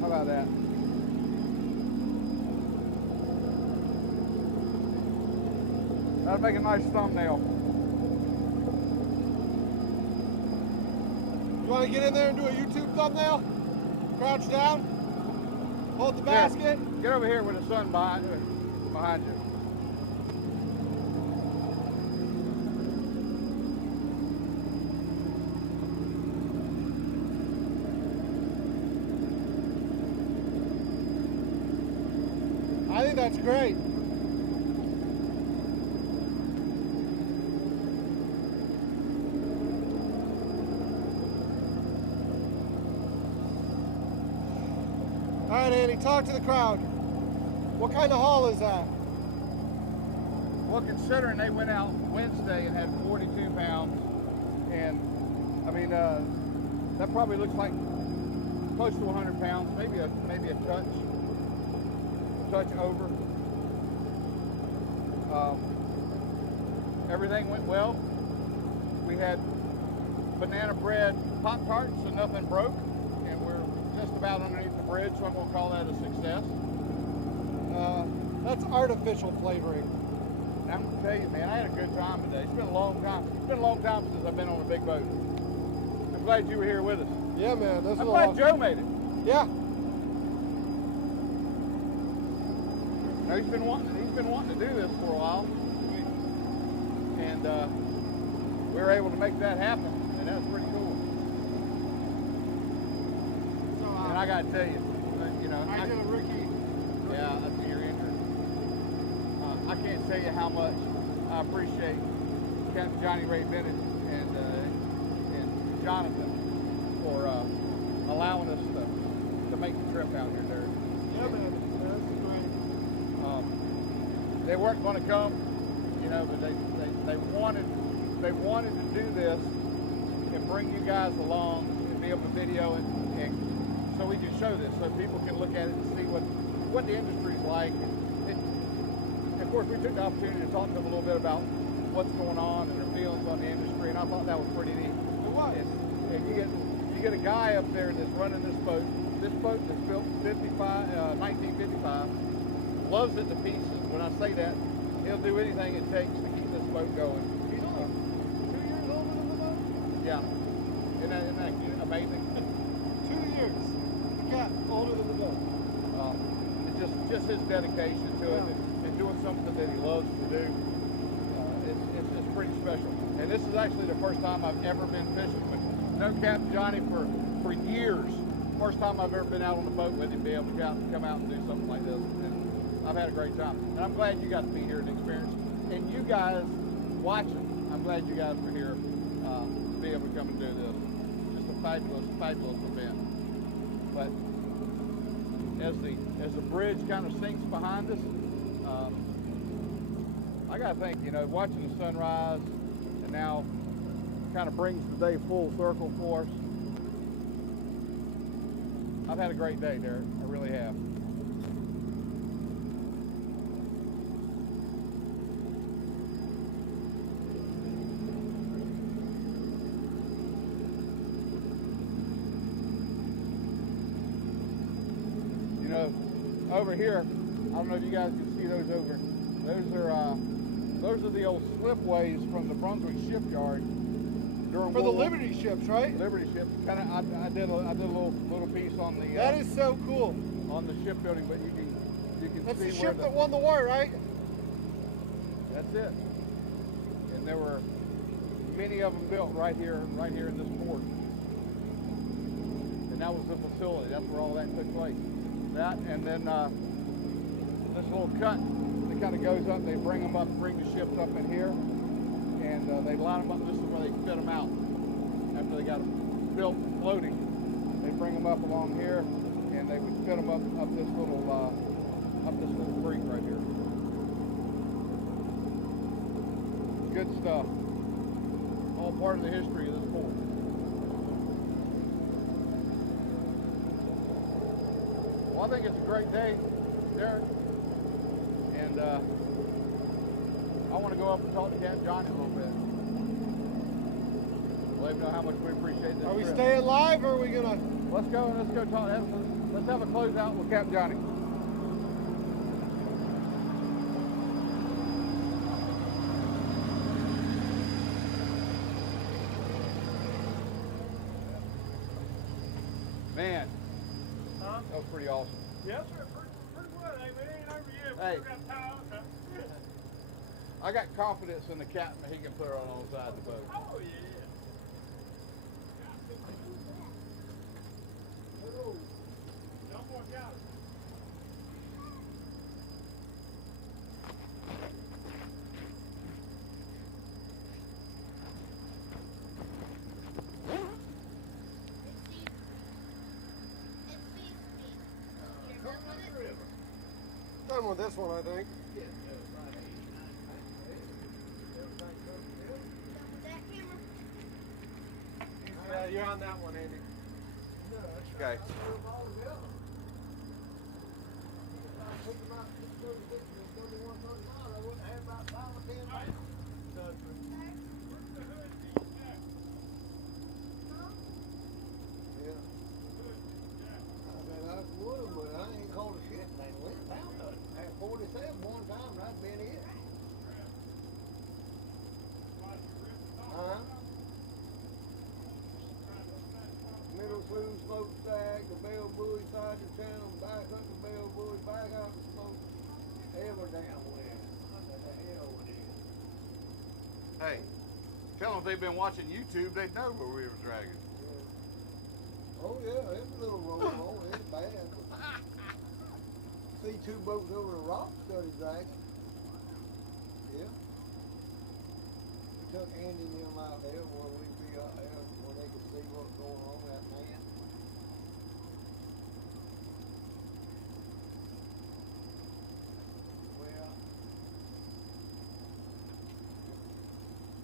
How about that? That'll make a nice thumbnail. You want to get in there and do a YouTube thumbnail? Crouch down. Hold the basket. Here, get over here with the sun behind you. I think that's great. right, Andy, talk to the crowd. What kind of haul is that? Well, considering they went out Wednesday and had 42 pounds, and I mean, that probably looks like close to 100 pounds, maybe a touch over. Everything went well. We had banana bread Pop-Tarts, so nothing broke, and we're just about underneath the bridge, so I'm gonna call that a success. That's artificial flavoring. And I'm gonna tell you, man, I had a good time today. It's been a long time. It's been a long time since I've been on a big boat. I'm glad you were here with us. Yeah, man. This I'm is a glad long. Joe made it. Yeah. Now, he's been wanting to do this for a while, and we were able to make that happen, and that's pretty cool. So, And I gotta tell you, you know, I did a rookie. yeah, I see your interest. I can't tell you how much I appreciate Captain Johnny Ray Bennett and Jonathan for allowing us to make the trip out here, Derek. Yeah, man. That's great. They weren't going to come, you know, but they wanted to do this and bring you guys along and be able to video it, and so we can show this, so people can look at it and see what the industry is like. And of course, we took the opportunity to talk to them a little bit about what's going on and their feelings on the industry, and I thought that was pretty neat. It was. And you get a guy up there that's running this boat. This boat that's built 1955, loves it to pieces. When I say that, he'll do anything it takes to keep this boat going. He's only 2 years older than the boat? Yeah, isn't that amazing? 2 years. The cat older than the boat. It's just his dedication to it and doing something that he loves to do. It's pretty special. And this is actually the first time I've ever been fishing with him. Known Captain Johnny for years. First time I've ever been out on the boat with him, be able to come out and do something like this. And I've had a great time. And I'm glad you got to be here and experience. And you guys watching, I'm glad you guys were here to be able to come and do this. Just a fabulous, fabulous event. But as the bridge kind of sinks behind us, I gotta think, you know, watching the sunrise and now kind of brings the day full circle for us. I've had a great day, Derek. I really have. You know, over here, I don't know if you guys can see those over. Those are the old slipways from the Brunswick shipyard during For the World War- Liberty ships, right? Liberty ships. Kind of, I did a little piece on the That is so cool. on the shipbuilding, but you can That's see the where ship that won the war, right? That's it. And there were many of them built right here in this port. And that was the facility. That's where all that took place. That, and then this little cut that kind of goes up. They bring the ships up in here, and they line them up. This is where they fit them out after they got them built and floating. They bring them up along here, and they would fit them up this little creek right here. Good stuff. All part of the history of this port. Well, I think it's a great day, Derek. And I want to go up and talk to Captain Johnny a little bit. Let him know how much we appreciate this Are we trip. staying live or are we gonna? Let's go talk. Let's have a closeout with Captain Johnny. Man, Huh? that was pretty awesome. Yes, sir. Pretty good. Hey, man, it ain't over yet. Hey. We got time. I got confidence in the captain that he can put her on the side of the boat. Oh, yeah. Oh, don't work out. It's done with this one, I think. Done with that camera? Yeah, you're on that one, Andy. Okay. But I ain't called a shit thing. We ain't found nothing. I had 47 one time, and that's been it. Huh? Middle Slough smokestack, the Bell Buoy side of town, back up the Bell Buoy, back out the smoke. Ever damn well. What the hell it is? Hey, tell them if they've been watching YouTube, they'd know where we were dragging. Oh yeah, it's a little roll on. It's bad. See two boats over the rock started dragging. Yeah. We took Andy and them out there where we'd be out there where they could see what's going on with that man. Well,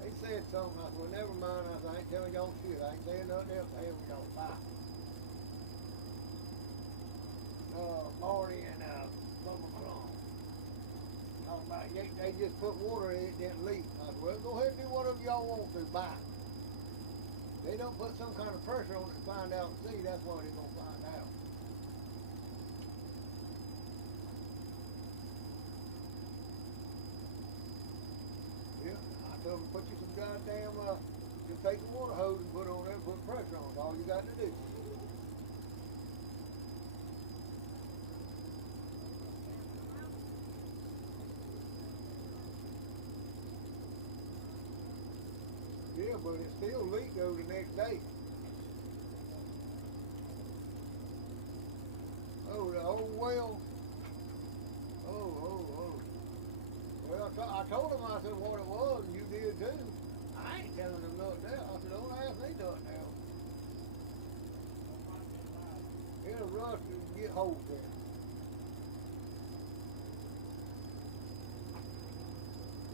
they said something. I said, well, never mind. I said, I ain't telling y'all shit. I ain't saying nothing else. Hell, we y'all fight. Marty and Bubba Crum. Talking about they just put water in it, didn't leak. I said, well, go ahead and do whatever y'all want to, bye. They don't put some kind of pressure on it to find out and see, that's what they're going to find out. Yeah, I told them, put you some goddamn, just take the water hose and put it on there and put pressure on it. That's all you got to do. Yeah, but it still leaked though the next day. Oh, the old well. Oh. Well, I told him, I said what it was, and you did too. I ain't telling them nothing else. I said, don't ask me nothing else. It'll rust and get holes in it.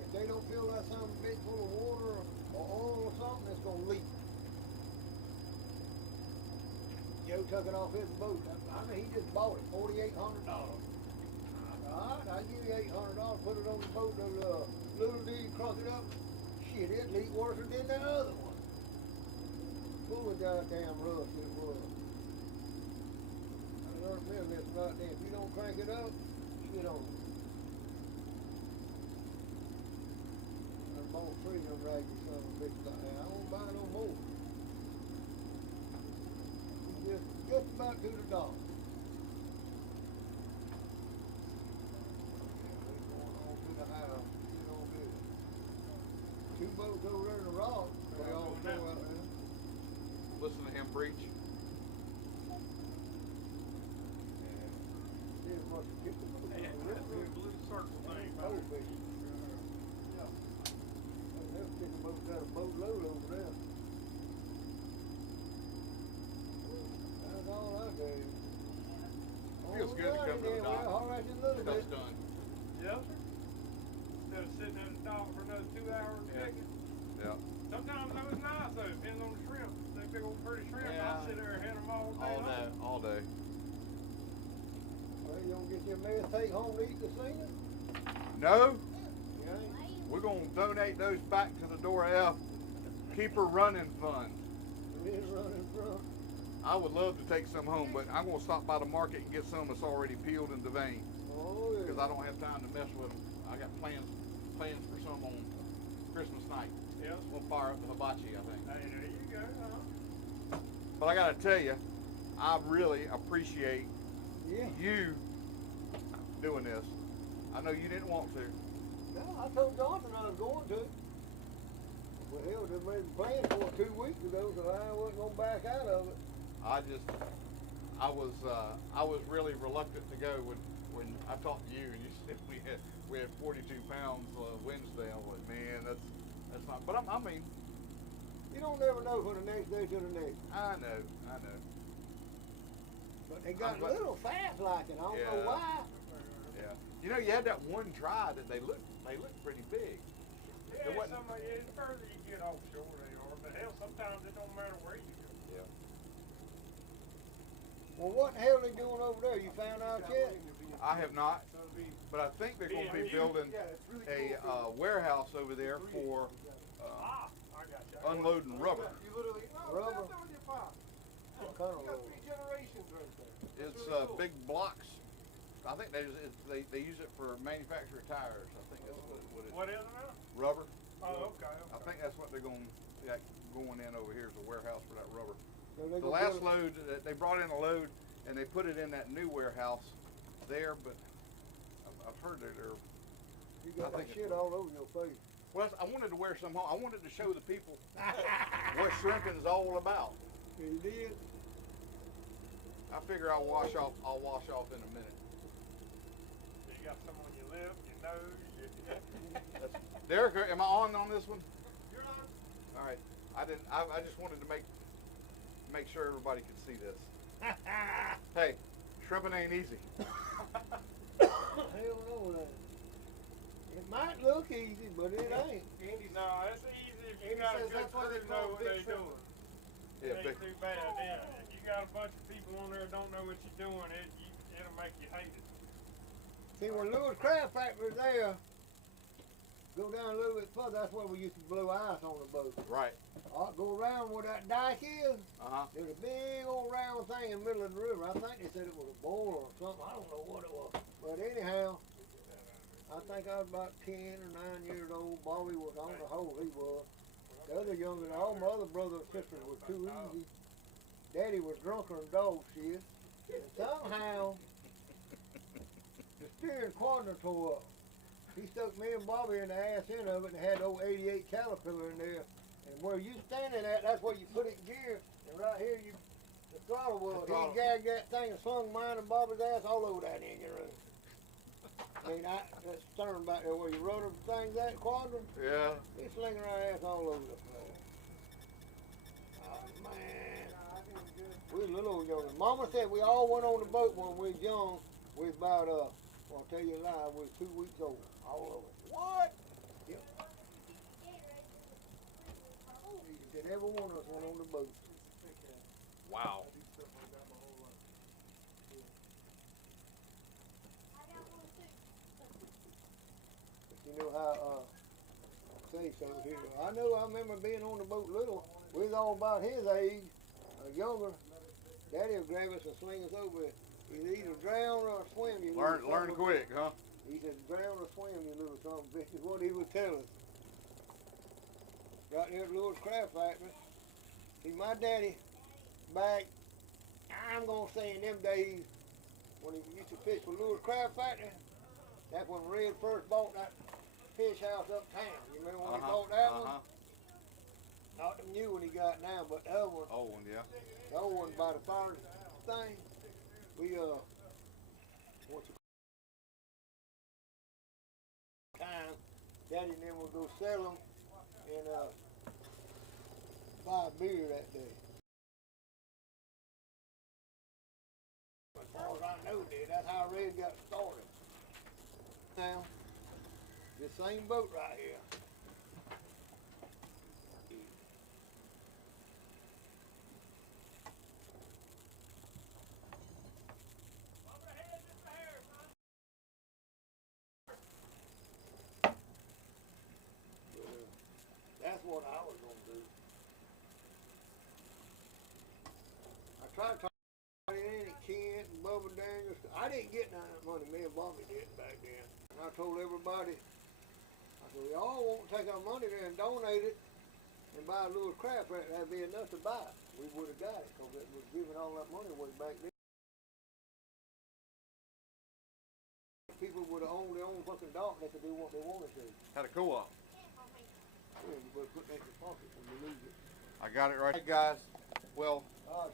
If they don't fill that some bit full of water or oil or something, it's gonna leak. Joe took it off his boat. I mean, he just bought it, $4,800. All right, I'll give you $800, put it on the boat, the little dude crunk it up. Shit, it leaked worse than that other one. Full of goddamn rust it was. I learned this right there. If you don't crank it up, shit on it. I bought 3 of them raggedy son of a bitch like that. I won't buy no more. Just about to the dog. The house, you know, good. 2 boats over there in the rock, they all go out there. Listen to him preach. See as much as people go Yeah, down that's the a river. blue circle thing. Oh, baby. They're sticking boats got a boatload over there. That's all I do. Feels good to come to the dock. All right, just a little That's bit. done. Yes, sir. Instead of sitting at the dock for another 2 hours Yeah. cooking. Yeah. Sometimes that was nice though, depends on the shrimp. That big old pretty shrimp, Yeah. I'll sit there and had them all day long. All day. Well, you don't get your mess take home to eat the senior? No, You ain't. we're gonna donate those back to the Dora F. Keep her running fund. It is running front. I would love to take some home, but I'm gonna stop by the market and get some that's already peeled and deveined Oh, yeah. because I don't have time to mess with them. I got plans for some on Christmas night. Yes. We'll fire up the hibachi, I think. Hey, there you go. But I gotta tell you, I really appreciate Yeah. you doing this. I know you didn't want to. No, I told Johnson I was going to. Well, hell, they made the plan for it 2 weeks ago, so I wasn't gonna back out of it. I was really reluctant to go when I talked to you and you said we had 42 pounds Wednesday. I was like, man, that's not. But I mean, You don't never know from the next day to the next. I know. But they got I'm a glad- little fast like it. I don't Yeah. know why. Yeah. Yeah. You know, you had that one dry that they look pretty big. Yeah, It wasn't- the further you get offshore they are, but hell, sometimes it don't matter where you go. Yeah. Well, what the hell they doing over there? You found out yet? I have not, but I think they're going to be building a warehouse over there for I got you. unloading rubber. You literally, Rubber? with your pop. What kind of You got road? 3 generations right there. It's really cool. big blocks. I think they use it for manufacturing tires. I think that's what it is. What is it now? Rubber. Oh, okay. I think that's what they're going in over here is a warehouse for that rubber. So they The gonna last build- load, they brought in a load and they put it in that new warehouse there, but I've heard that they're, You got I that think shit it's- all over your face. well, I wanted to wear some home. I wanted to show the people what shrimping's all about. You did? I figure I'll wash off in a minute. You got some on your lip, your nose, Derek, am I on this one? You're not. All right. I just wanted to make sure everybody could see this. Hey, shrimping ain't easy. Hell no, it ain't. It might look easy, but it ain't. Andy, No, it's easy if you Andy got a says good that's why they crew call know it what big they shrimp. doing. Yeah, It ain't big, too bad. Yeah, if you got a bunch of people on there that don't know what you're doing, it'll make you hate it. See, when Lewis Crab Factory was there, go down a little bit further, that's where we used to blow ice on the boat. right. Go around where that dike is, Uh-huh. there's a big old round thing in the middle of the river. I think they said it was a bowl or something. I don't know what it was. But anyhow, I think I was about 10 or 9 years old. Bobby was on the hole, he was. The other younger, all my other brothers and sisters were too easy. Daddy was drunker than dog shit. And somehow, the steering quadrant tore up. He stuck me and Bobby in the ass end of it and had the old 88 Caterpillar in there. And where you standing at, that's where you put it in gear. And right here, the throttle was. The throttle. He gagged that thing and slung mine and Bobby's ass all over that engine room. I mean, that stern back there where you rudder things at, quadrant, Yeah. he's slinging our ass all over the place. Oh, man. We was a little old younger. Mama said we all went on the boat when we was young. We was about, well, I'll tell you a lie, we was 2 weeks old. All of us. What? Did every one of us went on the boat. Wow. But you know how, say so here. I remember being on the boat little. We was all about his age, younger. Daddy would grab us and sling us over. You either drown or swim. You Learn little son of a quick, huh? He said, drown or swim, you little son of a bitch, is what he would tell us. Right there at Lewis Crab Factory. See, my daddy, back, I'm going to say in them days, when he used to fish for Lewis Crab Factory, that's when Red first bought that fish house uptown. You remember when he bought that one? Not the new one he got now, but the other one. Old one, yeah. The old one by the fire thing. We, what's it time, Daddy and them would go sell them and buy a beer that day. As far as I know, did. That's how Red got started. Now, this same boat right here. That's what I was gonna do. I tried to talk in at Kent and Bubba Daniels. I didn't get none of that money. Me and Bobby did back then. And I told everybody, I said, we all want to take our money there and donate it and buy a Lewis Crab Factory. That'd be enough to buy it. We would have got it because it was giving all that money away back then. People would have owned their own fucking dock. They could do what they wanted to. Had a co-op. Yeah, you better put that in your pocket when you lose it. I got it right, guys. Well, So